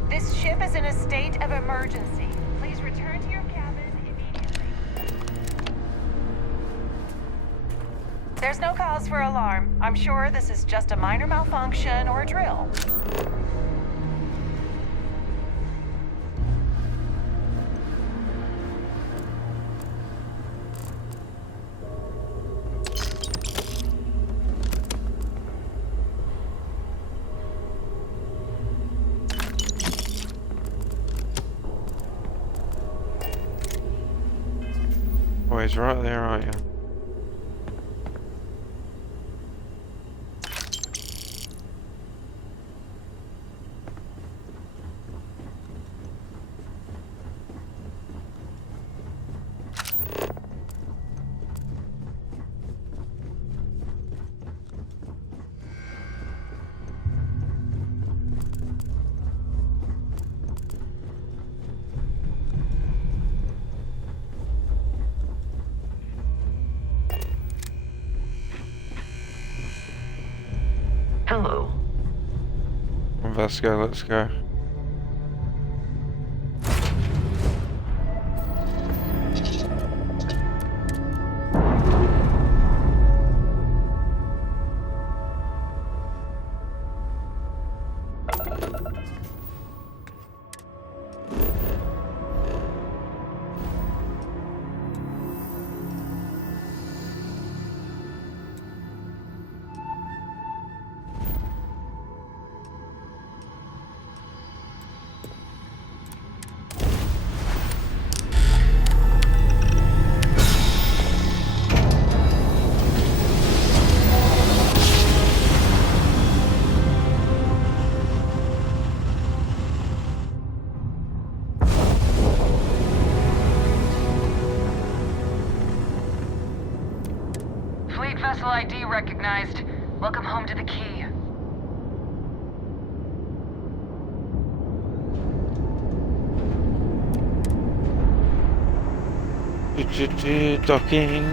This ship is in a state of emergency. Please return to your cabin immediately. There's no cause for alarm. I'm sure this is just a minor malfunction or a drill. Oh, he's right there, aren't you? Hello. Let's go, let's go. Fleet vessel ID recognized. Welcome home to the Key. Docking.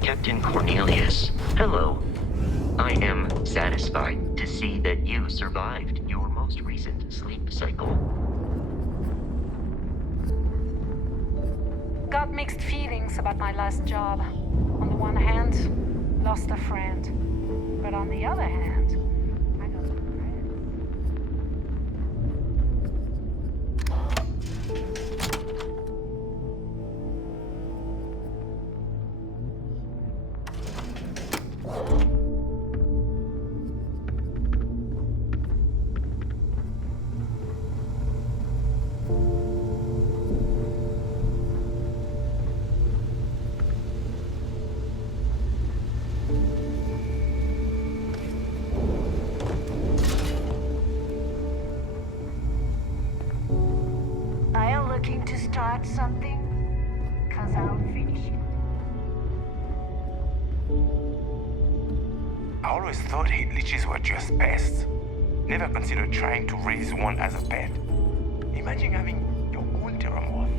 Captain Cornelius, hello. I am satisfied to see that you survived your most recent sleep cycle. Got mixed feelings about my last job. On the one hand, lost a friend. But on the other hand, I got some friends. Are you looking to start something? 'Cause I'll finish it. I always thought leeches were just pests. Never considered trying to raise one as a pet. Imagine having your own pteromorph.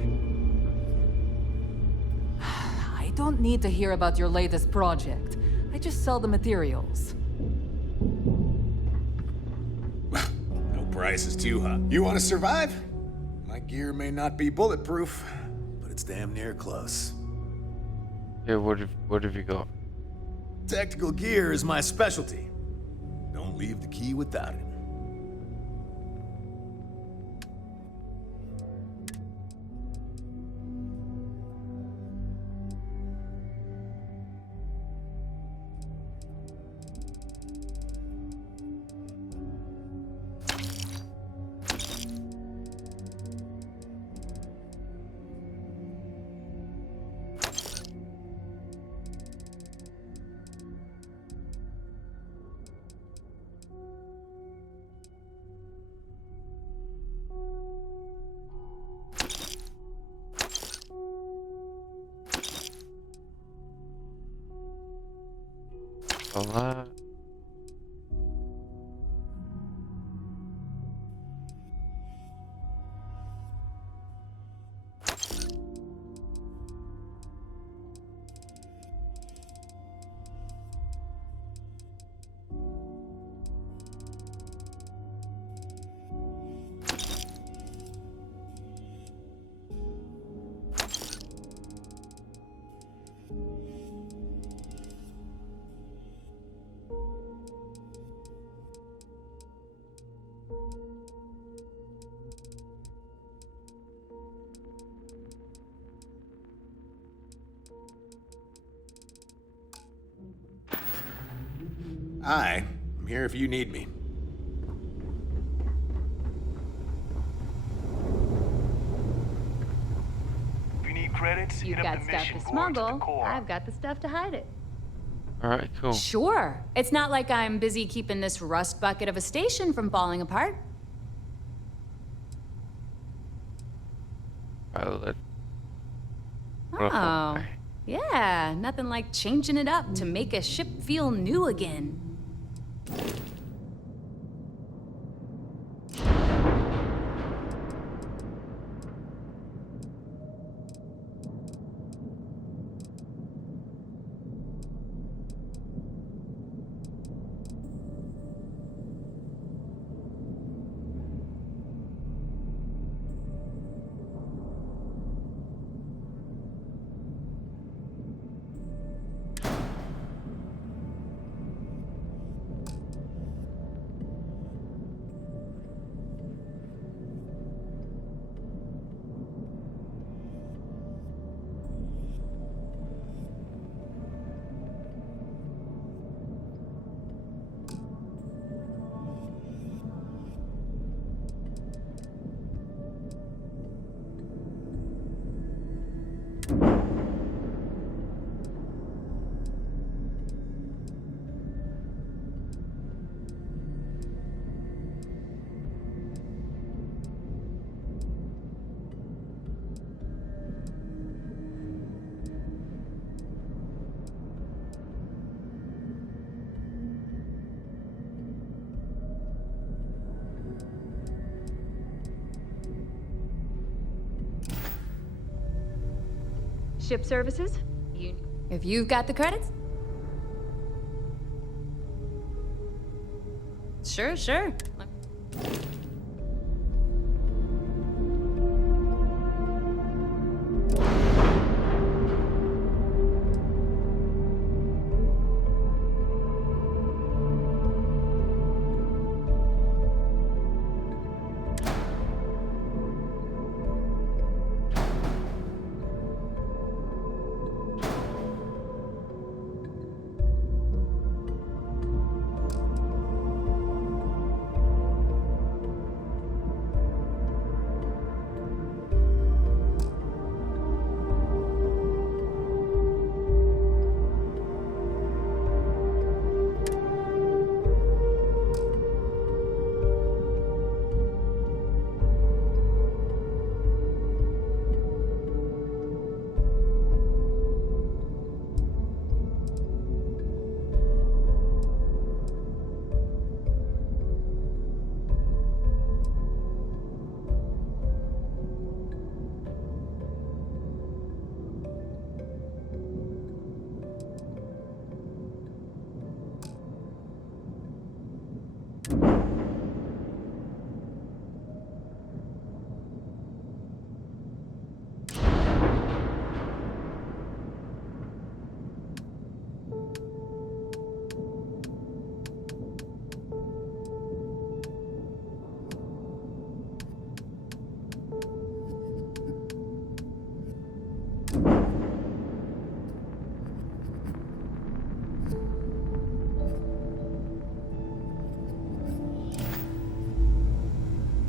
I don't need to hear about your latest project. I just sell the materials. No price is too high. You want to survive? My gear may not be bulletproof, but it's damn near close. Yeah, what have you got? Tactical gear is my specialty. Don't leave the key without it. That. Aye, I'm here if you need me. If you need credits, You've hit up got the stuff mission to board to the smuggle. core. I've got the stuff to hide it. Alright, cool. Sure. It's not like I'm busy keeping this rust bucket of a station from falling apart. Oh. Yeah, nothing like changing it up to make a ship feel new again. Ship services? If you've got the credits? Sure.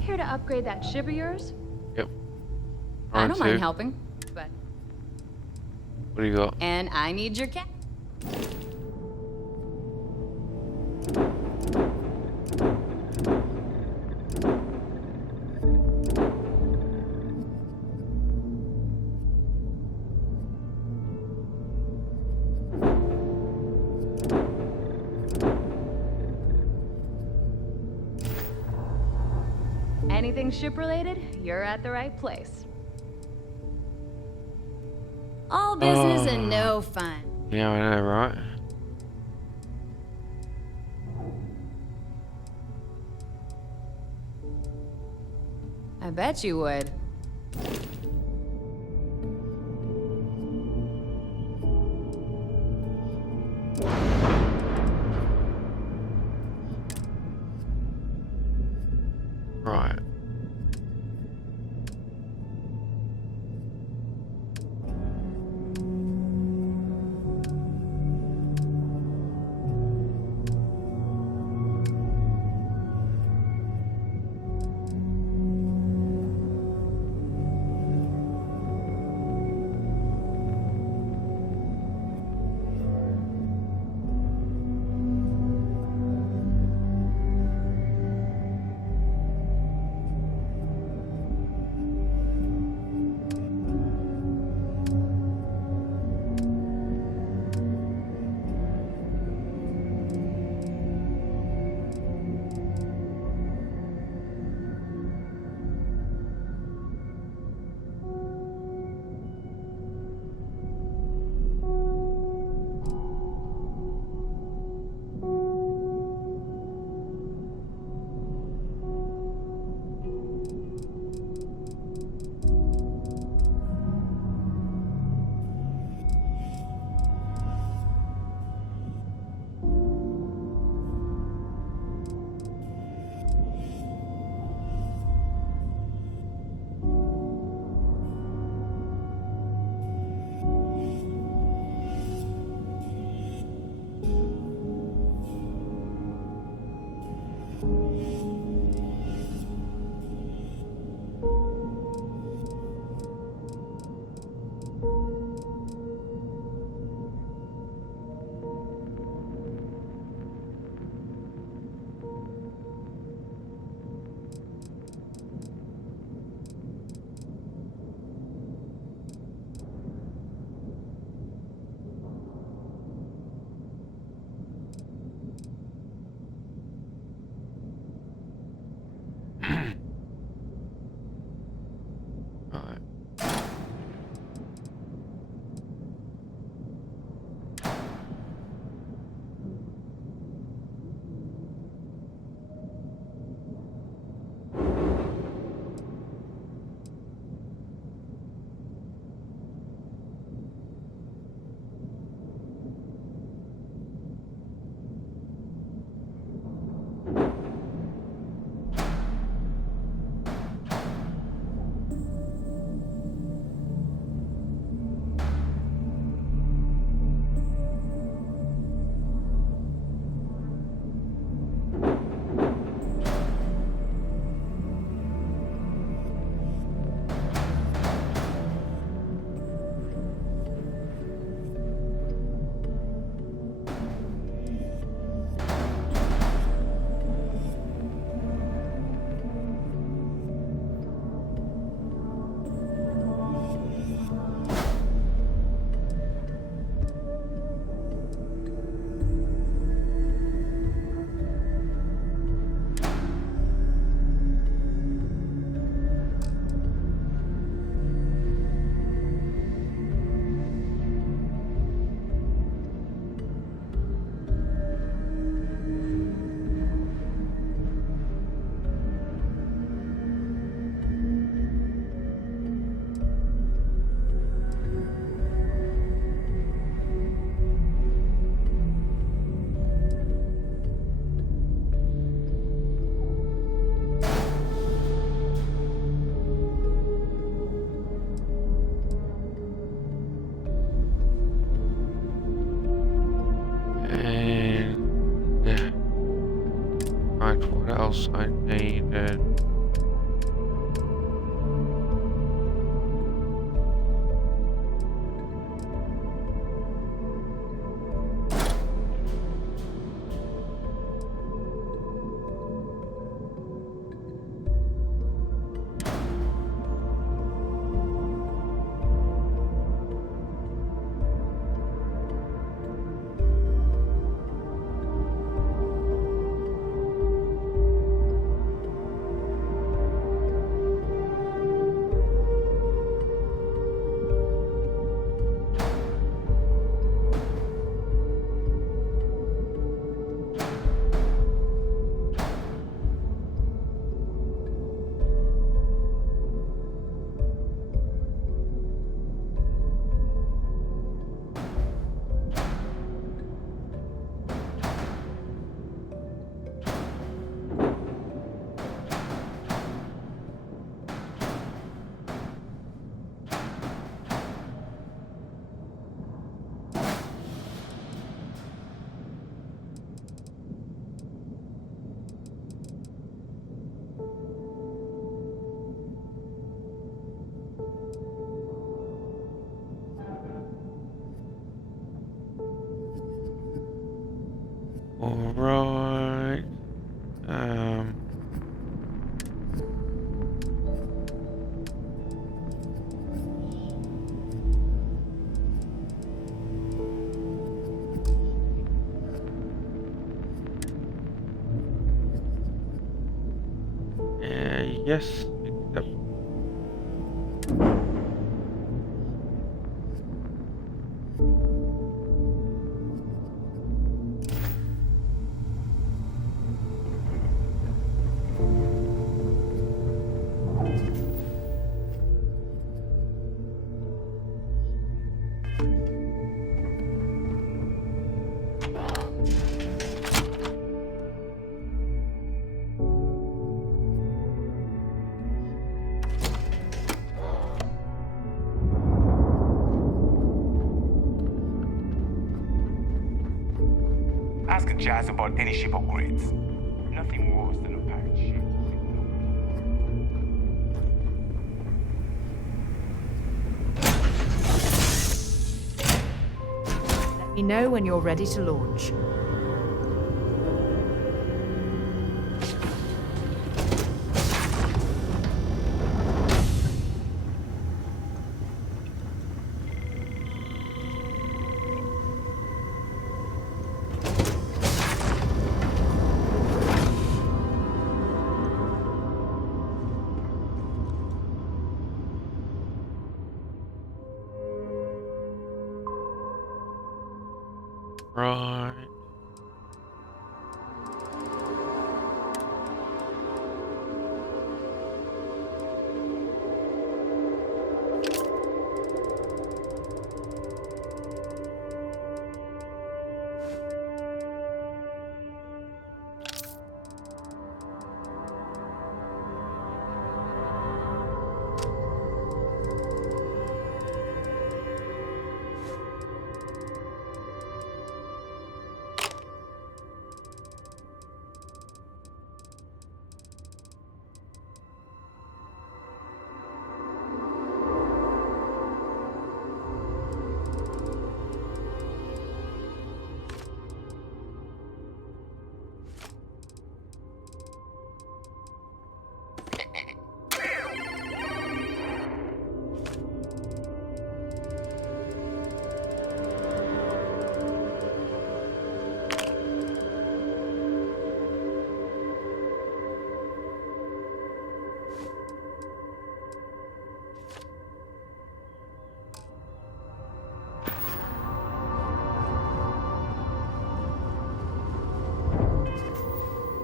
Here to upgrade that ship of yours? Yep. I don't mind too. helping, but... What do you got? And I need your cat. Anything ship-related, you're at the right place. All business and no fun. Yeah, I know, right? I bet you would. Right. Right, what else I needed? Alright. Yes. Yep. Ask Jazz about any ship upgrades. Nothing worse than a pirate ship. Let me know when you're ready to launch. Right.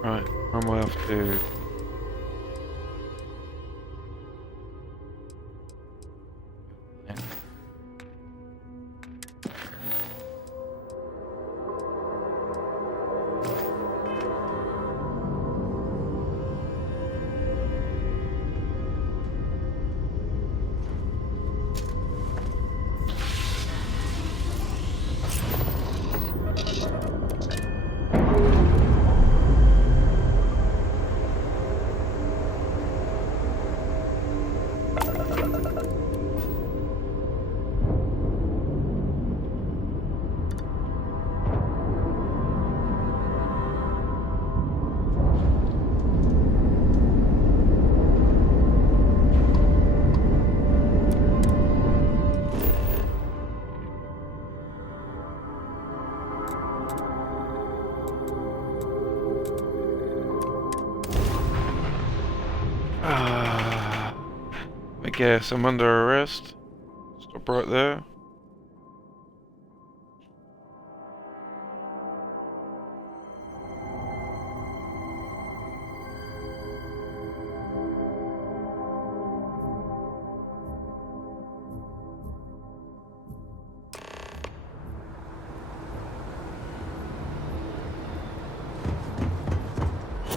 Right, where am I off to? I guess I'm under arrest. Stop right there.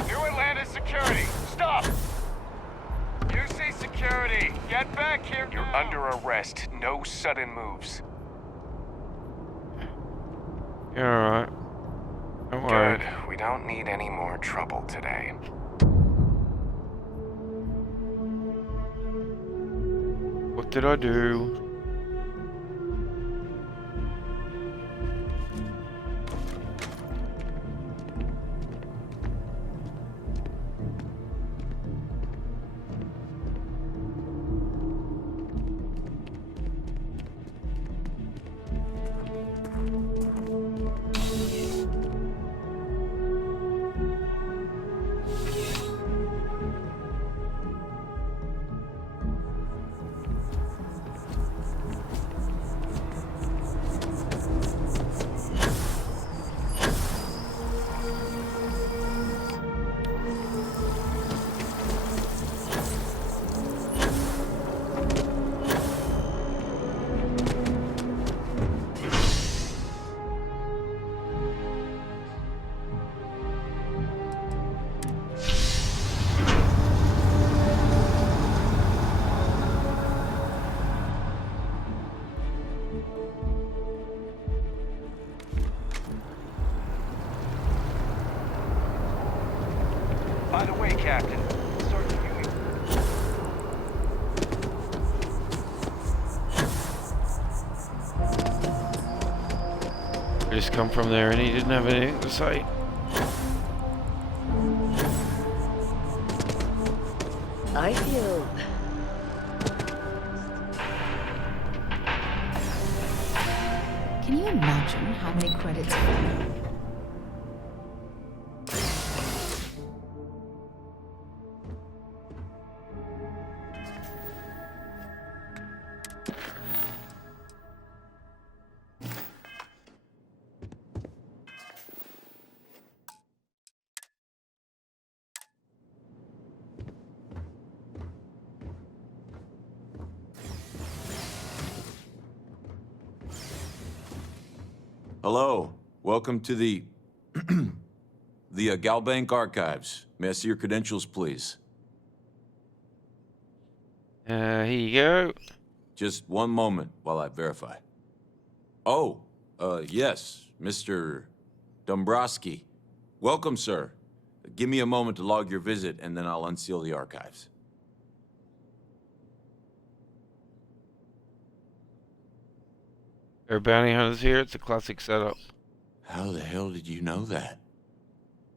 New Atlanta security, stop! UC security, get back here. You're under arrest. No sudden moves. You're alright. Don't worry. Good. We don't need any more trouble today. What did I do? By the way, Captain, Sergeant Huey. I just come from there and he didn't have anything to say. I feel... Can you imagine how many credits? Hello, welcome to the Galbank Archives. May I see your credentials, please? Here you go. Just one moment while I verify. Oh, yes, Mr. Dombrowski. Welcome, sir. Give me a moment to log your visit, and then I'll unseal the archives. There are bounty hunters here. It's a classic setup. How the hell did you know that?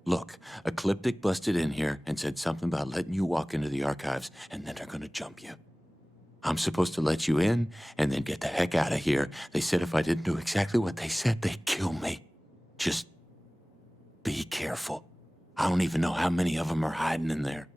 Look, Ecliptic busted in here and said something about letting you walk into the archives, and then they're gonna jump you. I'm supposed to let you in, and then get the heck out of here. They said if I didn't do exactly what they said, they'd kill me. Just be careful. I don't even know how many of them are hiding in there.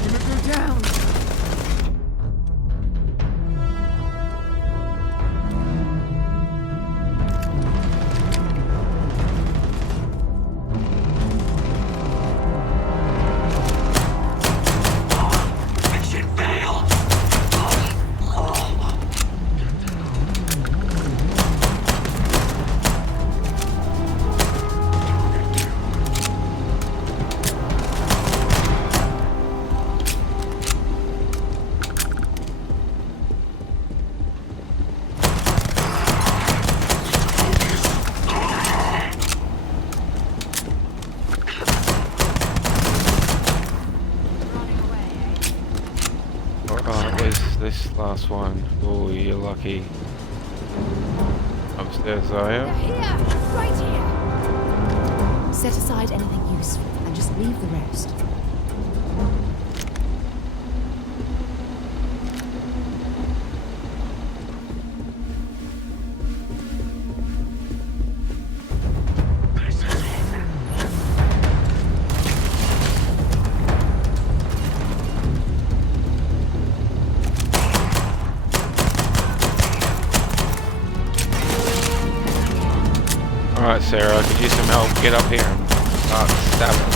Gonna go down. this last one? Oh, you're lucky. Upstairs I am. Here! Right here! Set aside anything useful and just leave the rest. Alright, Sarah, I could use some help. Get up here and start stabbing.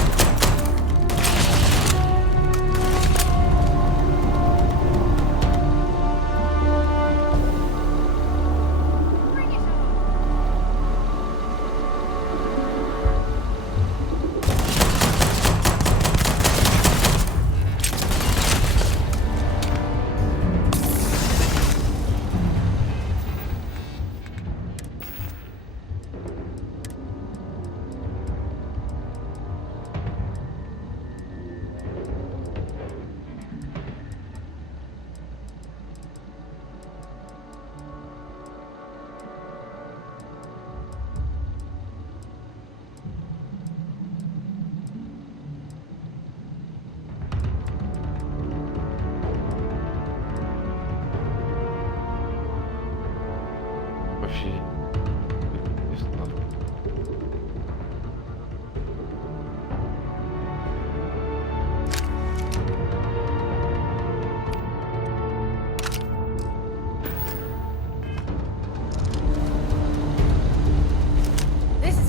This is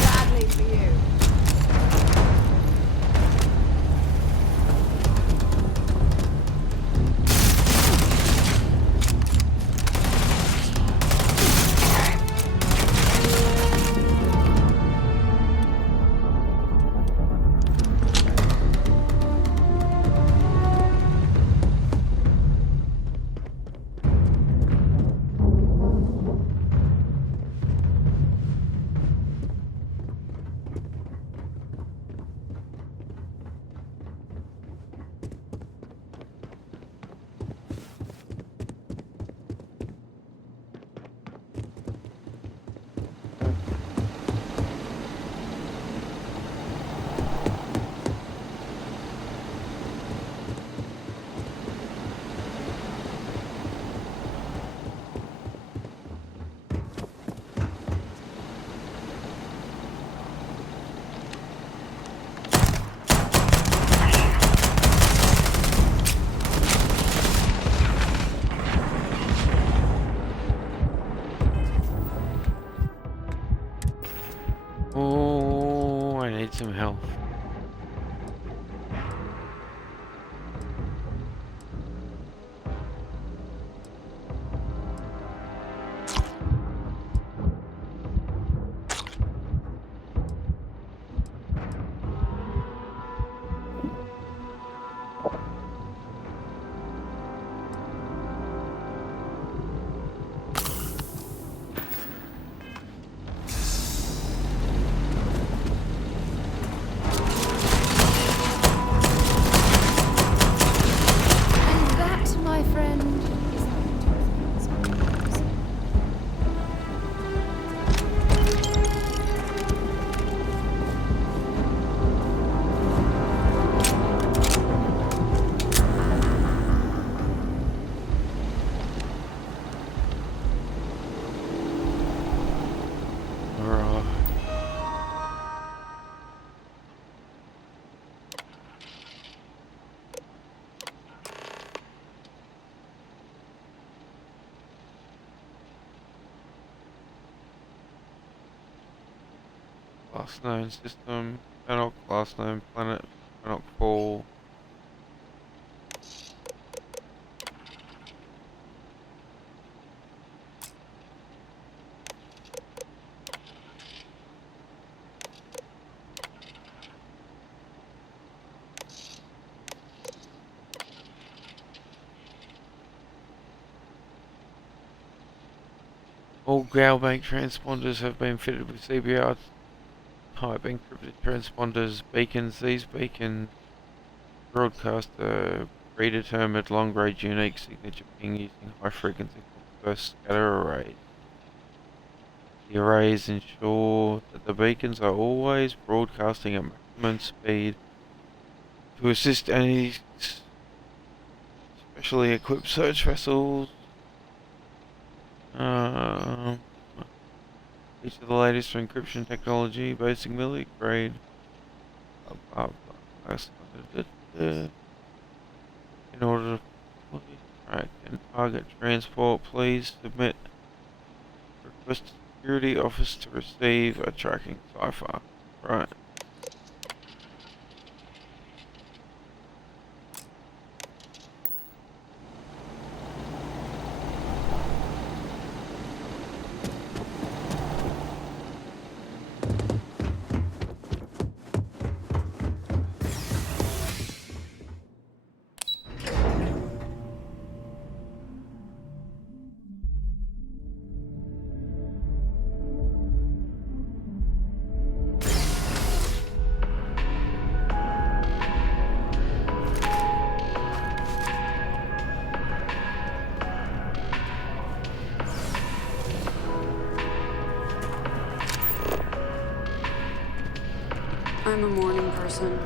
badly for you. Oh, I need some help. And that, my friend, is how you do things. Alright. Class known system, Planok class known planet, Planok 4. All Galbank transponders have been fitted with CBR type encrypted transponders beacons. These beacon broadcast a predetermined long-range unique signature ping using high-frequency burst scatter arrays. The arrays ensure that the beacons are always broadcasting at maximum speed to assist any specially equipped search vessels. Each of the latest for encryption technology, basic military grade. In order to track and target transport, please submit request to security office to receive a tracking cipher. Right. I'm a morning person.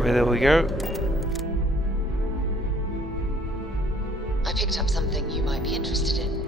There we go. I picked up something you might be interested in.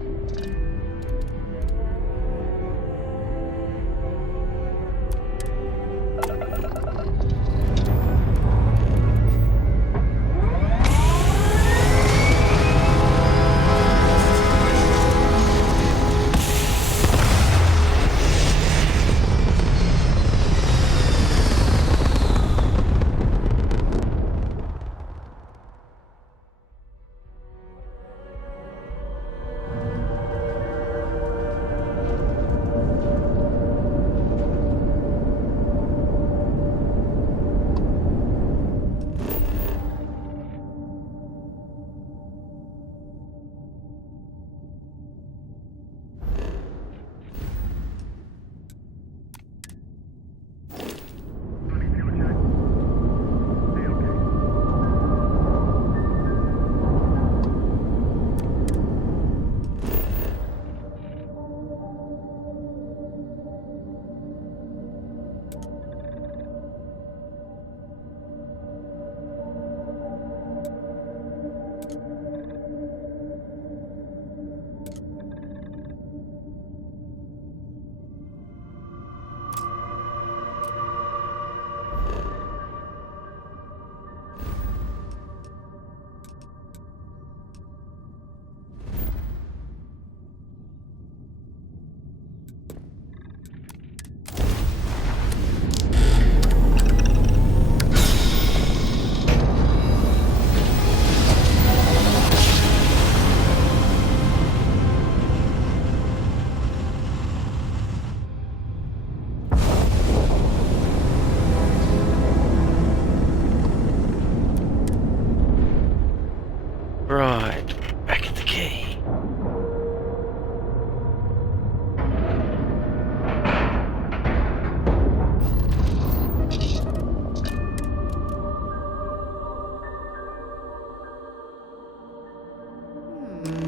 Right, back at the key.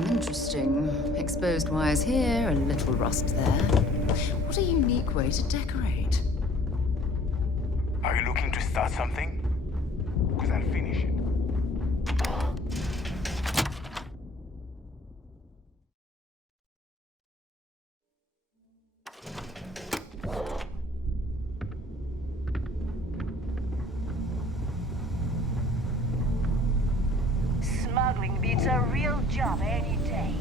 Interesting. Exposed wires here, a little rust there. What a unique way to decorate. Are you looking to start something? Because I'll finish it. Smuggling beats a real job any day.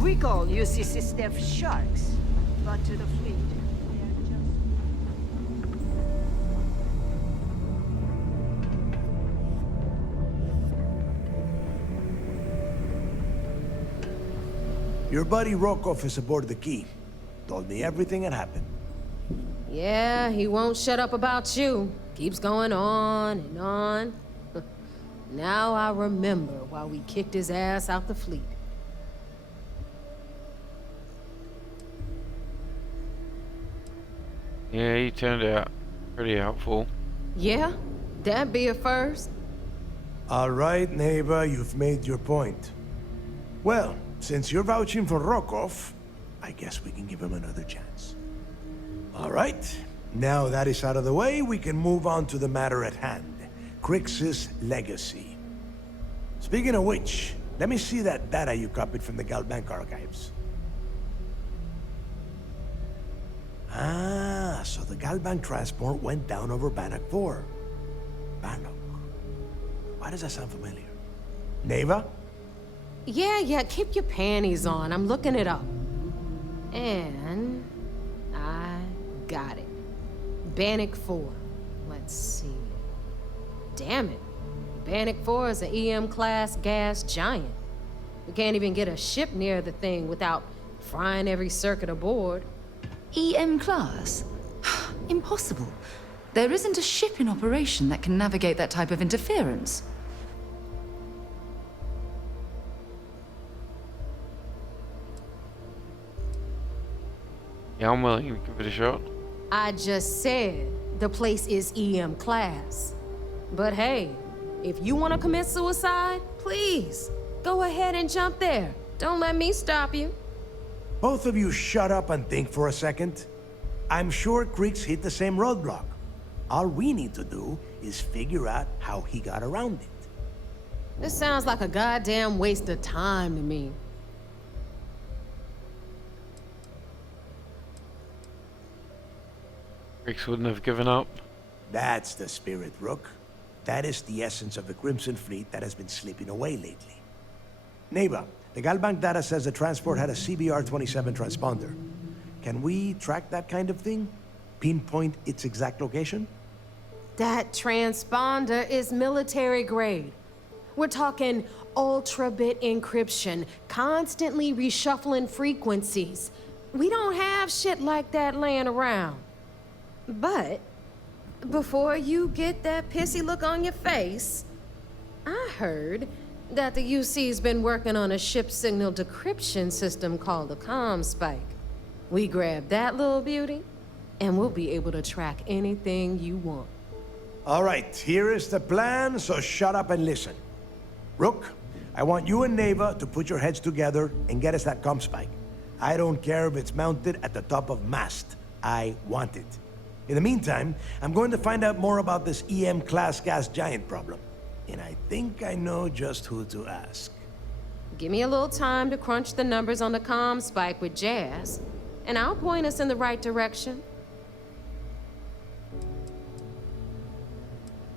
We call UCC staff sharks, but to the fleet, Your buddy Rokov is aboard the Key. Told me everything that happened. Yeah, he won't shut up about you. Keeps going on and on. Now I remember why we kicked his ass out the fleet. Yeah, he turned out pretty helpful. Yeah? That'd be a first. All right, Neva, you've made your point. Well, since you're vouching for Rokov, I guess we can give him another chance. All right, now that is out of the way, we can move on to the matter at hand. Crix's legacy. Speaking of which, let me see that data you copied from the Galbank archives. Ah, so the Galbank transport went down over Bannock 4. Bannock. Why does that sound familiar? Neva? Yeah, keep your panties on. I'm looking it up. And I got it. Bannock 4. Let's see. Damn it. Bannock 4 is an EM-class gas giant. We can't even get a ship near the thing without frying every circuit aboard. EM class? Impossible. There isn't a ship in operation that can navigate that type of interference. Yeah, I'm willing to give it a shot. I just said the place is EM class. But hey, if you want to commit suicide, please, go ahead and jump there. Don't let me stop you. Both of you shut up and think for a second. I'm sure Crix hit the same roadblock. All we need to do is figure out how he got around it. This sounds like a goddamn waste of time to me. Crix wouldn't have given up. That's the spirit, Rook. That is the essence of the Crimson Fleet that has been slipping away lately. Neva, the Galbank data says the transport had a CBR-27 transponder. Can we track that kind of thing? Pinpoint its exact location? That transponder is military grade. We're talking ultra-bit encryption, constantly reshuffling frequencies. We don't have shit like that laying around. But before you get that pissy look on your face, I heard that the UC's been working on a ship signal decryption system called the ComSpike. We grab that little beauty, and we'll be able to track anything you want. All right, here is the plan, so shut up and listen. Rook, I want you and Neva to put your heads together and get us that ComSpike. I don't care if it's mounted at the top of mast. I want it. In the meantime, I'm going to find out more about this EM-class gas giant problem. And I think I know just who to ask. Give me a little time to crunch the numbers on the ComSpike with Jazz, and I'll point us in the right direction.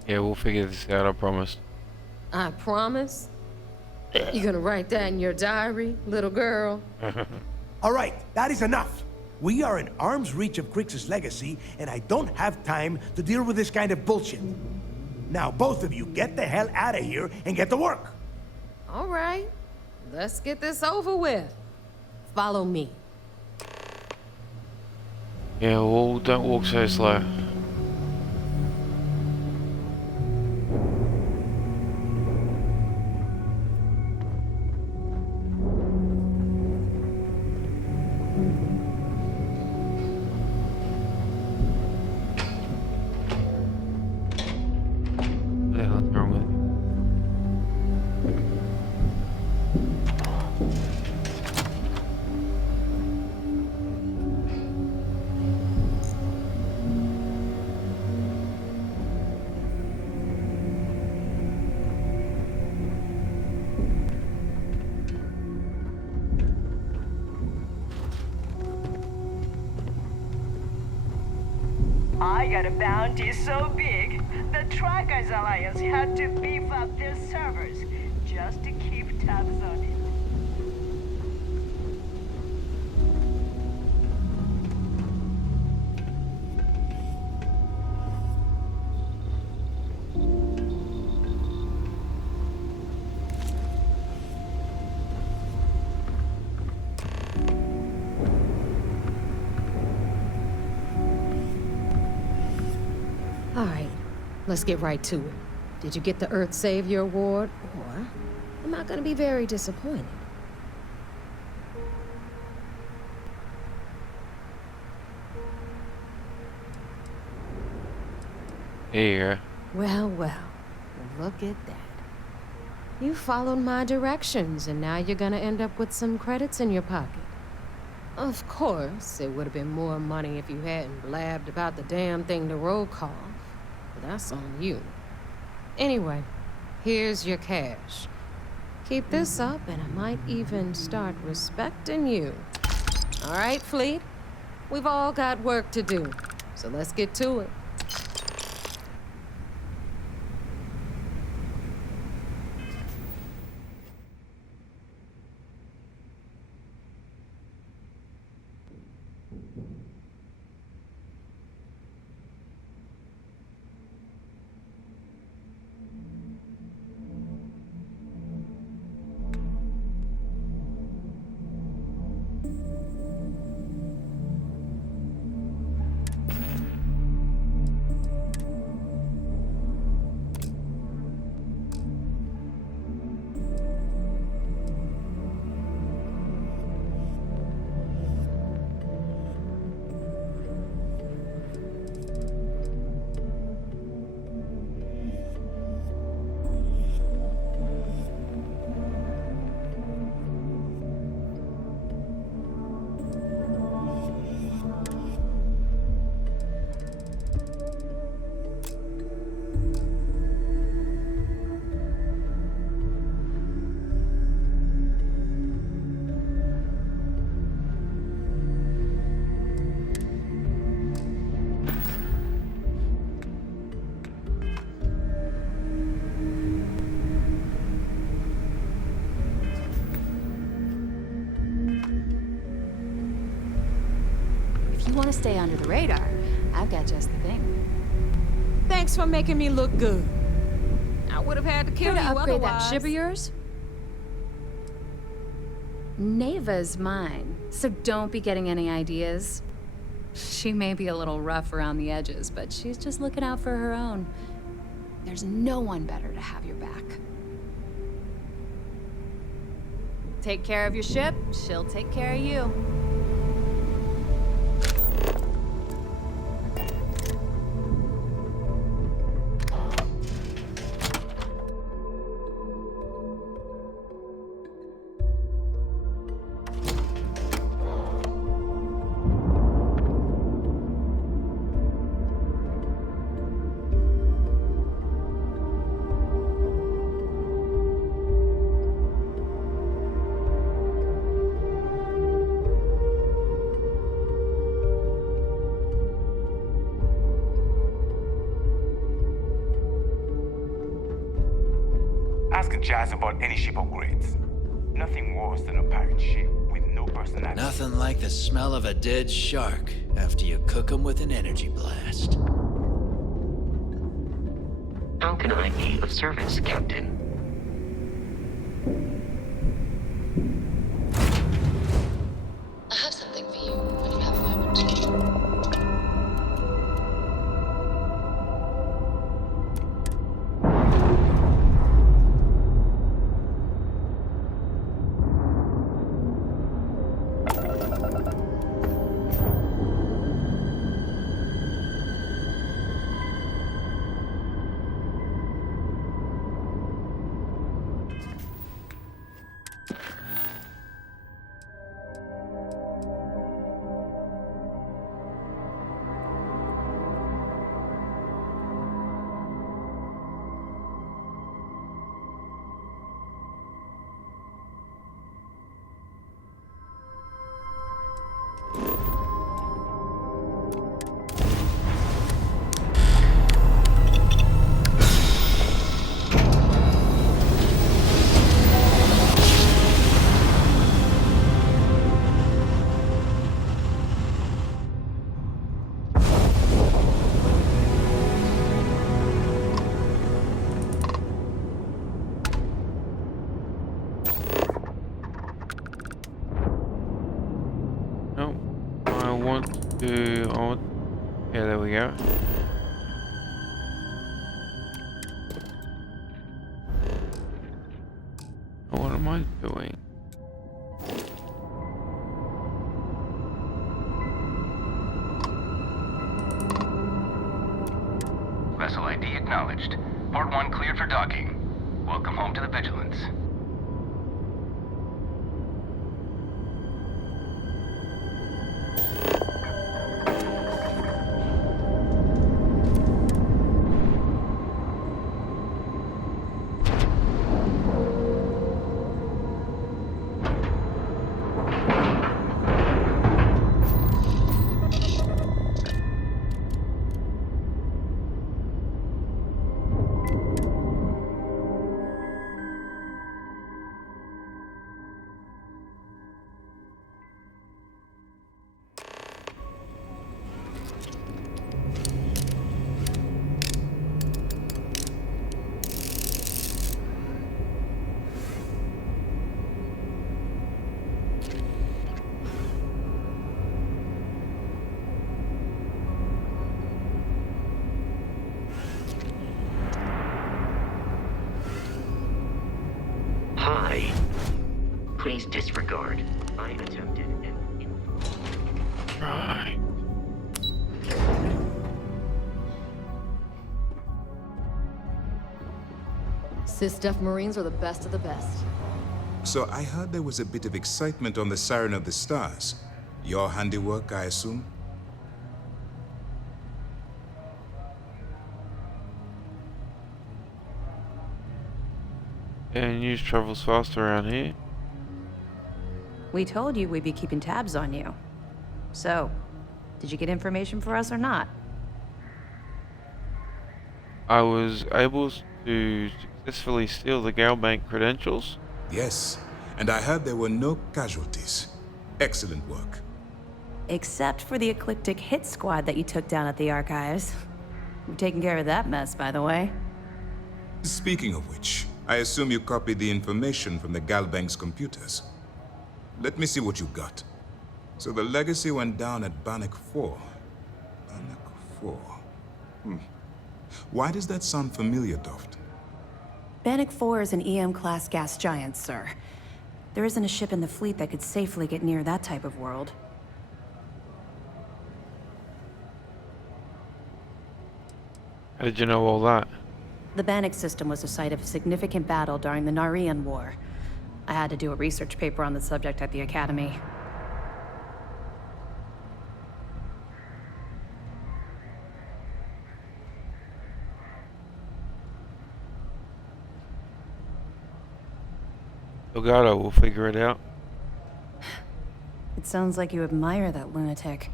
Yeah, we'll figure this out, I promise. I promise? You gonna write that in your diary, little girl? All right, that is enough. We are in arm's reach of Crix's legacy, and I don't have time to deal with this kind of bullshit. Now, both of you, get the hell out of here and get to work. All right, let's get this over with. Follow me. Yeah, well, don't walk so slow. I got a bounty so big, the Trackers Alliance had to beef up their servers just to keep tabs on let's get right to it. Did you get the Earth Savior Award? Or am I gonna be very disappointed? Here. Well, look at that. You followed my directions, and now you're gonna end up with some credits in your pocket. Of course, it would have been more money if you hadn't blabbed about the damn thing to roll call. But that's on you. Anyway, here's your cash. Keep this up, and I might even start respecting you. All right, Fleet? We've all got work to do, so let's get to it. Want to stay under the radar, I've got just the thing. Thanks for making me look good. I would have had to kill Care you to upgrade otherwise. that ship of yours? Neva's mine, so don't be getting any ideas. She may be a little rough around the edges, but she's just looking out for her own. There's no one better to have your back. Take care of your ship, she'll take care of you. Ask Jazz about any ship upgrades. Nothing worse than a pirate ship with no personality. Nothing like the smell of a dead shark after you cook them with an energy blast. How can I be of service, Captain? I have something for you when you have a moment. Yeah, there we go. am I doing? Vessel ID acknowledged. Port 1 cleared for docking. Welcome home to the Vigilance. Hi. Please disregard. I attempted an Right. Sys-Def Marines are the best of the best. So I heard there was a bit of excitement on the Siren of the Stars. Your handiwork, I assume? And news travels fast around here. We told you we'd be keeping tabs on you. So, did you get information for us or not? I was able to successfully steal the Galbank credentials. Yes, and I heard there were no casualties. Excellent work. Except for the eclectic hit squad that you took down at the archives. We've taken care of that mess, by the way. Speaking of which, I assume you copied the information from the Galbank's computers. Let me see what you got. So the legacy went down at Bannock 4. Bannock 4. Why does that sound familiar, Toft? Bannock 4 is an EM-class gas giant, sir. There isn't a ship in the fleet that could safely get near that type of world. How did you know all that? The Bannock system was the site of a significant battle during the Narian War. I had to do a research paper on the subject at the Academy. Delgado will figure it out. It sounds like you admire that lunatic.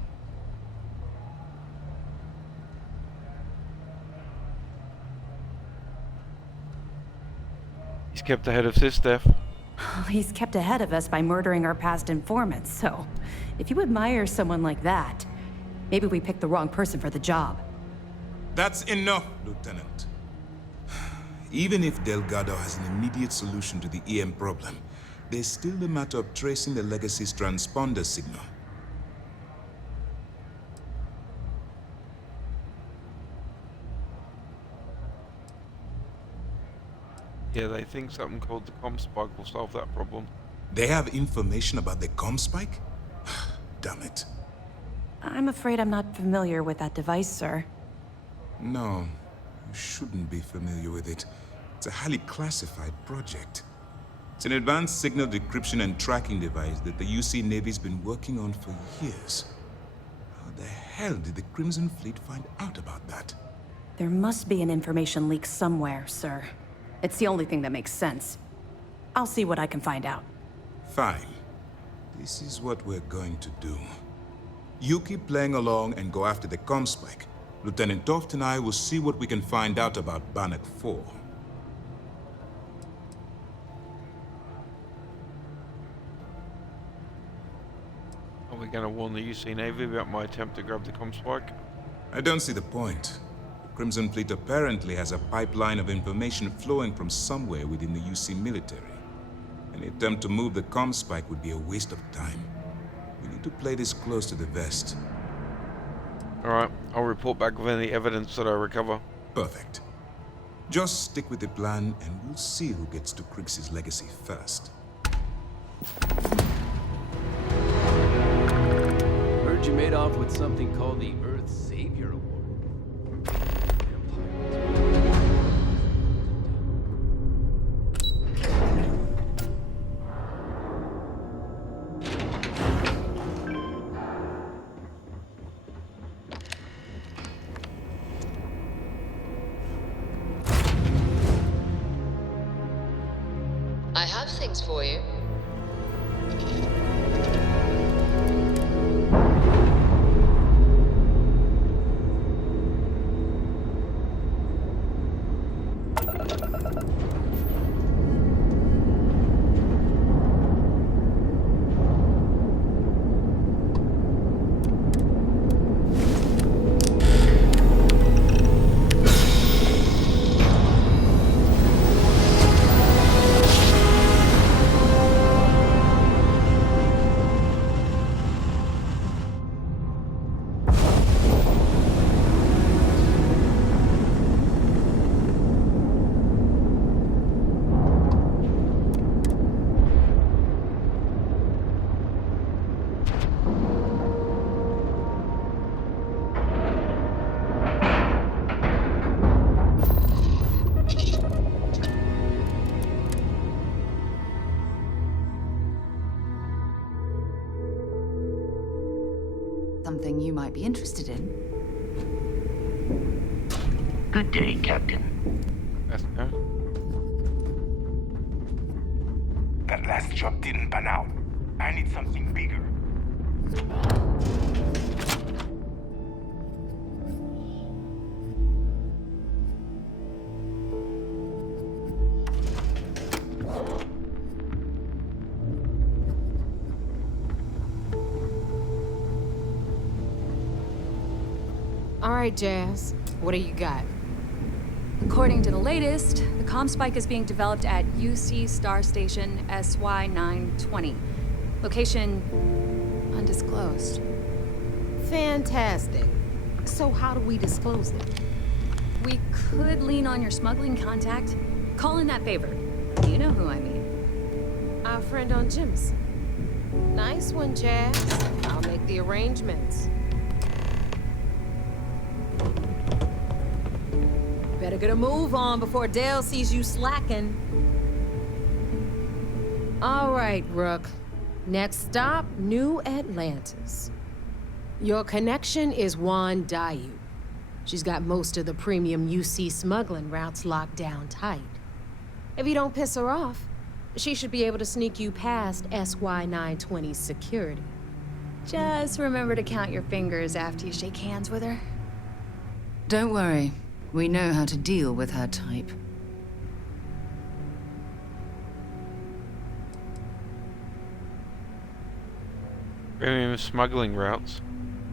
He's kept ahead of Sys-Def. He's kept ahead of us by murdering our past informants, so if you admire someone like that, maybe we picked the wrong person for the job. That's enough, Lieutenant. Even if Delgado has an immediate solution to the EM problem, there's still the matter of tracing the Legacy's transponder signal. Yeah, they think something called the comm spike will solve that problem. They have information about the comm spike? Damn it. I'm afraid I'm not familiar with that device, sir. No, you shouldn't be familiar with it. It's a highly classified project. It's an advanced signal decryption and tracking device that the UC Navy's been working on for years. How the hell did the Crimson Fleet find out about that? There must be an information leak somewhere, sir. It's the only thing that makes sense. I'll see what I can find out. Fine. This is what we're going to do. You keep playing along and go after the comm spike. Lieutenant Toft and I will see what we can find out about Bannock 4. Are we going to warn the UC Navy about my attempt to grab the comm spike? I don't see the point. The Crimson Fleet apparently has a pipeline of information flowing from somewhere within the UC military. Any attempt to move the comm spike would be a waste of time. We need to play this close to the vest. Alright, I'll report back with any evidence that I recover. Perfect. Just stick with the plan, and we'll see who gets to Krix's legacy first. Heard you made off with something called the Earth Savior Award. I have things for you. Something you might be interested in. Good day, Captain. That last job didn't pan out. I need something bigger. All right, Jazz. What do you got? According to the latest, the comm spike is being developed at UC Star Station SY920. Location undisclosed. Fantastic. So how do we disclose it? We could lean on your smuggling contact. Call in that favor. You know who I mean. Our friend on Jimson. Nice one, Jazz. I'll make the arrangements. Better get a move on before Dale sees you slacking. All right, Rook. Next stop, New Atlantis. Your connection is Juan Dayu. She's got most of the premium UC smuggling routes locked down tight. If you don't piss her off, she should be able to sneak you past SY920's security. Just remember to count your fingers after you shake hands with her. Don't worry. We know how to deal with her type. Premium smuggling routes.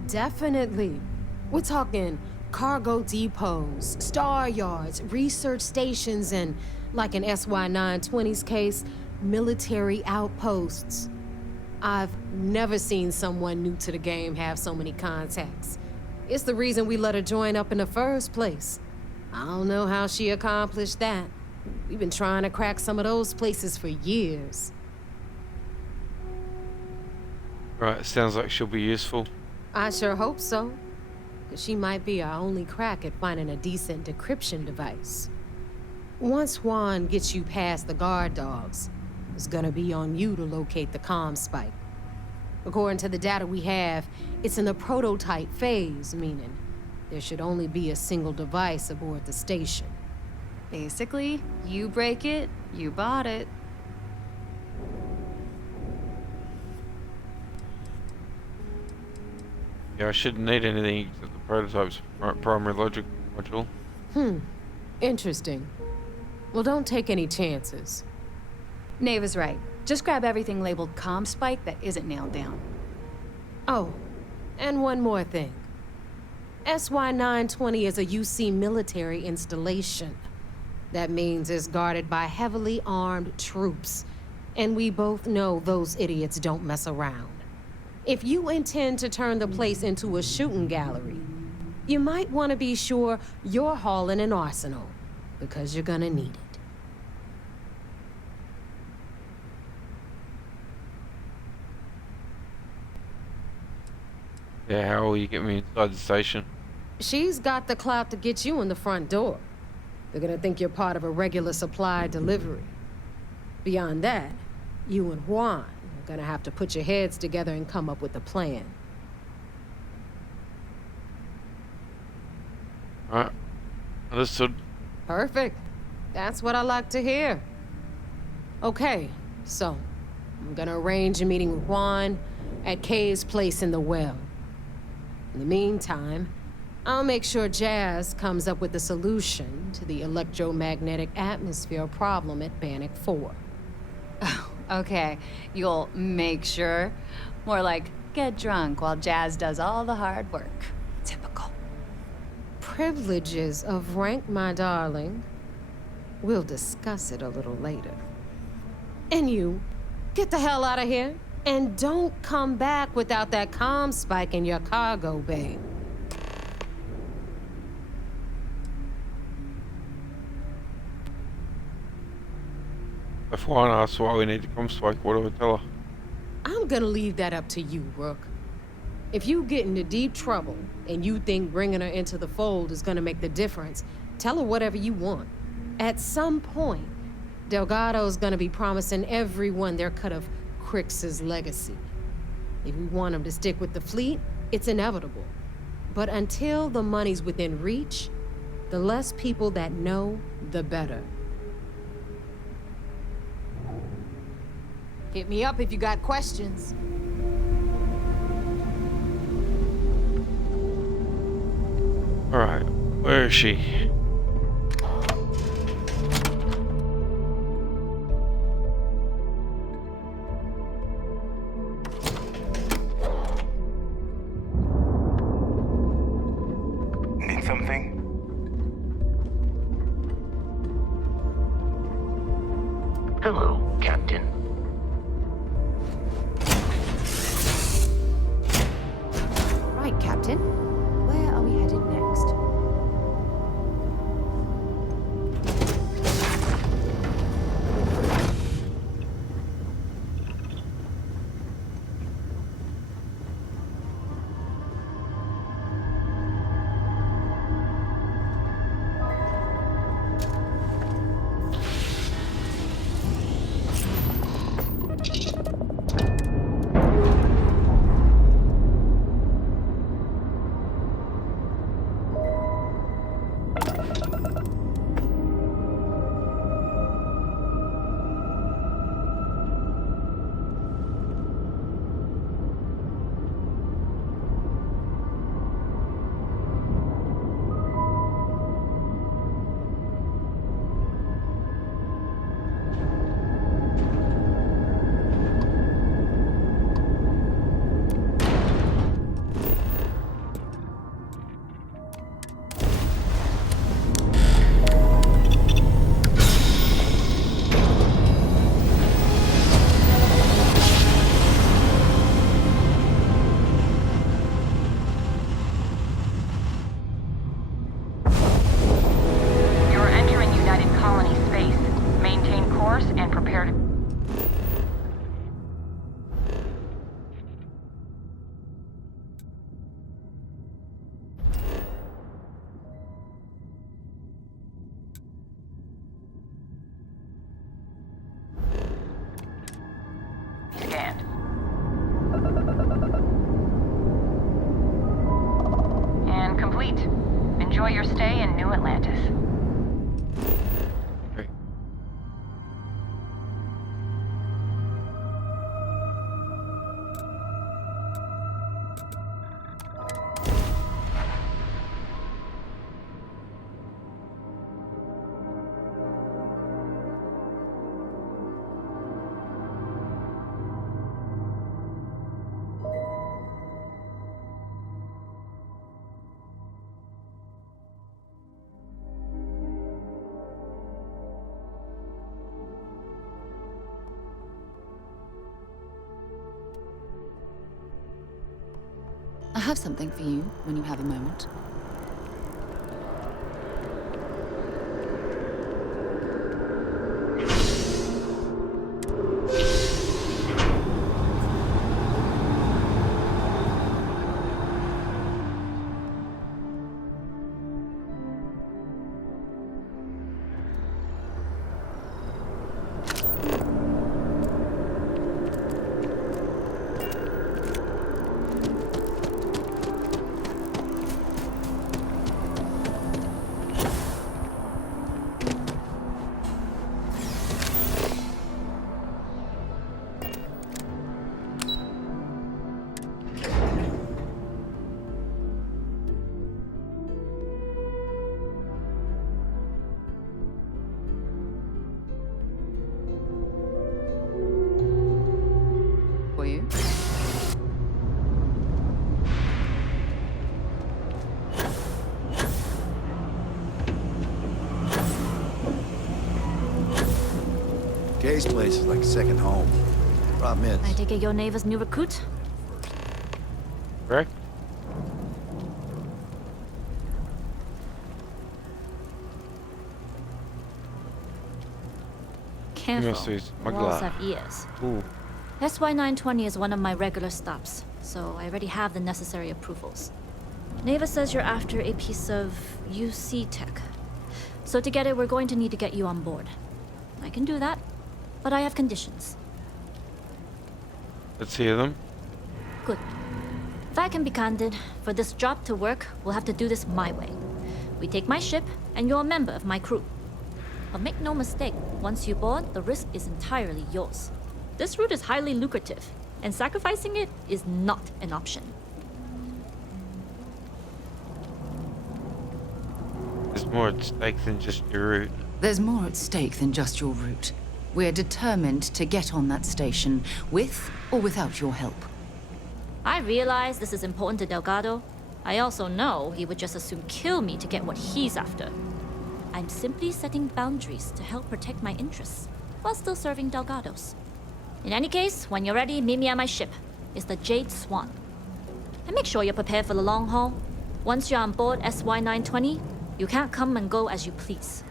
Definitely. We're talking cargo depots, star yards, research stations, and, like in SY920's case, military outposts. I've never seen someone new to the game have so many contacts. It's the reason we let her join up in the first place. I don't know how she accomplished that. We've been trying to crack some of those places for years. Right, sounds like she'll be useful. I sure hope so. 'Cause she might be our only crack at finding a decent decryption device. Once Juan gets you past the guard dogs, it's gonna be on you to locate the comm spike. According to the data we have, it's in the prototype phase, meaning there should only be a single device aboard the station. Basically, you break it, you bought it. Yeah, I shouldn't need anything except the prototype's primary logic module. Interesting. Well, don't take any chances. Nave is right. Just grab everything labeled comm spike that isn't nailed down. Oh, and one more thing. SY920 is a UC military installation. That means it's guarded by heavily armed troops. And we both know those idiots don't mess around. If you intend to turn the place into a shooting gallery, you might want to be sure you're hauling an arsenal. because you're gonna need it. Yeah, how will you get me inside the station? She's got the clout to get you in the front door. They're gonna think you're part of a regular supply delivery. Beyond that, you and Juan are gonna have to put your heads together and come up with a plan. Alright. Understood. Perfect. That's what I like to hear. Okay, so I'm gonna arrange a meeting with Juan at Kay's place in the well. In the meantime, I'll make sure Jazz comes up with a solution to the electromagnetic atmosphere problem at Bannock 4. Oh, okay. You'll make sure? More like get drunk while Jazz does all the hard work. Typical. Privileges of rank, my darling. We'll discuss it a little later. And you, get the hell out of here. And don't come back without that comm spike in your cargo bay. If Juan asks why we need to come spike, what do I tell her? I'm gonna leave that up to you, Rook. If you get into deep trouble and you think bringing her into the fold is gonna make the difference, tell her whatever you want. At some point, Delgado's gonna be promising everyone their cut of Crix's legacy. If we want him to stick with the fleet, it's inevitable. But until the money's within reach, the less people that know, the better. Hit me up if you got questions. Alright, where is she? Need something? Hello, Captain. Right, Captain. Where are we headed next? Enjoy your stay in New Atlantis. I have something for you when you have a moment. Kay's place is like a second home. Problem is... I take it your neighbor's new recruit? Correct. Careful. Walls have ears. Ooh. SY-920 is one of my regular stops, so I already have the necessary approvals. Neva says you're after a piece of UC tech. So to get it, we're going to need to get you on board. I can do that, but I have conditions. Let's hear them. Good. If I can be candid, for this job to work, we'll have to do this my way. We take my ship, and you're a member of my crew. But make no mistake, once you board, the risk is entirely yours. This route is highly lucrative, and sacrificing it is not an option. There's more at stake than just your route. There's more at stake than just your route. We're determined to get on that station, with or without your help. I realize this is important to Delgado. I also know he would just as soon kill me to get what he's after. I'm simply setting boundaries to help protect my interests, while still serving Delgado's. In any case, when you're ready, meet me at my ship. It's the Jade Swan. And make sure you're prepared for the long haul. Once you're on board SY-920, you can't come and go as you please.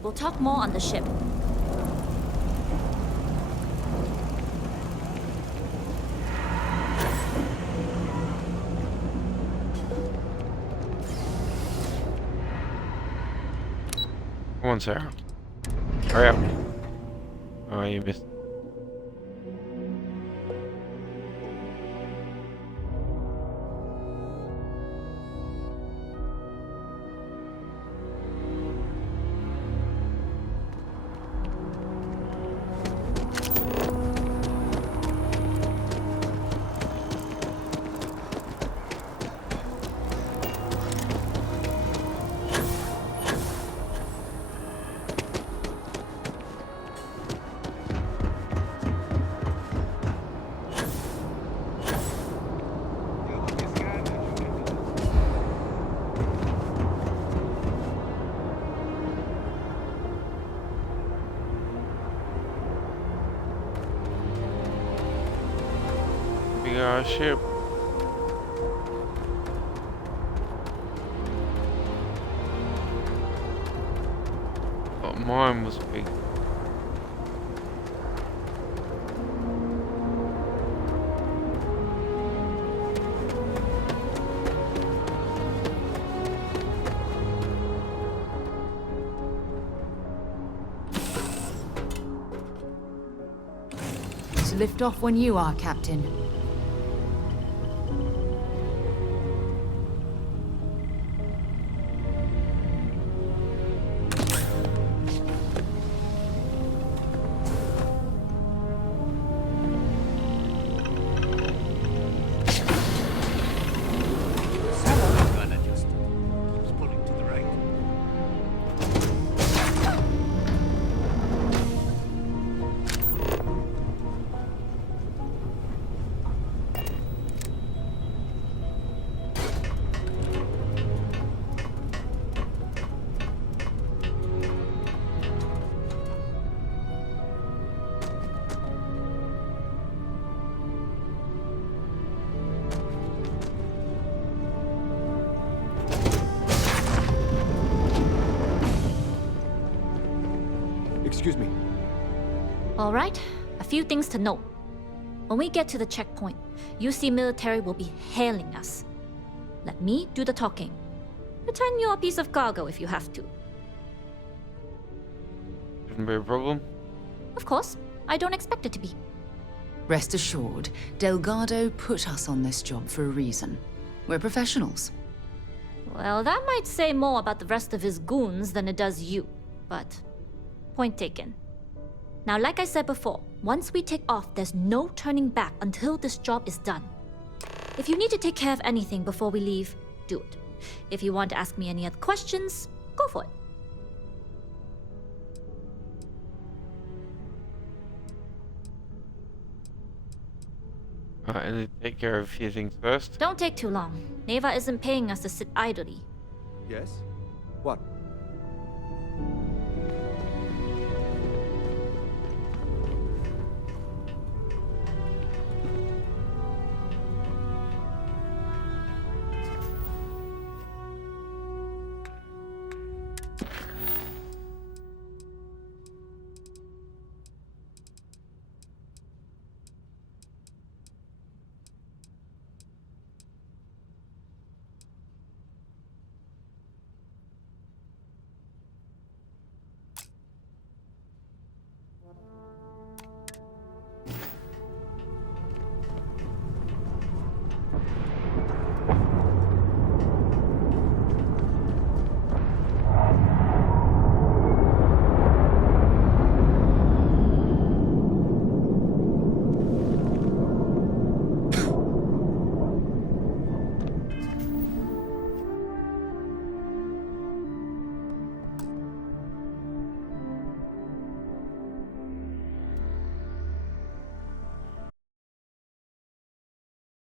We'll talk more on the ship. Come on, Sarah. Hurry up. Oh, you missed. Our ship. Oh, mine was big. To lift off when you are, Captain. Excuse me. All right, a few things to note. When we get to the checkpoint, UC military will be hailing us. Let me do the talking. Pretend you're a piece of cargo if you have to. Shouldn't be a problem. Of course, I don't expect it to be. Rest assured, Delgado put us on this job for a reason. We're professionals. Well, that might say more about the rest of his goons than it does you, but point taken. Now, like I said before, once we take off, there's no turning back until this job is done. If you need to take care of anything before we leave, do it. If you want to ask me any other questions, go for it. Alright, and then take care of a few things first. Don't take too long. Neva isn't paying us to sit idly. Yes? What?